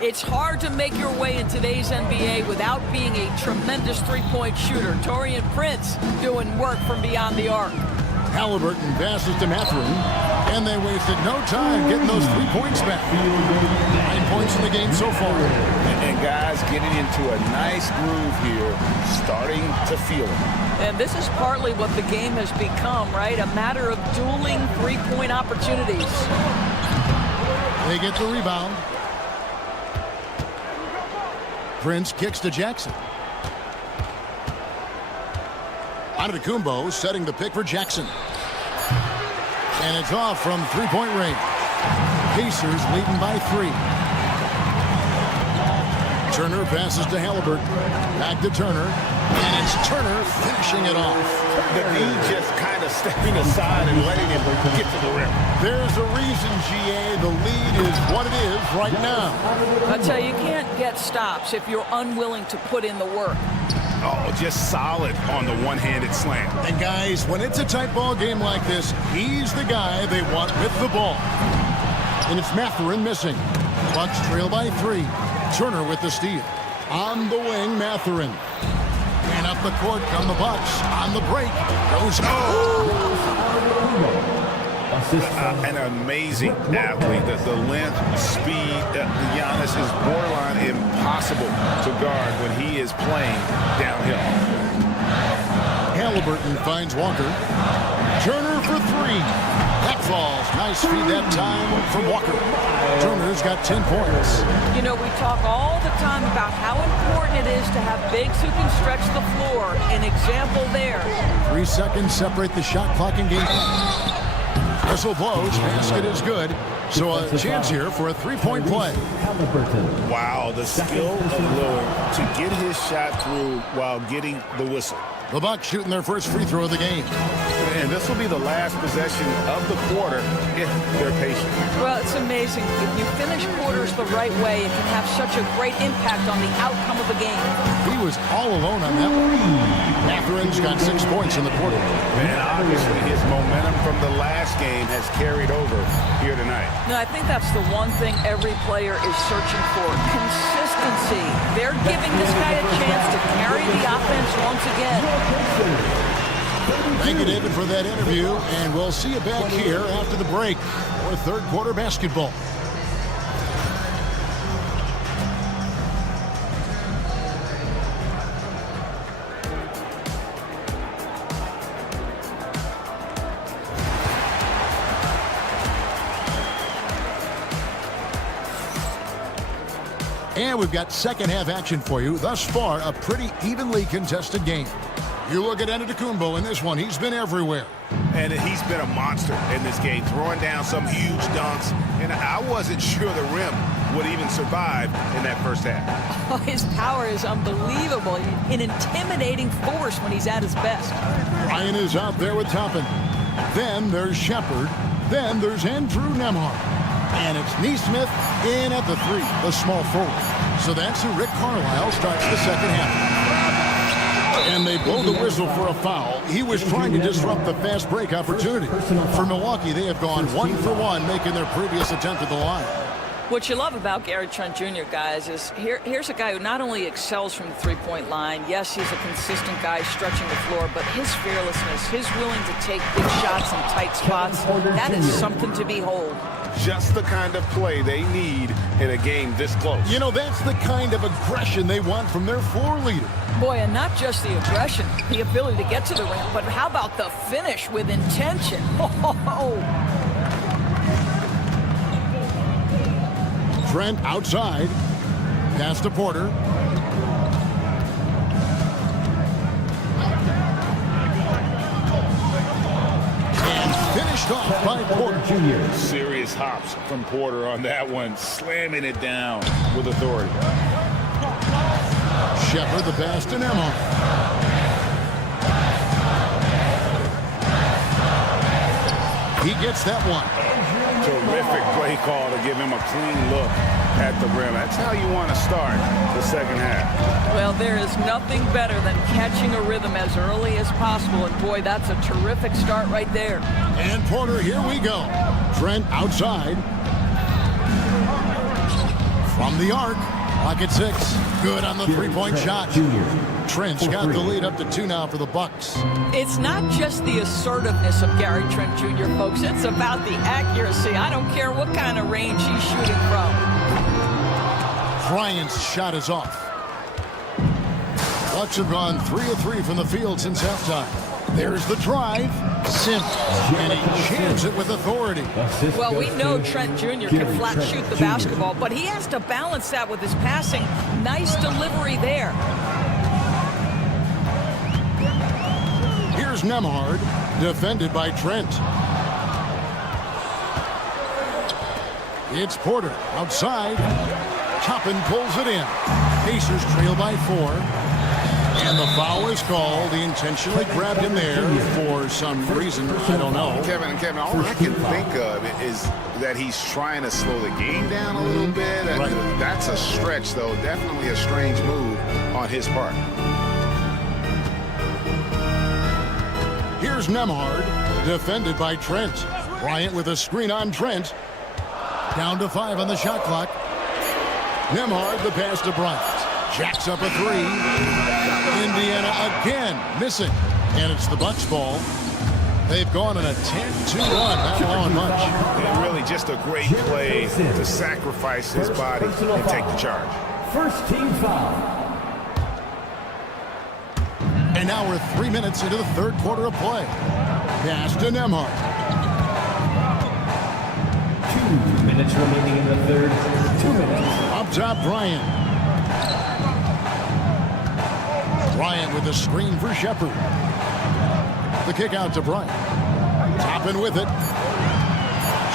It's hard to make your way in today's NBA without being a tremendous three-point shooter. Taurean Prince doing work from beyond the arc. Halliburton passes to Mathurin, and they wasted no time getting those 3 points back. 9 points in the game so far. And guys getting into a nice groove here, starting to feel it. And this is partly what the game has become, right? A matter of dueling three-point opportunities. They get the rebound. Prince kicks to Jackson. Antetokounmpo setting the pick for Jackson. And it's off from three-point range. Pacers leading by 3. Turner passes to Halliburton. Back to Turner. And it's Turner finishing it off. The lead just kind of stepping aside and letting him get to the rim. There's a reason, GA. The lead is what it is right now. I tell you, you can't get stops if you're unwilling to put in the work. Oh, just solid on the one-handed slam. And guys, when it's a tight ball game like this, he's the guy they want with the ball. And it's Mathurin missing. Bucks trail by 3. Turner with the steal. On the wing, Mathurin. And up the court come the Bucks. On the break goes. An amazing athlete. The length, speed, Giannis is borderline impossible to guard when he is playing downhill. Halliburton finds Walker. Turner for 3. That falls. Nice feed that time from Walker. Turner's got 10 points. You know, we talk all the time about how important it is to have bigs who can stretch the floor. An example there. 3 seconds separate the shot clock and game. Whistle blows. Basket is good. So a chance here for a three-point play. Wow, the skill of Lillard to get his shot through while getting the whistle. The Bucks shooting their first free throw of the game. And this will be the last possession of the quarter if they're patient. Well, it's amazing. If you finish quarters the right way, it can have such a great impact on the outcome of a game. He was all alone on that one. Matherin's got 6 points in the quarter. And obviously his momentum from the last game has carried over here tonight. No, I think that's the one thing every player is searching for. Consistency. They're giving this guy a chance to carry the offense once again. Thank you, David, for that interview, and we'll see you back here after the break for third quarter basketball. And we've got second half action for you. Thus far, a pretty evenly contested game. You look at Antetokounmpo in this one. He's been everywhere. And he's been a monster in this game, throwing down some huge dunks. And I wasn't sure the rim would even survive in that first half. Oh, his power is unbelievable. An intimidating force when he's at his best. Ryan is out there with Toppin. Then there's Shepard. Then there's Andrew Nembhard. And it's Neesmith in at the 3, the small forward. So that's who Rick Carlisle starts the second half. And they blow the whistle for a foul. He was trying to disrupt the fast break opportunity. For Milwaukee, they have gone 1 for 1, making their previous attempt at the line. What you love about Gary Trent Jr., guys, is here's a guy who not only excels from the three-point line. Yes, he's a consistent guy stretching the floor, but his fearlessness, his willing to take big shots in tight spots, that is something to behold. Just the kind of play they need in a game this close. You know, that's the kind of aggression they want from their floor leader. Boy, and not just the aggression, the ability to get to the rim, but how about the finish with intention? Trent outside. Pass to Porter. And finished off by Porter. Serious hops from Porter on that one, slamming it down with authority. Shepard the pass to Nembhard. He gets that one. Terrific play call to give him a clean look at the rim. That's how you want to start the second half. Well, there is nothing better than catching a rhythm as early as possible. And boy, that's a terrific start right there. And Porter, here we go. Trent outside. From the arc. Clock at 6. Good on the three-point shot. Trent's got the lead up to 2 now for the Bucks. It's not just the assertiveness of Gary Trent Jr., folks. It's about the accuracy. I don't care what kind of range he's shooting from. Bryant's shot is off. Bucks have gone 3 of 3 from the field since halftime. There's the drive. Sims. And he jams it with authority. Well, we know Trent Jr. can flat shoot the basketball, but he has to balance that with his passing. Nice delivery there. Here's Nembhard, defended by Trent. It's Porter outside. Toppin pulls it in. Pacers trail by 4. And the foul is called. He intentionally grabbed him there for some reason. I don't know. Kevin, all I can think of is that he's trying to slow the game down a little bit. Right. That's a stretch, though. Definitely a strange move on his part. Here's Nembhard, defended by Trent. Bryant with a screen on Trent. Down to 5 on the shot clock. Nembhard, the pass to Bryant. Jacks up a 3. Indiana again missing. And it's the Bucks ball. They've gone on a 10-2 run. Not long much. And really just a great play to sacrifice his body and take the charge. First team foul. And now we're 3 minutes into the third quarter of play. Pass to Nembhard. 2 minutes remaining in the third. 2 minutes. Up top, Bryant. Bryant with the screen for Shepard. The kick out to Bryant. Toppin with it.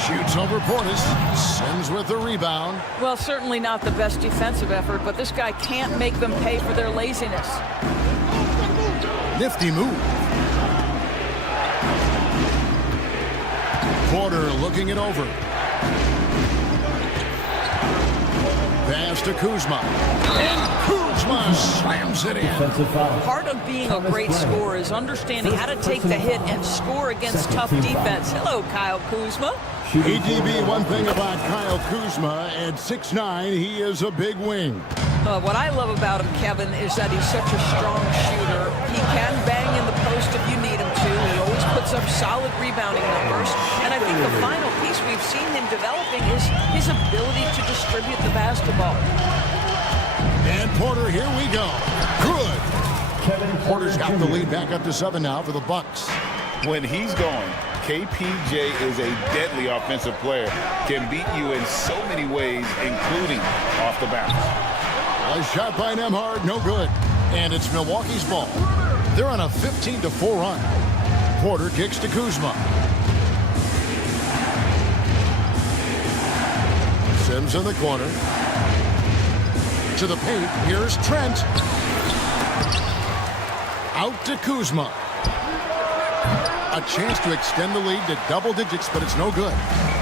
Shoots over Portis. Sims with the rebound. Well, certainly not the best defensive effort, but this guy can't make them pay for their laziness. Nifty move. Porter looking it over. Pass to Kuzma. And Kuzma slams it in. Part of being a great scorer is understanding how to take the hit and score against tough defense. Hello, Kyle Kuzma. ADB, one thing about Kyle Kuzma, at 6'9", he is a big wing. What I love about him, Kevin, is that he's such a strong shooter. He can bang in the post if you need him to. He always puts up solid rebounding numbers. And I think the final piece we've seen him developing is his ability to distribute the basketball. And Porter, here we go. Good. Porter's got the lead back up to 7 now for the Bucks. When he's going, KPJ is a deadly offensive player. Can beat you in so many ways, including off the bounce. A shot by Nembhard, no good. And it's Milwaukee's ball. They're on a 15-4 run. Porter kicks to Kuzma. Sims in the corner. To the paint, here's Trent. Out to Kuzma. A chance to extend the lead to double digits, but it's no good.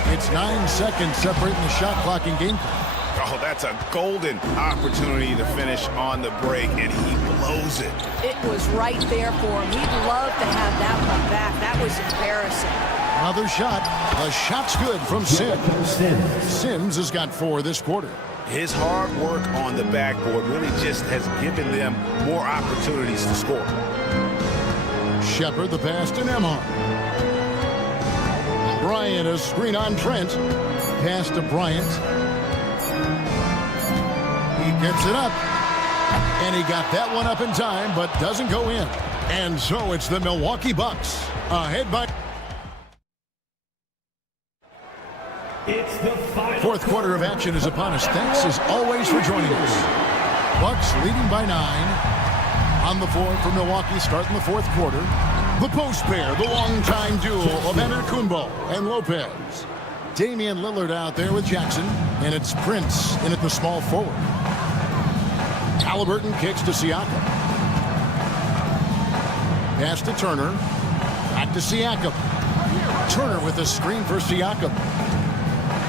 It's 9 seconds separating the shot clock and game clock. Oh, that's a golden opportunity to finish on the break, and he blows it. It was right there for him. He'd love to have that one back. That was embarrassing. Another shot. The shot's good from Sims. Sims has got 4 this quarter. His hard work on the backboard really just has given them more opportunities to score. Shepard, the pass to Nembhard. Bryant, a screen on Trent. Pass to Bryant. He gets it up. And he got that one up in time, but doesn't go in. And so it's the Milwaukee Bucks ahead by... It's the final. Fourth quarter of action is upon us. Thanks as always for joining us. Bucks leading by 9. On the floor for Milwaukee starting the fourth quarter. The post pair, the longtime duo of Antetokounmpo and Lopez. Damian Lillard out there with Jackson, and it's Prince in at the small forward. Halliburton kicks to Siakam. Pass to Turner. Back to Siakam. Turner with a screen for Siakam.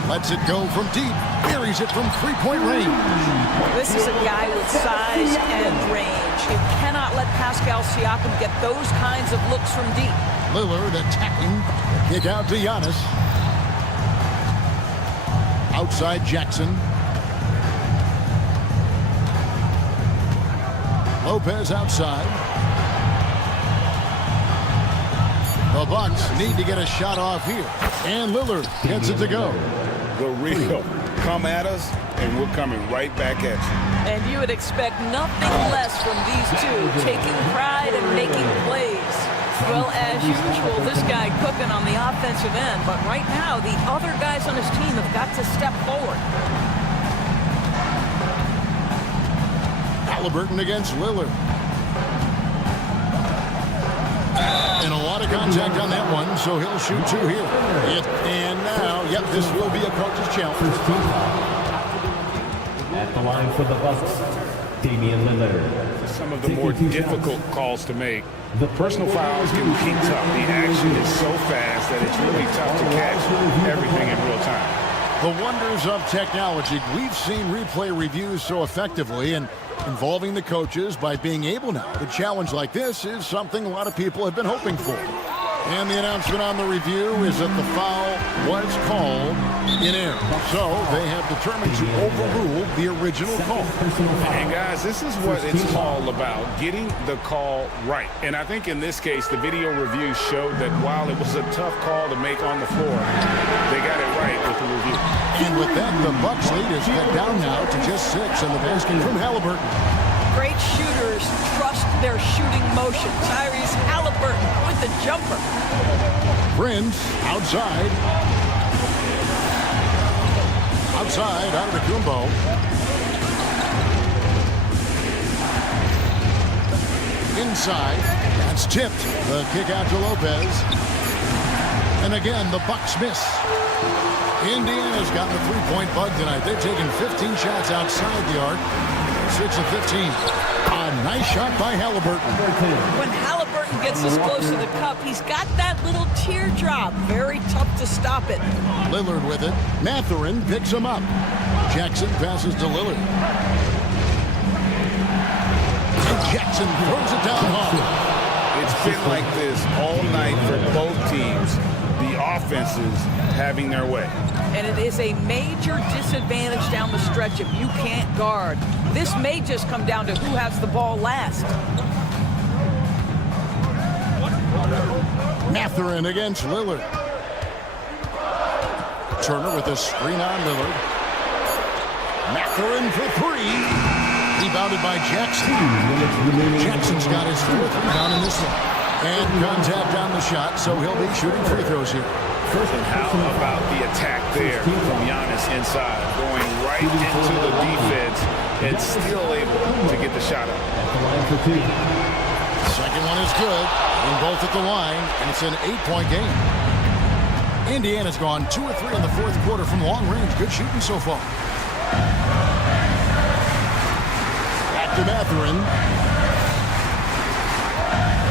Lets it go from deep. Buries it from three-point range. This is a guy with size and range. You cannot let Pascal Siakam get those kinds of looks from deep. Lillard attacking. Kick out to Giannis. Outside Jackson. Lopez outside. The Bucks need to get a shot off here. And Lillard gets it to go. The real. Come at us, and we're coming right back at you. And you would expect nothing less from these two, taking pride and making plays. Well, as usual, this guy cooking on the offensive end. But right now, the other guys on his team have got to step forward. Halliburton against Lillard. And a lot of contact on that one, so he'll shoot two here. And now, yep, this will be a coach's challenge. At the line for the Bucks, Damian Lillard. Some of the more difficult calls to make. The personal fouls can be tough. The action is so fast that it's really tough to catch everything in real time. The wonders of technology. We've seen replay reviews so effectively and involving the coaches by being able now. A challenge like this is something a lot of people have been hoping for. And the announcement on the review is that the foul was called in error. So they have determined to overrule the original call. And guys, this is what it's all about, getting the call right. And I think in this case, the video review showed that while it was a tough call to make on the floor, they got it right with the review. And with that, the Bucks lead is cut down now to just 6 on the basket from Halliburton. Great shooters trust their shooting motion. Tyrese Halliburton with the jumper. Prince outside. Outside, out of the Kumbo. Inside. That's tipped. The kick out to Lopez. And again, the Bucks miss. Indiana's gotten the three-point bug tonight. They've taken 15 shots outside the arc. 6 of 15. A nice shot by Halliburton. When Halliburton gets this close to the cup, he's got that little teardrop. Very tough to stop it. Lillard with it. Mathurin picks him up. Jackson passes to Lillard. And Jackson throws it down hard. It's been like this all night for both teams. The offenses having their way. And it is a major disadvantage down the stretch if you can't guard. This may just come down to who has the ball last. Mathurin against Lillard. Turner with a screen on Lillard. Mathurin for three. Rebounded by Jackson. Jackson's got his fourth rebound in this one. And contact on the shot, so he'll be shooting free throws here. And how about the attack there from Giannis inside, going right into the defense and still able to get the shot up. Second one is good, and both at the line, and it's an 8-point game. Indiana's gone 2 of 3 in the fourth quarter from long range. Good shooting so far. Back to Mathurin.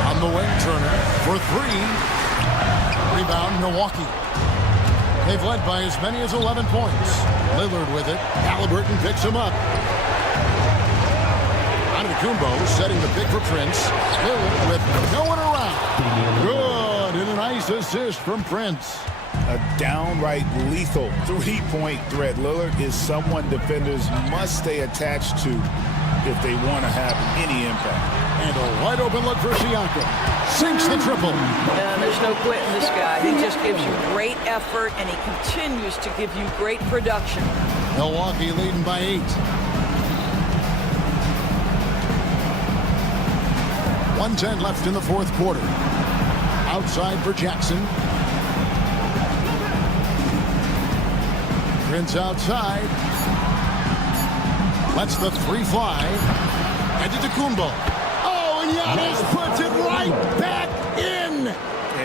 On the wing, Turner for three. Rebound, Milwaukee. They've led by as many as 11 points. Lillard with it. Halliburton picks him up. Antetokounmpo setting the pick for Prince. Lillard with no one around. Good, and a nice assist from Prince. A downright lethal three-point threat. Lillard is someone defenders must stay attached to if they want to have any impact. And a wide open look for Siakam. Sinks the triple. There's no quitting this guy. He just gives you great effort, and he continues to give you great production. Milwaukee leading by 8. 1:10 left in the fourth quarter. Outside for Jackson. Prince outside. Lets the three fly. Antetokounmpo. Oh, and Giannis puts it right back in.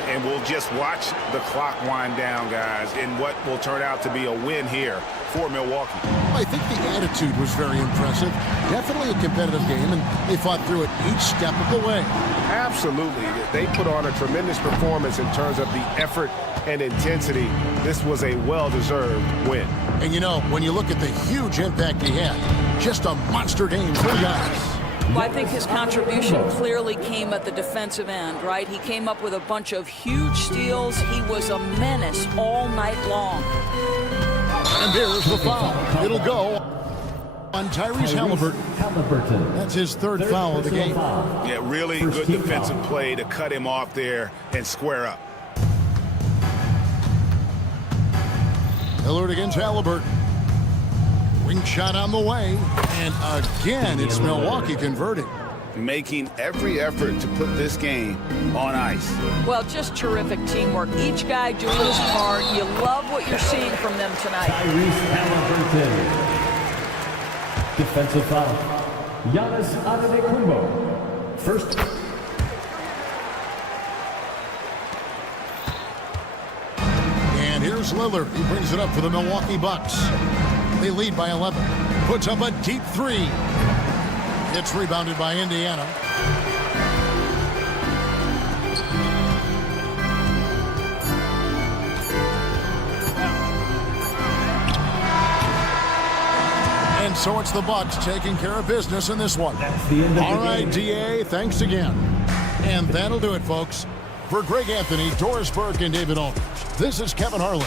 And we'll just watch the clock wind down, guys, in what will turn out to be a win here for Milwaukee. I think the attitude was very impressive. Definitely a competitive game, and they fought through it each step of the way. Absolutely. They put on a tremendous performance in terms of the effort and intensity. This was a well-deserved win. And you know, when you look at the huge impact he had, just a monster game for Giannis. Well, I think his contribution clearly came at the defensive end, right? He came up with a bunch of huge steals. He was a menace all night long. And there's the foul. It'll go on Tyrese Halliburton. That's his third foul of the game. Yeah, really good defensive play to cut him off there and square up. Lillard against Halliburton. Wing shot on the way. And again, it's Milwaukee converting. Making every effort to put this game on ice. Well, just terrific teamwork. Each guy doing his part. You love what you're seeing from them tonight. Tyrese Halliburton. Defensive foul. Giannis Antetokounmpo. First. And here's Lillard. He brings it up for the Milwaukee Bucks. They lead by 11. Puts up a deep three. It's rebounded by Indiana. And so it's the Bucks taking care of business in this one. All right, DA, thanks again. And that'll do it, folks. For Greg Anthony, Doris Burke, and David Aldridge, this is Kevin Harlan.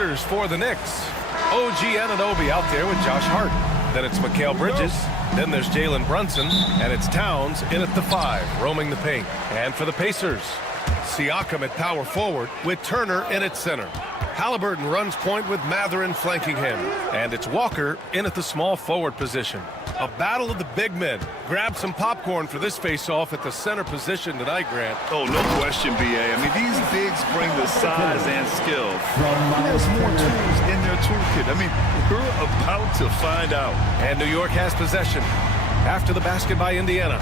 starters for the Knicks. OG Anunoby out there with Josh Hart. Then it's Mikal Bridges. Then there's Jalen Brunson. And it's Towns in at the 5, roaming the paint. And for the Pacers, Siakam at power forward with Turner in at center. Halliburton runs point with Mathurin flanking him. And it's Walker in at the small forward position. A battle of the big men. Grab some popcorn for this face-off at the center position tonight, Grant. Oh, no question, B.A. I mean, these bigs bring the size and skill. There's more tools in their toolkit. I mean, we're about to find out. And New York has possession after the basket by Indiana.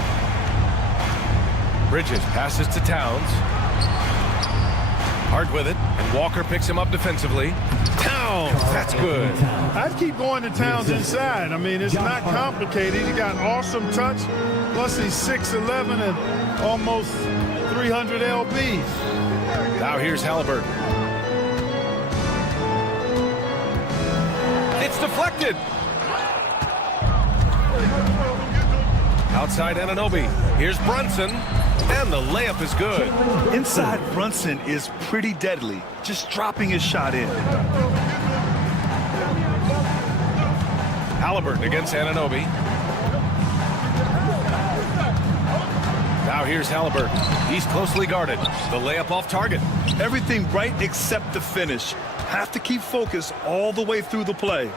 Bridges passes to Towns. Hart with it, and Walker picks him up defensively. Towns, that's good. I'd keep going to Towns inside. I mean, it's not complicated. He got awesome touch, plus he's 6'11" and almost 300 lbs. Now here's Halliburton. It's deflected. Outside Anunoby. Here's Brunson. And the layup is good. Inside Brunson is pretty deadly. Just dropping his shot in. Halliburton against Anunoby. Now here's Halliburton. He's closely guarded. The layup off target. Everything right except the finish. Have to keep focus all the way through the play.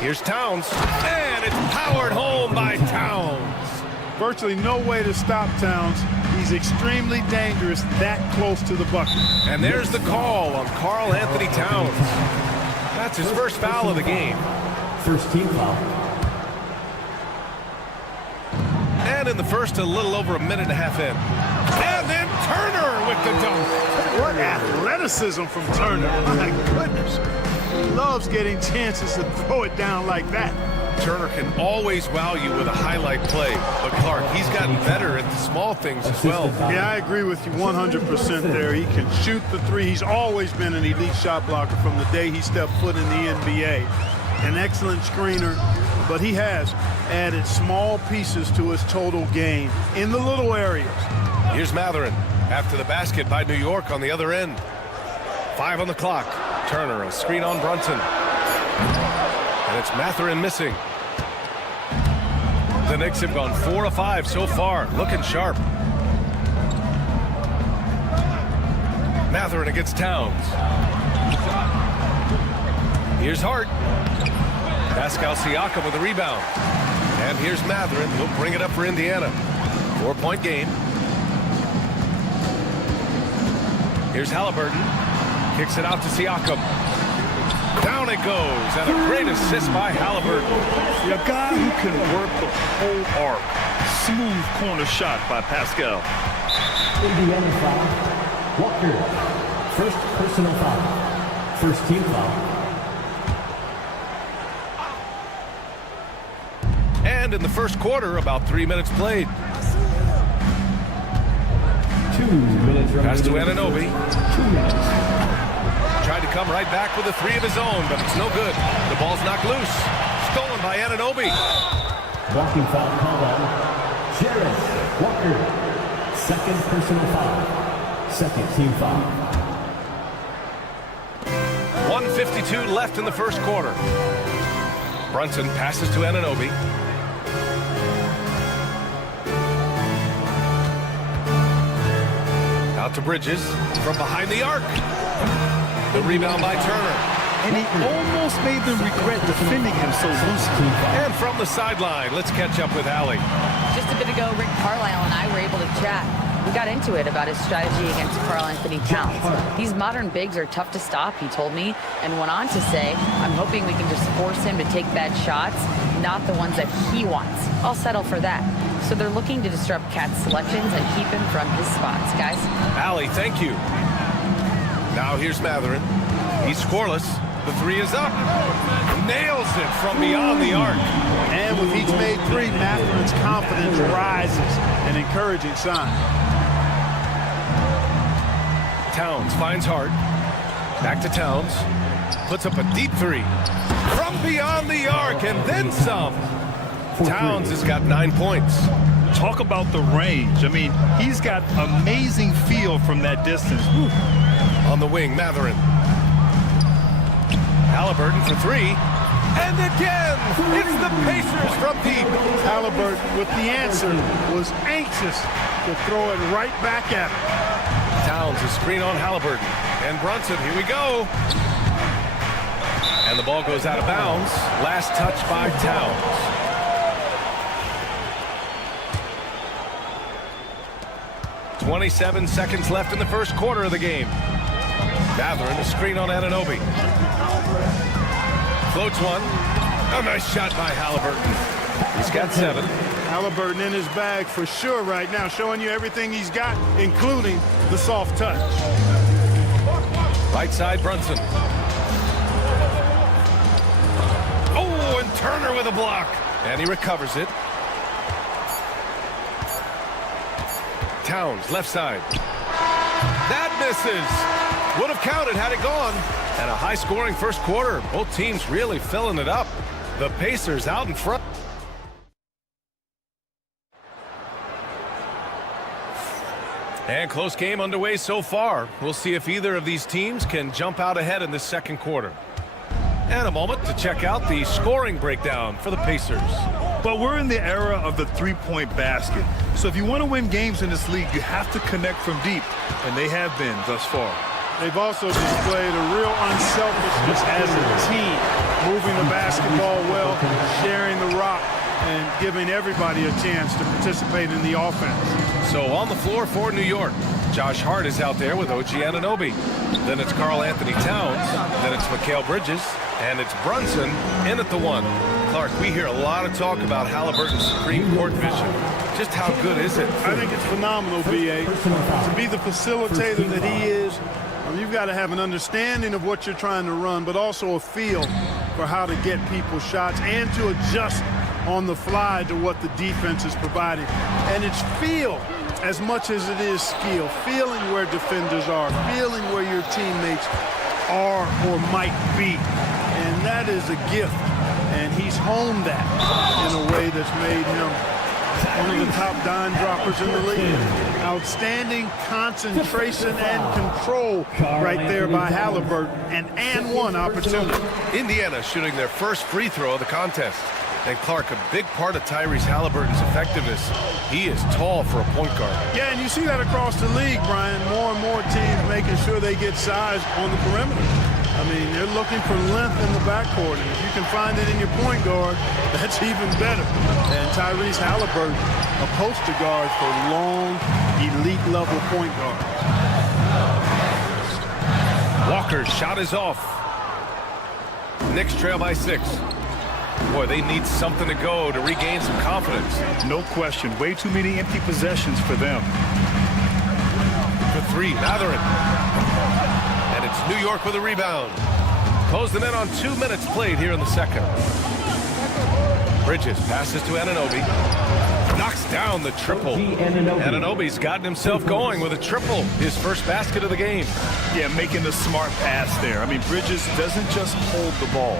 Here's Towns. And it's powered home by Towns. Virtually no way to stop Towns. He's extremely dangerous that close to the bucket. And there's the call on Karl Anthony Towns. That's his first foul of the game. First team foul. And in the first, a little over a minute and a half in. And then Turner with the dunk. What athleticism from Turner. My goodness. He loves getting chances to throw it down like that. Turner can always wow you with a highlight play. But Clark, he's gotten better at the small things as well. Yeah, I agree with you 100% there. He can shoot the three. He's always been an elite shot blocker from the day he stepped foot in the NBA. An excellent screener, but he has added small pieces to his total game in the little areas. Here's Mathurin after the basket by New York on the other end. 5 on the clock. Turner, a screen on Brunson. And it's Mathurin missing. The Knicks have gone 4 of 5 so far, looking sharp. Mathurin against Towns. Here's Hart. Pascal Siakam with a rebound. And here's Mathurin. He'll bring it up for Indiana. 4-point game. Here's Halliburton. Kicks it out to Siakam. Down it goes, and a great assist by Halliburton. A guy who can work the whole arc. Smooth corner shot by Pascal. Indiana foul. Walker. First personal foul. First team foul. And in the first quarter, about 3 minutes played. 2 minutes. Pass to Anunoby. 2 minutes. Tried to come right back with a 3 of his own, but it's no good. The ball's knocked loose. Stolen by Anunoby. Walking foul called on Jarris Walker. Second personal foul. Second team foul. 1:52 left in the first quarter. Brunson passes to Anunoby. Out to Bridges from behind the arc. The rebound by Turner. And he almost made them regret defending him so loosely. And from the sideline, let's catch up with Allie. Just a bit ago, Rick Carlisle and I were able to chat. We got into it about his strategy against Karl Anthony Towns. These modern bigs are tough to stop, he told me, and went on to say, I'm hoping we can just force him to take bad shots, not the ones that he wants. I'll settle for that. So they're looking to disrupt Cat's selections and keep him from his spots, guys. Allie, thank you. Now here's Mathurin. He's scoreless. The 3 is up. Nails it from beyond the arc. And with each made 3, Mathurin's confidence rises, an encouraging sign. Towns finds Hart. Back to Towns. Puts up a deep 3. From beyond the arc and then some. Towns has got 9 points. Talk about the range. I mean, he's got amazing feel from that distance. Woo. On the wing, Matherin. Halliburton for three. And again, it's the Pacers from deep. Halliburton with the answer was anxious to throw it right back at him. Towns is screen on Halliburton. And Brunson, here we go. And the ball goes out of bounds. Last touch by Towns. .27 seconds left in the first quarter of the game. Matherin, a screen on Anunoby. Floats one. A nice shot by Halliburton. He's got 7. Halliburton in his bag for sure right now, showing you everything he's got, including the soft touch. Right side, Brunson. Oh, and Turner with a block. And he recovers it. Towns, left side. That misses. Would have counted had it gone. And a high-scoring first quarter. Both teams really filling it up. The Pacers out in front. And close game underway so far. We'll see if either of these teams can jump out ahead in the second quarter. And a moment to check out the scoring breakdown for the Pacers. But we're in the era of the three-point basket. So if you want to win games in this league, you have to connect from deep. And they have been thus far. They've also displayed a real unselfishness as a team, moving the basketball well, sharing the rock, and giving everybody a chance to participate in the offense. So on the floor for New York, Josh Hart is out there with OG Anunoby. Then it's Karl Anthony Towns. Then it's Mikal Bridges. And it's Brunson in at the 1. Clark, we hear a lot of talk about Halliburton's Supreme Court vision. Just how good is it? I think it's phenomenal, B.A. To be the facilitator that he is, you've got to have an understanding of what you're trying to run, but also a feel for how to get people shots and to adjust on the fly to what the defense is providing. And it's feel as much as it is skill, feeling where defenders are, feeling where your teammates are or might be. And that is a gift. And he's honed that in a way that's made him one of the top dime droppers in the league. Outstanding concentration and control right there by Halliburton. And one opportunity. Indiana shooting their first free throw of the contest. And Clark, a big part of Tyrese Halliburton's effectiveness. He is tall for a point guard. Yeah, and you see that across the league, Brian. More and more teams making sure they get size on the perimeter. I mean, they're looking for length in the backcourt, and if you can find it in your point guard, that's even better. And Tyrese Halliburton, a poster guard for long, elite-level point guards. Walker's shot is off. Knicks trail by 6. Boy, they need something to go to regain some confidence. No question. Way too many empty possessions for them. For 3, Matherin. And it's New York with a rebound. Closing in on 2 minutes played here in the second. Bridges passes to Anunoby. Knocks down the triple. Anunoby's gotten himself going with a triple. His first basket of the game. Yeah, making the smart pass there. I mean, Bridges doesn't just hold the ball.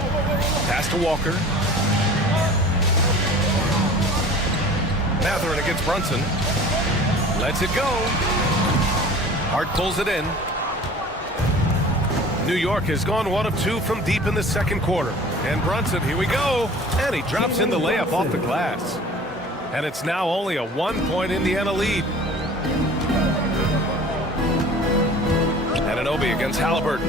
Pass to Walker. Matherin against Brunson. Lets it go. Hart pulls it in. New York has gone 1 of 2 from deep in the second quarter. And Brunson, here we go. And he drops in the layup off the glass. And it's now only a 1-point Indiana lead. Anunoby against Halliburton.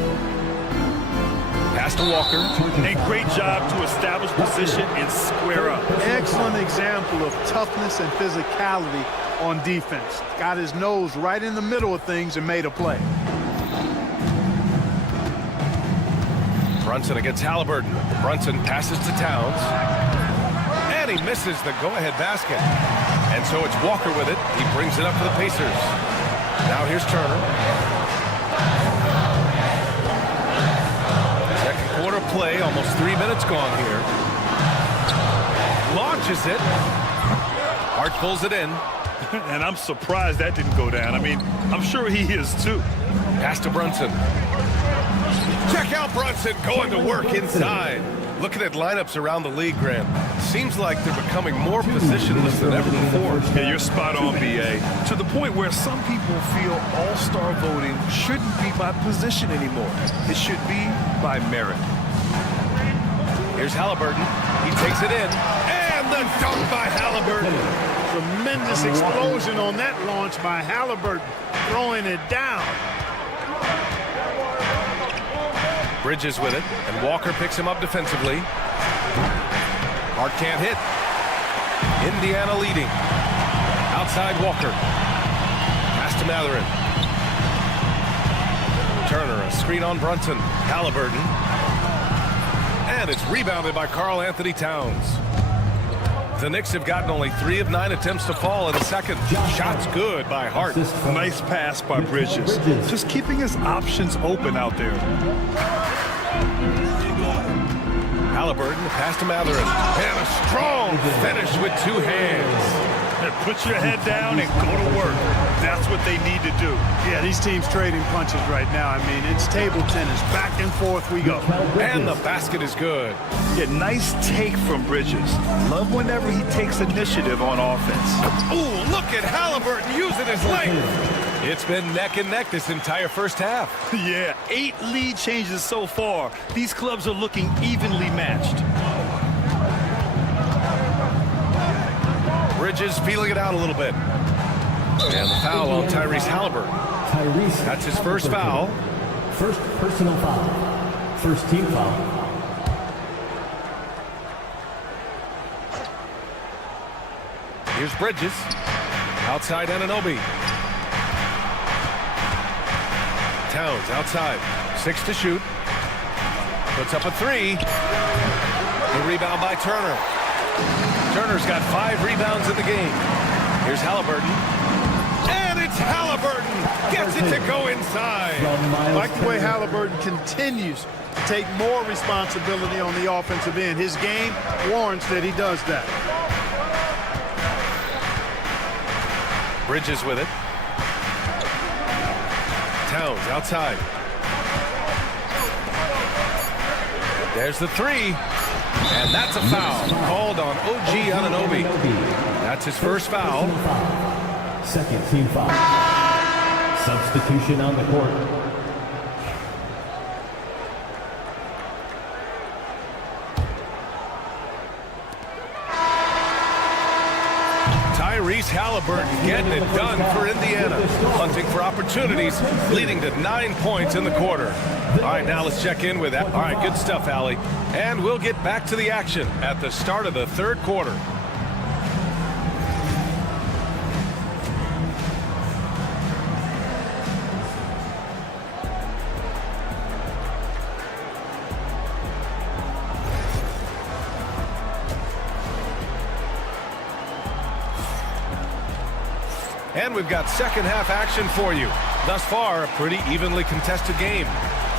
Pass to Walker. A great job to establish position and square up. Excellent example of toughness and physicality on defense. Got his nose right in the middle of things and made a play. Brunson against Halliburton. Brunson passes to Towns. And he misses the go-ahead basket. And so it's Walker with it. He brings it up to the Pacers. Now here's Turner. Second quarter play, almost 3 minutes gone here. Launches it. Hart pulls it in. And I'm surprised that didn't go down. I mean, I'm sure he is too. Pass to Brunson. Check out Brunson going to work inside. Looking at lineups around the league, Grant, seems like they're becoming more positionless than ever before. Yeah, you're spot on, B.A. To the point where some people feel all-star voting shouldn't be by position anymore. It should be by merit. Here's Halliburton. He takes it in. And the dunk by Halliburton. Tremendous explosion on that launch by Halliburton, throwing it down. Bridges with it, and Walker picks him up defensively. Hart can't hit. Indiana leading. Outside Walker. Pass to Matherin. Turner, a screen on Brunson. Halliburton. And it's rebounded by Karl Anthony Towns. The Knicks have gotten only 3 of 9 attempts to fall in the second. Shots good by Hart. Nice pass by Bridges. Just keeping his options open out there. Halliburton, pass to Matherin. And a strong finish with 2 hands. Put your head down and go to work. That's what they need to do. Yeah, these teams trading punches right now. I mean, it's table tennis. Back and forth we go. And the basket is good. Yeah, nice take from Bridges. Love whenever he takes initiative on offense. Ooh, look at Halliburton using his length. It's been neck and neck this entire first half. Yeah, 8 lead changes so far. These clubs are looking evenly matched. Bridges feeling it out a little bit. And the foul on Tyrese Halliburton. That's his first foul. First personal foul. First team foul. Here's Bridges. Outside Anunoby. Towns outside. 6 to shoot. Puts up a 3. The rebound by Turner. Turner's got 5 rebounds in the game. Here's Halliburton. And it's Halliburton. Gets it to go inside. I like the way Halliburton continues to take more responsibility on the offensive end. His game warrants that he does that. Bridges with it. Towns outside. There's the 3. And that's a foul called on OG Anunoby. That's his first foul. Second team foul. Substitution on the court. Tyrese Halliburton getting it done for Indiana. Hunting for opportunities, leading to 9 points in the quarter. All right, now let's check in with that. All right, good stuff, Allie. And we'll get back to the action at the start of the third quarter. And we've got second half action for you. Thus far, a pretty evenly contested game.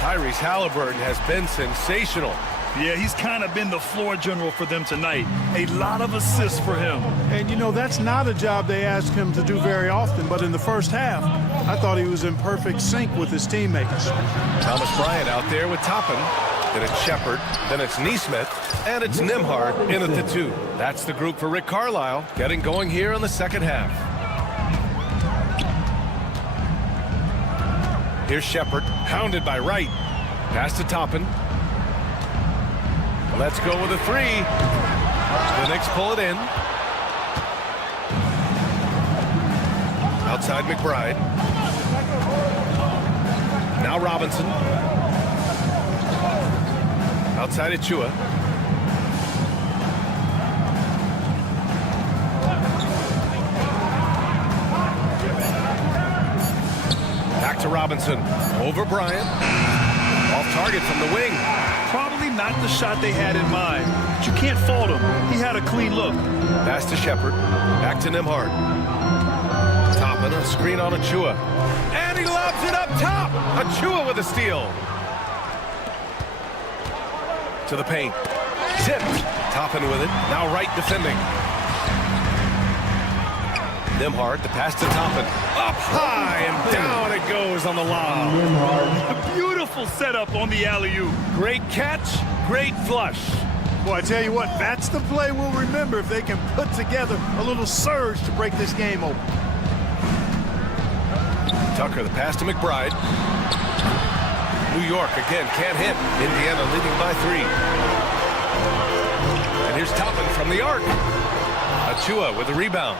Tyrese Halliburton has been sensational. Yeah, he's kind of been the floor general for them tonight. A lot of assists for him. And, you know, that's not a job they ask him to do very often. But in the first half, I thought he was in perfect sync with his teammates. Thomas Bryant out there with Toppin. Then it's Shepard. Then it's Neesmith. And it's Nembhard in at the 2. That's the group for Rick Carlisle getting going here in the second half. Here's Shepard, hounded by Wright. Pass to Toppin. Let's go with a 3. The Knicks pull it in. Outside McBride. Now Robinson. Outside Achua. Back to Robinson. Over Bryant. Off target from the wing. Probably not the shot they had in mind, but you can't fault him. He had a clean look. Pass to Shepard. Back to Nembhard. Toppin, a screen on Achua. And he lobs it up top. Achua with a steal. To the paint. Tipped. Toppin with it. Now Wright defending. Nembhard, the pass to Toppin. Up high and down it goes on the lob. Beautiful setup on the alley-oop. Great catch, great flush. Boy, I tell you what, that's the play we'll remember if they can put together a little surge to break this game open. Tucker, the pass to McBride. New York again can't hit. Indiana leading by 3. And here's Toppin from the arc. Achua with a rebound.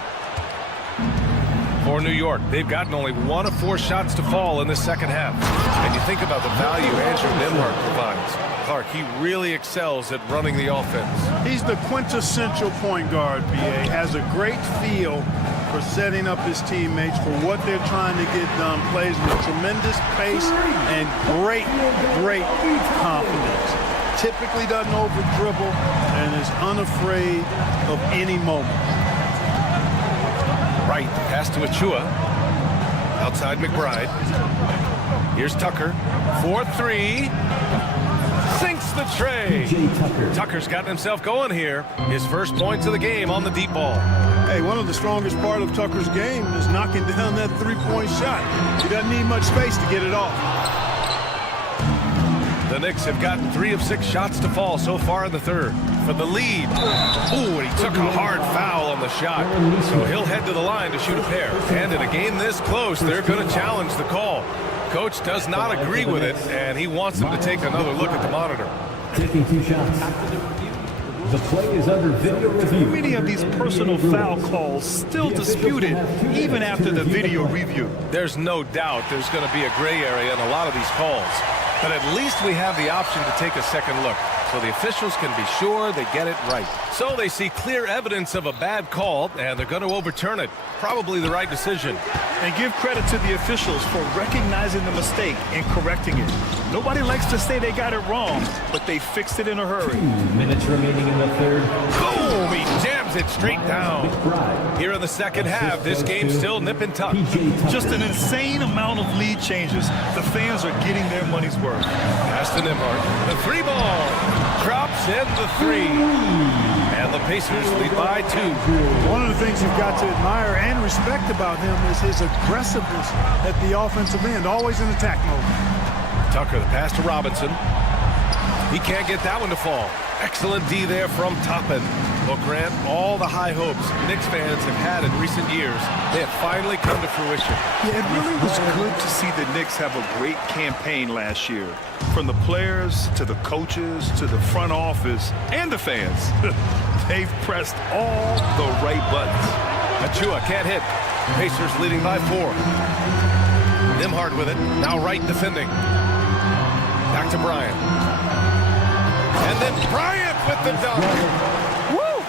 For New York, they've gotten only 1 of 4 shots to fall in this second half. And you think about the value Andrew Nembhard provides. Clark, he really excels at running the offense. He's the quintessential point guard, B.A. Has a great feel for setting up his teammates for what they're trying to get done. Plays with tremendous pace and great confidence. Typically doesn't over-dribble and is unafraid of any moment. Right, pass to Achua. Outside McBride. Here's Tucker. 4-3. Sinks the tray. Tucker's gotten himself going here. His first points of the game on the deep ball. Hey, one of the strongest part of Tucker's game is knocking down that three-point shot. He doesn't need much space to get it off. The Knicks have gotten 3 of 6 shots to fall so far in the third. For the lead. Ooh, and he took a hard foul on the shot. So he'll head to the line to shoot a pair. And in a game this close, they're going to challenge the call. Coach does not agree with it, and he wants him to take another look at the monitor. Taking 2 shots. The play is under video review. Many of these personal foul calls still disputed even after the video review. There's no doubt there's going to be a gray area in a lot of these calls. But at least we have the option to take a second look, so the officials can be sure they get it right. So they see clear evidence of a bad call, and they're going to overturn it. Probably the right decision. And give credit to the officials for recognizing the mistake and correcting it. Nobody likes to say they got it wrong, but they fixed it in a hurry. 2 minutes remaining in the third. Boom! He jams it straight down. Here in the second half, this game's still nip and tuck. Just an insane amount of lead changes. The fans are getting their money's worth. Pass to Nembhard. The 3 ball. Drops in the 3. And the Pacers lead by 2. One of the things you've got to admire and respect about him is his aggressiveness at the offensive end, always in attack mode. Tucker, the pass to Robinson. He can't get that one to fall. Excellent D there from Toppin. Well, Grant, all the high hopes Knicks fans have had in recent years, they have finally come to fruition. Yeah, it really was good to see the Knicks have a great campaign last year. From the players to the coaches to the front office and the fans. They've pressed all the right buttons. Achua can't hit. Pacers leading by 4. Nembhard with it. Now Wright defending. Back to Bryant. And then Bryant with the dunk. Woo!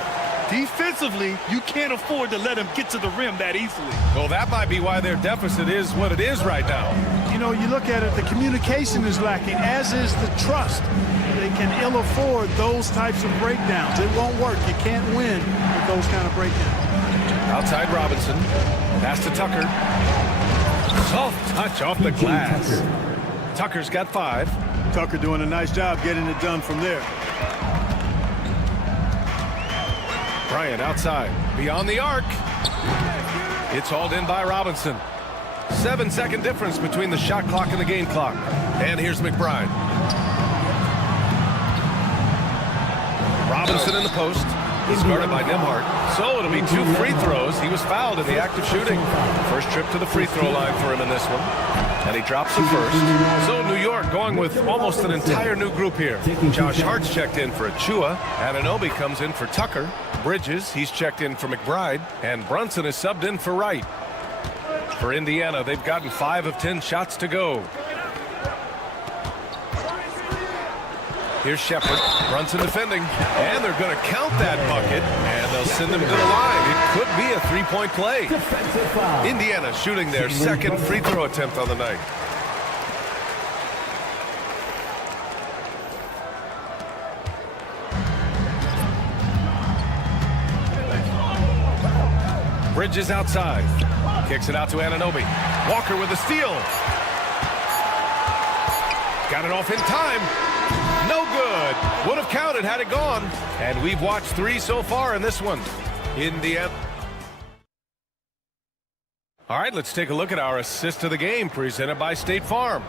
Defensively, you can't afford to let him get to the rim that easily. Well, that might be why their deficit is what it is right now. You know, you look at it, the communication is lacking, as is the trust. They can ill afford those types of breakdowns. It won't work. You can't win with those kind of breakdowns. Outside Robinson. Pass to Tucker. Soft touch off the glass. Tucker's got 5. Tucker doing a nice job getting it done from there. Bryant outside. Beyond the arc. It's hauled in by Robinson. 7-second difference between the shot clock and the game clock. And here's McBride. Robinson in the post. He's guarded by Nembhard. So it'll be 2 free throws. He was fouled in the act of shooting. First trip to the free throw line for him in this one. And he drops the first. So New York going with almost an entire new group here. Josh Hart's checked in for Achua. Anunoby comes in for Tucker. Bridges, he's checked in for McBride. And Brunson is subbed in for Wright. For Indiana, they've gotten 5 of 10 shots to go. Here's Shepard. Brunson defending. And they're going to count that bucket. And they'll send him to the line. It could be a 3-point play. Indiana shooting their second free throw attempt on the night. Bridges outside. Kicks it out to Anunoby. Walker with the steal. Got it off in time. No good. Would have counted had it gone. And we've watched 3 so far in this one. Indiana. All right, let's take a look at our assist of the game presented by State Farm.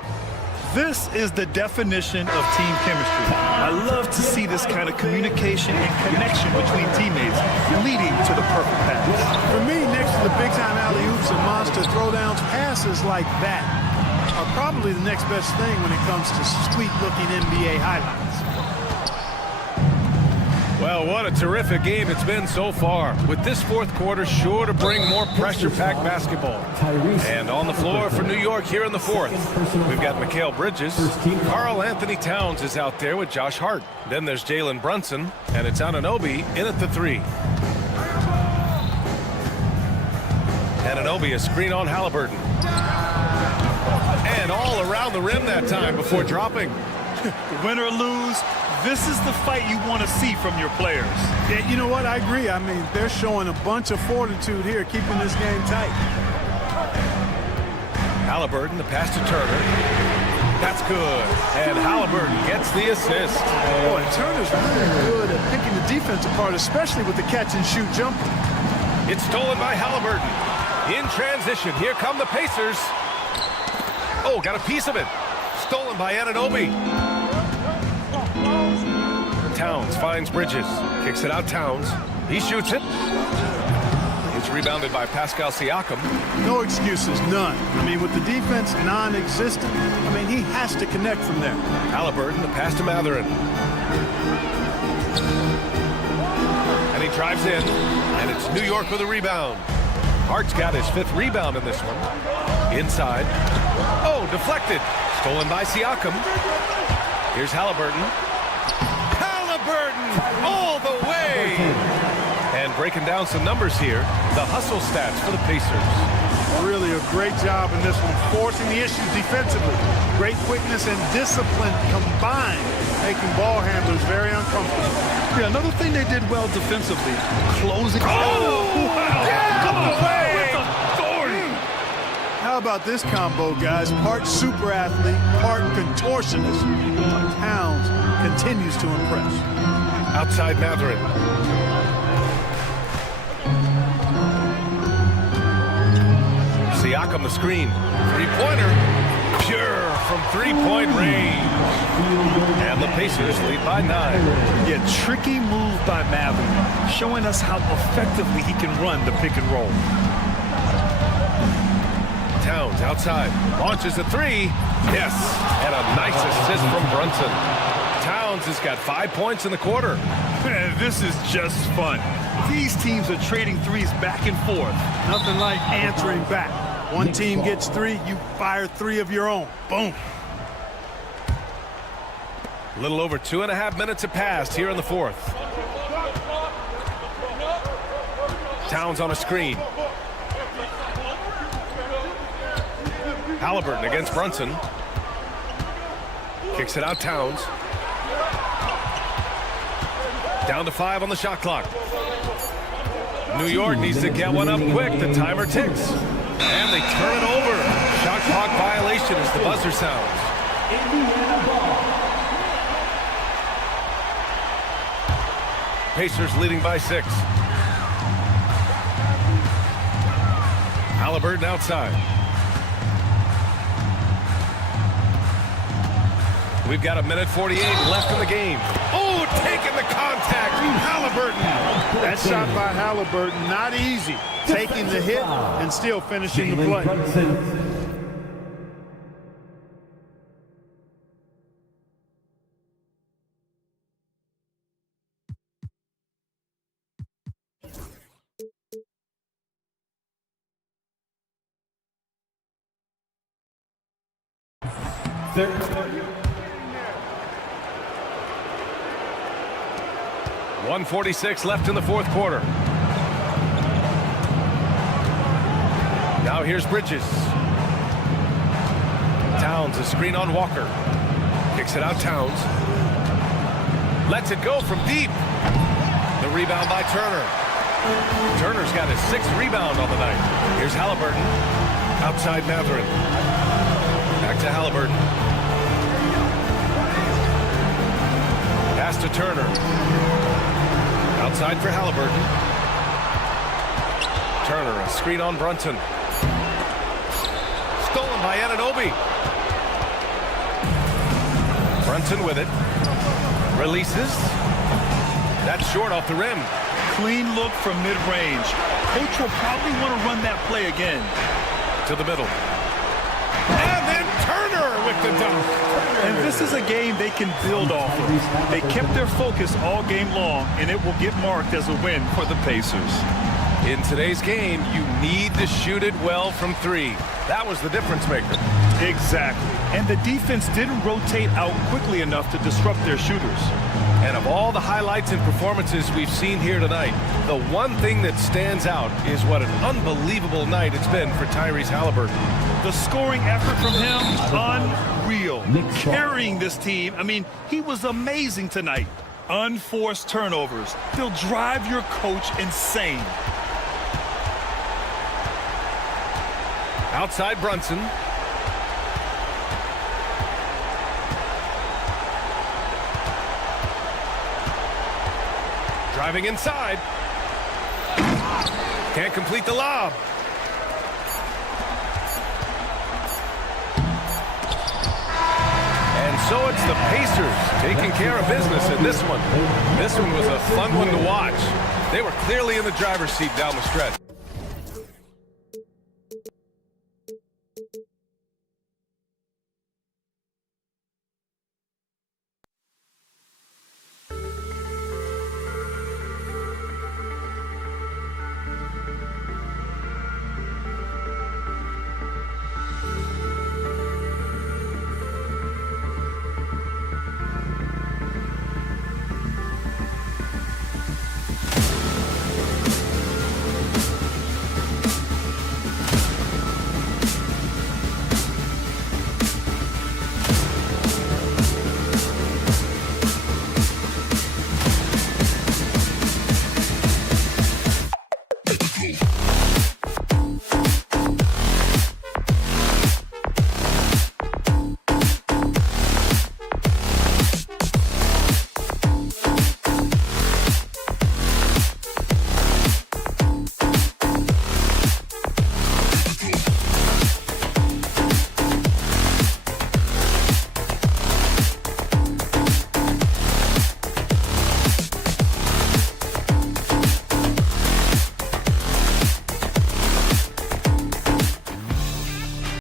This is the definition of team chemistry. I love to see this kind of communication and connection between teammates leading to the perfect pass. For me, next to the big-time alley-oops and monster throwdowns, passes like that are probably the next best thing when it comes to sweet-looking NBA highlights. Well, what a terrific game it's been so far, with this fourth quarter sure to bring more pressure-packed basketball. And on the floor for New York here in the fourth, we've got Mikal Bridges. Karl Anthony Towns is out there with Josh Hart. Then there's Jalen Brunson, and it's Anunoby in at the 3. Anunoby, a screen on Halliburton. And all around the rim that time before dropping. Win or lose, this is the fight you want to see from your players. Yeah, you know what? I agree. I mean, they're showing a bunch of fortitude here, keeping this game tight. Halliburton, the pass to Turner. That's good. And Halliburton gets the assist. Boy, Turner's really good at picking the defense apart, especially with the catch-and-shoot jumper. It's stolen by Halliburton. In transition, here come the Pacers. Oh, got a piece of it. Stolen by Anunoby. Towns finds Bridges. Kicks it out Towns. He shoots it. It's rebounded by Pascal Siakam. No excuses, none. I mean, with the defense non-existent, I mean, he has to connect from there. Halliburton, the pass to Mathurin. And he drives in, and it's New York with a rebound. Hart's got his 5th rebound in this one. Inside. Oh, deflected. Stolen by Siakam. Here's Halliburton. Halliburton all the way. And breaking down some numbers here, the hustle stats for the Pacers. Really a great job in this one, forcing the issues defensively. Great quickness and discipline combined, making ball handlers very uncomfortable. Yeah, another thing they did well defensively, closing. Oh, wow. Come away. How about this combo, guys? Part super athlete, part contortionist. Towns continues to impress. Outside Mathurin. Siakam the screen. Three-pointer. Pure from three-point range. And the Pacers lead by 9. Yeah, tricky move by Mathurin, showing us how effectively he can run the pick and roll. Towns outside, launches a 3. Yes, and a nice assist from Brunson. Towns has got 5 points in the quarter. Man, this is just fun. These teams are trading threes back and forth. Nothing like answering back. One team gets 3, you fire 3 of your own. Boom. A little over 2.5 minutes have passed here in the fourth. Towns on a screen. Halliburton against Brunson. Kicks it out Towns. Down to 5 on the shot clock. New York needs to get one up quick. The timer ticks. And they turn it over. Shot clock violation as the buzzer sounds. Pacers leading by 6. Halliburton outside. We've got 1:48 left in the game. Oh, taking the contact. Halliburton. That shot by Halliburton, not easy. Taking the hit and still finishing the play. .146 left in the fourth quarter. Now here's Bridges. Towns, a screen on Walker. Kicks it out Towns. Lets it go from deep. The rebound by Turner. Turner's got his 6th rebound on the night. Here's Halliburton. Outside Mathurin. Back to Halliburton. Pass to Turner. Outside for Halliburton. Turner, a screen on Brunson. Stolen by Anunoby. Brunson with it. Releases. That's short off the rim. Clean look from mid-range. Coach will probably want to run that play again. To the middle. And then Turner with the dunk. And this is a game they can build off of. They kept their focus all game long, and it will get marked as a win for the Pacers. In today's game, you need to shoot it well from three. That was the difference maker. Exactly. And the defense didn't rotate out quickly enough to disrupt their shooters. And of all the highlights and performances we've seen here tonight, the one thing that stands out is what an unbelievable night it's been for Tyrese Halliburton. The scoring effort from him, unreal. Carrying this team, I mean, he was amazing tonight. Unforced turnovers. They'll drive your coach insane. Outside Brunson. Driving inside. Can't complete the lob. And so it's the Pacers taking care of business in this one. This one was a fun one to watch. They were clearly in the driver's seat down the stretch.